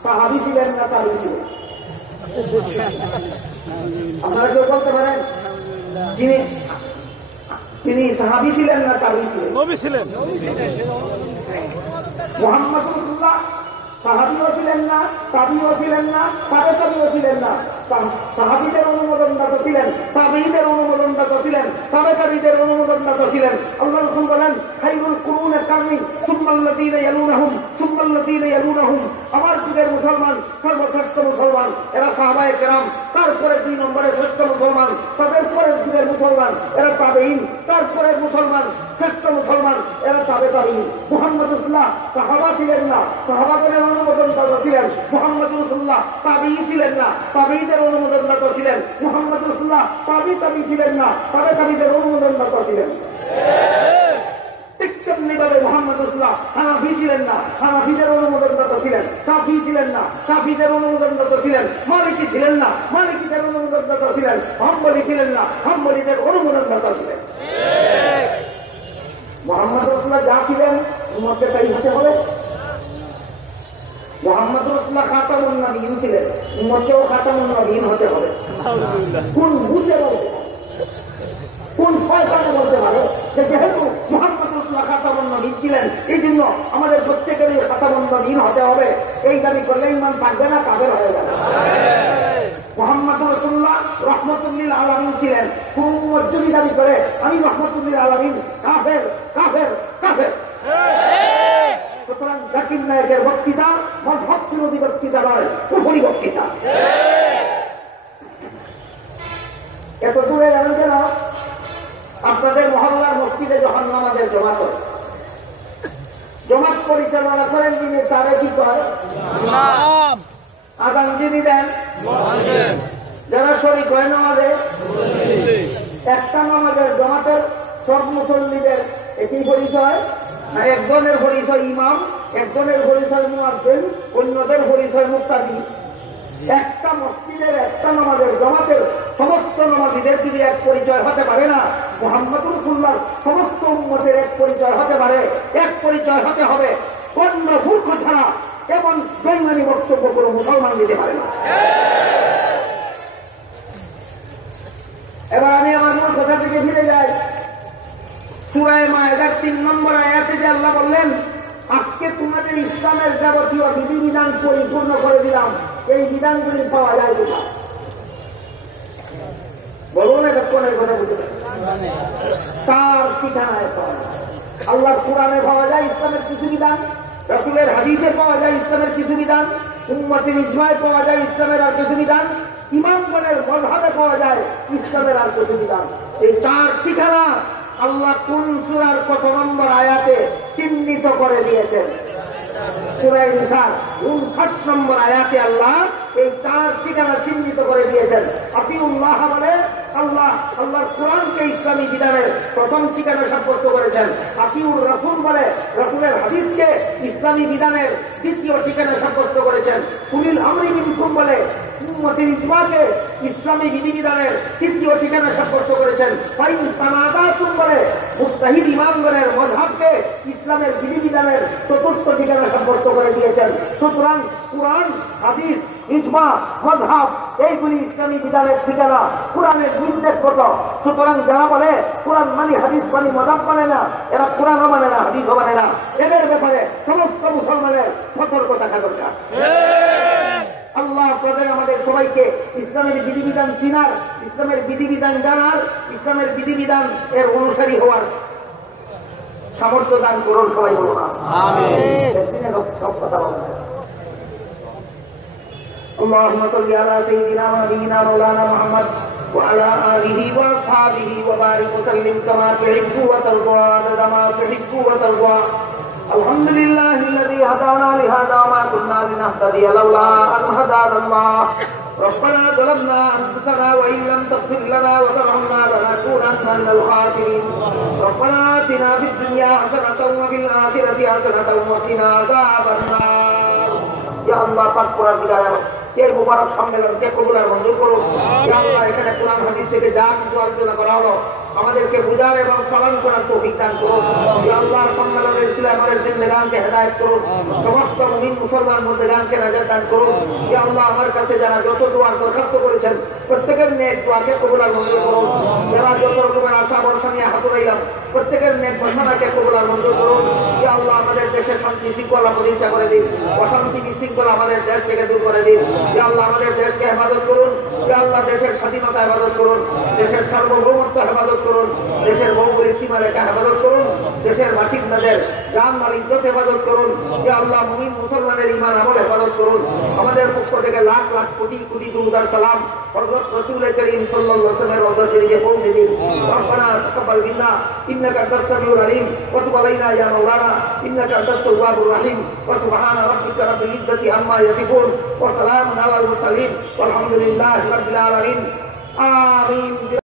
সাহাবী ছিলেন না তাবেঈ ছিলেন? আপনারা কেউ বলতে পারেন তিনি সাহাবী ছিলেন না তাবেঈ ছিলেন? নবী ছিলেন। মুহাম্মদ রাসূলুল্লাহ সাহাবীও ছিলেন না, তাবিও ছিলেন না, তাবে তাবিও ছিলেন না। সাহাবীদের অনুমোদনদাতা ছিলেন, তাবেঈদের অনুমোদনদাতা ছিলেন, তাবে তাবিদের অনুমোদনদাতা ছিলেন। আল্লাহ রাসূল বলেন, খায়রুল কুরুনি কারনি সুম্মাল্লাযীনা ইয়ালুনাহুম সুম্মাল্লাযীনা ইয়ালুনাহুম। আমার যুগের মুসলমান সর্বশ্রেষ্ঠ মুসলমান এরা সাহাবায়ে কেরাম, তারপরে 2 নম্বরে শ্রেষ্ঠ মুসলমান তাদের পরের যুগের মুসলমান এরা তাবেঈন, তারপরে মুসলমান শ্রেষ্ঠ মুসলমান এরা তাবে তাবেঈন। মুহাম্মদ রাসূলুল্লাহ সাহাবা ছিলেন না, সাহাবাদের অনুমোদনদাতা ছিলেন। মুহাম্মদ রাসূলুল্লাহ তাবেঈ ছিলেন না, তাবেঈদের অনুমোদনদাতা ছিলেন। মুহাম্মদ রাসূলুল্লাহ তাবি ছিলেন না, তাবে তাবিদের অনুমোদনদাতা ছিলেন। ঠিক তেমনিভাবে মুহাম্মদ রাসূলুল্লাহ হানাফি ছিলেন না, হানাফিদের অনুমোদনদাতা ছিলেন। শাফি ছিলেন না, শাফিদের অনুমোদনদাতা ছিলেন। মালিকি ছিলেন না, মালিকিদের অনুমোদনদাতা ছিলেন। হাম্বলি ছিলেন না, হাম্বলিদের অনুমোদনদাতা ছিলেন। মুহাম্মদ রাসূলুল্লাহ যা ছিলেন উম্মতকে তাই হতে হবে। মুহাম্মদ রাসূলুল্লাহ খাতামুন নবিয়্যিন ছিলেন, উম্মতকেও খাতামুন নবিয়্যিন হতে হবে। কোন বুঝে বলতে কোন শয়তানে বলতে পারে যে যেহেতু মুহাম্মদ রাসূলুল্লাহ খাতামুন নবিয়্যিন ছিলেন এই জন্য আমাদের প্রত্যেকেরই খাতামুন নবিয়্যিন হতে হবে? এই দাবি করলে ঈমান থাকবে না, কাফের হয়ে যাবে। মুহাম্মদ রাসূলুল্লাহ রাহমাতুল লিল আলামিন ছিলেন। কোন উম্মত যদি দাবি করে আমি রাহমাতুল লিল আলামিন, কাফের কাফের কাফের। সুতরাং জাকির নায়েকের বক্তৃতা মযহব বিরোধী বক্তৃতা নয়, কুফরি বক্তৃতা। এত দূরে জানেন কেন? আপনাদের মহল্লার মসজিদে যখন নামাজের জমাত পরিচালনা করেন যিনি তারে কি করে? আযান যিনি দেন, যারা শরীক হয় নামাজে, একটা নামাজের জমাতের সব মুসল্লিদের একই পরিচয়। একজনের পরিচয় ইমাম, একজনের পরিচয় মুয়াজ্জিন, অন্যদের পরিচয় মুক্তাদি। একটা মসজিদের একটা নামাজের জমাতের সমস্ত নামাজীদের যদি এক পরিচয় হতে পারে না, মুহাম্মদ রাসূলুল্লাহর সমস্ত উম্মতের এক পরিচয় হতে পারে। এক পরিচয় হতে হবে, অন্য মূর্খ ছাড়া এমন বেঈমানি বক্তব্য কোনো মুসলমান দিতে পারে না। এবার আমি আমার মূল কথা থেকে ফিরে যাই। সূরা মায়েদার 3 নম্বর আয়াতে যে আল্লাহ বললেন, আজকে তোমাদের ইসলামের যাবতীয় বিধিবিধান পরিপূর্ণ করে দিলাম। এই বিধানগুলি পাওয়া যায় কোথায়? বলুন, এটা কোনের কথা বুঝতে পারেন? তার ঠিকানায় পাওয়া যায়। আল্লাহর কোরআনে পাওয়া যায় ইসলামের কিছু বিধান, রাসূলের হাদিসে পাওয়া যায় ইসলামের কিছু বিধান, উম্মতের ইজমায় পাওয়া যায় ইসলামের আর কিছু বিধান, ইমামগণের মাযহাবে পাওয়া যায় ইসলামের আর কিছু বিধান। এই 4 ঠিকানা আল্লাহ কোন সূরার কত নম্বর আয়াতে চিহ্নিত করে দিয়েছেন? সূরা নিসা 59 নম্বর আয়াতে আল্লাহ এই 4 ঠিকানা চিহ্নিত করে দিয়েছেন। আতিউল্লাহ বলে আল্লাহ আল্লাহর কোরআনকে ইসলামী বিধানের প্রথম ঠিকানা সাব্যস্ত করেছেন। আতিউর রাসূল বলে রাসূলের হাদিসকে ইসলামী বিধানের দ্বিতীয় ঠিকানা সাব্যস্ত করেছেন। উলিল আমরি মিনকুম বলে উম্মতের ইজমাকে ইসলামী বিধিবিধানের তৃতীয় ঠিকানা সাব্যস্ত করেছেন। ফাইন তানাদাতুম বলে মুজতাহিদ ইমামগণের মাযহাবকে ইসলামের বিধিবিধানের চতুর্থ ঠিকানা সাব্যস্ত করে দিয়েছেন। সুতরাং কোরআন, হাদিস, ইজমা, মাযহাব এইগুলি ইসলামী বিধানের ঠিকানা, কোরআনের নির্দেশগত। সুতরাং যারা বলে কোরআন মানে হাদিস মানে মাযহাব মানে না, এরা কোরআনও মানে না, হাদিসও মানে না। এদের ব্যাপারে সমস্ত মুসলমানের সতর্ক থাকা দরকার। আল্লাহ আপনাদের আমাদের সবাইকে ইসলামের বিধিবিধান চিনার, ইসলামের বিধিবিধান জানার, ইসলামের বিধিবিধান এর অনুসারী হওয়ার সামর্থ্য দান করুন। সবাই বলুন আমিন। সব কথা বলুন। اللهم صل على سيدنا ونبينا مولانا محمد وعلى آله وأصحابه وبارك وسلم كما تحب وترضى عدد ما تحب وترضى. الحمد لله الذي هدانا لهذا وما كنا لنهتدي لولا أن هدانا الله. ربنا ظلمنا أنفسنا وإن لم تغفر لنا وترحمنا لنكونن من الخاسرين. ربنا آتنا في الدنيا حسنة وفي الآخرة حسنة وقنا عذاب النار. يا الله পাক কোরআন বিদায় এই মুবারক সম্মেলনকে কবুল আর মঞ্জুর করুন। ইয়া আল্লাহ এখানে কোরআন হাদিস থেকে যা কিছু আলোচনা করা হলো আমাদেরকে বুঝার এবং পালন করার তৌফিক দান করুন। ইয়া আল্লাহ সম্মেলনের ছিল আমাদের জিন্দেগানকে হেদায়েত করুন, সমস্ত মুমিন মুসলমান মুর্দেগানকে নাজাত দান করুন। ইয়া আল্লাহ আমার কাছে যারা যত দোয়ার দরখাস্ত করেছেন প্রত্যেকের নেক দোয়াকে কবুল আর মঞ্জুর করুন। যারা যত রকমের আশা ভরসা নিয়ে হাত উঠাইলাম প্রত্যেকের নেক বাসনাকে কবুল আর মঞ্জুর করুন। ইয়া আল্লাহ আমাদের দেশের শান্তি শৃঙ্খলা প্রতিষ্ঠা করে দিন, অশান্তি বিশৃঙ্খলা আমাদের দেশ থেকে দূর করে দিন। আল্লাহ আমাদের দেশকে হেফাজত করুন, আল্লাহ দেশের স্বাধীনতা হেফাজত করুন, দেশের সার্বভৌমত্ব হেফাজত করুন, দেশের ভৌগোলিক সীমারেখা হেফাজত করুন, দেশের বাসিন্দাদের জান মাল ইজ্জত হেফাজত করুন। আল্লাহ মুমিন মুসলমানের ঈমান আমল হেফাজত করুন। আমাদের পক্ষ থেকে লাখ লাখ কোটি কোটি দুরূদ আর সালাম হযরত রাসূল করিম সাল্লাল্লাহু আলাইহি ওয়াসাল্লামের রওজা শরীফে পৌঁছে দিন। রব্বানা তাকাব্বাল মিন্না ইন্নাকা আনতাস সামিউল আলিম ওয়া তুব আলাইনা ইয়া মাওলানা ইন্নাকা আনতাত তাওয়াবুর রাহিম ওয়া সুবহানা রাব্বিকা রাব্বিল ইজ্জাতি আম্মা ইয়াসিফুন ওয়া সালামুন আলাল মুরসালিন ওয়ালহামদুলিল্লাহি রাব্বিল আলামিন। আমিন।